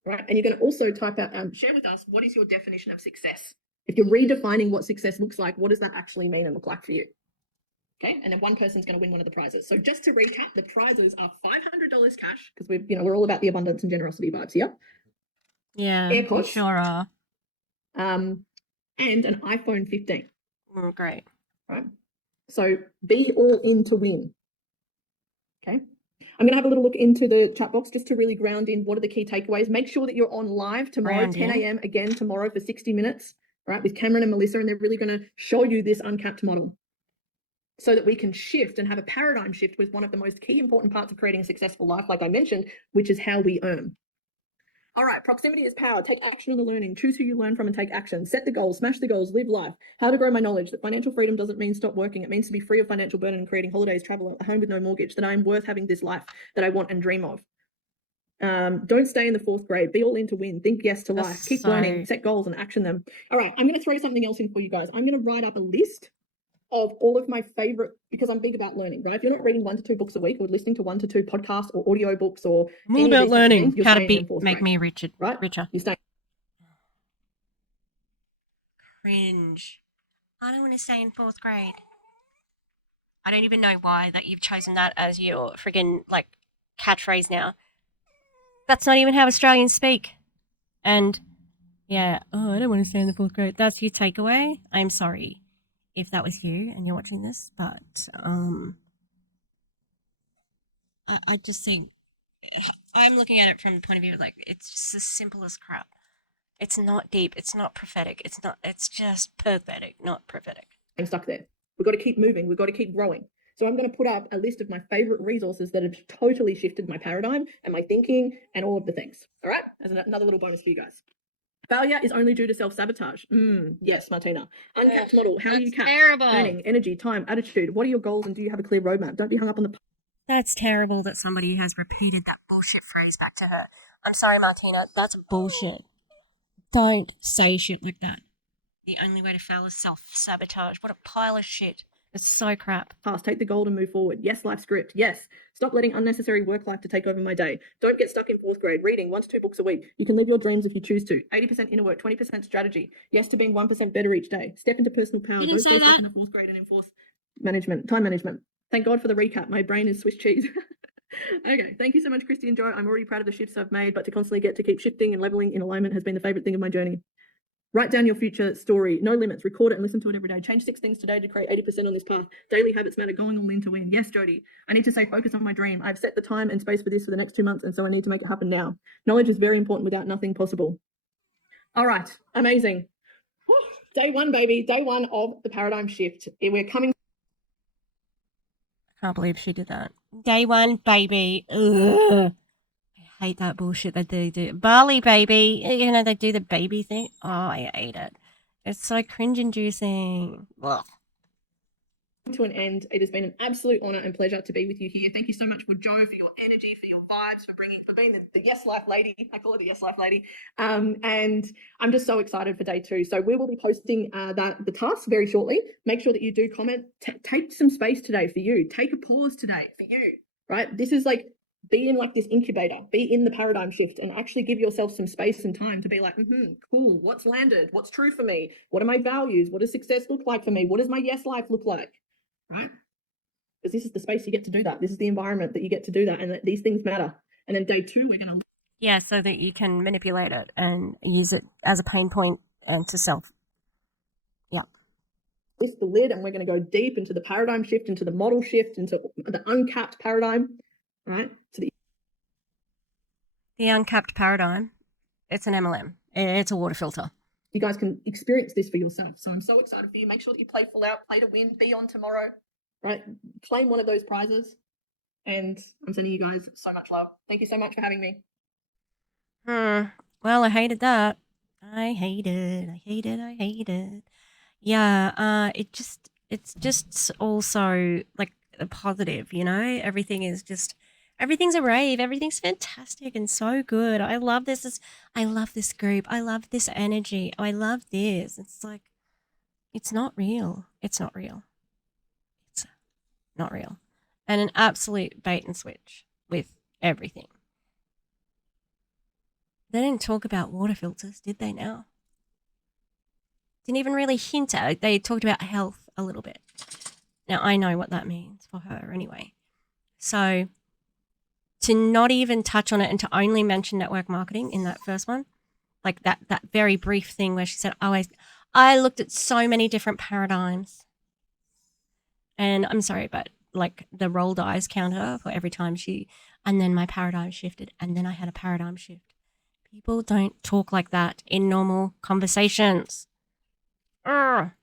Right. And you're going to also type out, share with us, what is your definition of success? If you're redefining what success looks like, what does that actually mean and look like for you? Okay. And then one person's going to win one of the prizes. So just to recap, the prizes are $500 cash, because we're all about the abundance and generosity vibes here. Yeah, you AirPods. sure are. And an iPhone 15. Oh, great. Right. So be all in to win. Okay. I'm going to have a little look into the chat box just to really ground in what are the key takeaways. Make sure that you're on live tomorrow, 10 a.m. again tomorrow for 60 minutes, right, with Cameron and Melissa, and they're really going to show you this uncapped model so that we can shift and have a paradigm shift with one of the most key important parts of creating a successful life, like I mentioned, which is how we earn. All right, proximity is power. Take action on the learning. Choose who you learn from and take action. Set the goals, smash the goals, live life. How to grow my knowledge. That financial freedom doesn't mean stop working. It means to be free of financial burden and creating holidays, travel, a home with no mortgage. That I am worth having this life that I want and dream of. Don't stay in the fourth grade. Be all in to win. Think yes to life. Keep learning. Set goals and action them. All right, I'm going to throw something else in for you guys. I'm going to write up a list of all of my favorite, because I'm big about learning, right? If you're not reading 1 to 2 books a week or listening to 1 to 2 podcasts or audio books or I'm all about learning things, how to make me richer. Right? Richer. You're staying. Cringe. I don't want to stay in 4th grade. I don't even know why that you've chosen that as your friggin' like catchphrase now. That's not even how Australians speak. And yeah, oh, I don't want to stay in the 4th grade. That's your takeaway. I'm sorry if that was you and you're watching this, but I just think I'm looking at it from the point of view of like it's just as simple as crap. It's not deep. It's not prophetic. It's just pathetic, not prophetic. I'm stuck there. We've got to keep moving. We've got to keep growing. So I'm going to put up a list of my favorite resources that have totally shifted my paradigm and my thinking and all of the things. All right? As another little bonus for you guys. Failure is only due to self-sabotage. Yes, Martina. Uncapped model. How do you cap? Terrible. Earning, energy, time, attitude. What are your goals and do you have a clear roadmap? Don't be hung up on the... That's terrible that somebody has repeated that bullshit phrase back to her. I'm sorry, Martina. That's bullshit. Don't say shit like that. The only way to fail is self-sabotage. What a pile of shit. It's so crap. Past, take the gold and move forward. Yes, life script. Yes. Stop letting unnecessary work life to take over my day. Don't get stuck in 4th grade. Reading 1 to 2 books a week. You can live your dreams if you choose to. 80% inner work, 20% strategy. Yes to being 1% better each day. Step into personal power. You didn't say that. In the 4th grade and enforce management, time management. Thank God for the recap. My brain is Swiss cheese. Okay. Thank you so much, Kristie and Joe. I'm already proud of the shifts I've made, but to constantly get to keep shifting and leveling in alignment has been the favorite thing of my journey. Write down your future story. No limits. Record it and listen to it every day. Change 6 things today to create 80% on this path. Daily habits matter. Going all in to win. Yes, Jody. I need to stay focused on my dream. I've set the time and space for this for the next 2 months, and so I need to make it happen now. Knowledge is very important. Without nothing possible. All right. Amazing. Day 1, baby. Day 1 of the paradigm shift. We're coming. I can't believe she did that. Day 1, baby. Ugh. I hate that bullshit that they do. Bali, baby. You know, they do the baby thing. Oh, I hate it. It's so cringe-inducing. Ugh. To an end. It has been an absolute honor and pleasure to be with you here. Thank you so much for Joe, for your energy, for your vibes, for being the Yes Life lady. I call her the Yes Life lady. And I'm just so excited for day 2. So we will be posting the task very shortly. Make sure that you do comment. Take some space today for you. Take a pause today for you. Right? This is like, be in like this incubator, be in the paradigm shift and actually give yourself some space and time to be like, cool, what's landed? What's true for me? What are my values? What does success look like for me? What does my yes life look like? Right? Because this is the space you get to do that. This is the environment that you get to do that, and that these things matter. And then day 2, we're going to... Yeah, so that you can manipulate it and use it as a pain point and to self. Yeah. lift the lid and we're going to go deep into the paradigm shift, into the model shift, into the uncapped paradigm, right? So The uncapped paradigm, it's an MLM. It's a water filter. you guys can experience this for yourself. So I'm so excited for you. Make sure that you play full out, play to win, be on tomorrow, right? Claim one of those prizes. And I'm sending you guys so much love. Thank you so much for having me. Well, I hated that. I hate it. Yeah, it's just also like a positive, you know? Everything's a rave. Everything's fantastic and so good. I love this. I love this group. I love this energy. I love this. It's like, it's not real. It's not real. It's not real. And an absolute bait and switch with everything. They didn't talk about water filters, did they now? Didn't even really hint at it. They talked about health a little bit. Now, I know what that means for her anyway. So, to not even touch on it and to only mention network marketing in that first one, like that very brief thing where she said, oh, I looked at so many different paradigms. And I'm sorry, but like the rolled eyes counter for every time and then my paradigm shifted, and then I had a paradigm shift. People don't talk like that in normal conversations. Look at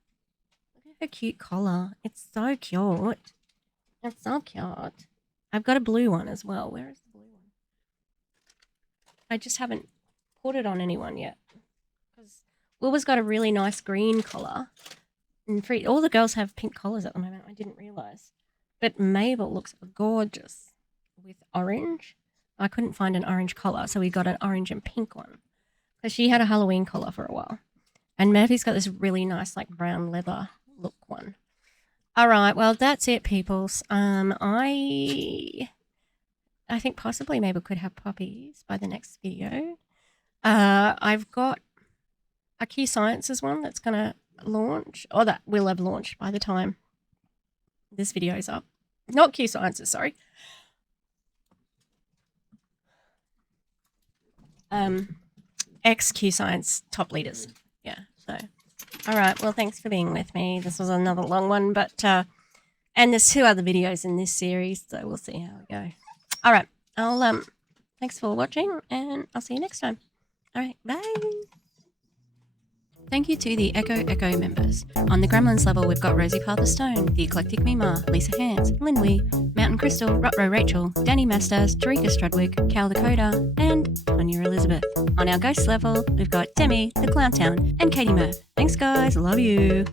her cute collar. It's so cute. It's so cute. I've got a blue one as well. Where is the blue one? I just haven't put it on anyone yet. Because Wilbur's got a really nice green collar. And all the girls have pink collars at the moment. I didn't realise. But Mabel looks gorgeous with orange. I couldn't find an orange collar, so we got an orange and pink one. Because she had a Halloween collar for a while. And Murphy's got this really nice, like, brown leather look one. All right, well, that's it, peoples. I think possibly Mabel could have puppies by the next video. I've got a Q Sciences one that's going to launch, or that will have launched by the time this video is up. Not Q Sciences, sorry. XQ Science top leaders. Yeah, so. All right, well, thanks for being with me. This was another long one, but, and there's 2 other videos in this series, so we'll see how we go. All right, thanks for watching, and I'll see you next time. All right, bye. Thank you to the Echo members. On the Gremlins level, we've got Rosie Stone, The Eclectic Mima, Lisa Hands, Lynn Wee, Mountain Crystal, Rutro Rachel, Danny Mestas, Tarika Strudwick, Cal Dakota, and Tanya Elizabeth. On our Ghost level, we've got Demi, The Clown Town, and Katie Murph. Thanks, guys. Love you.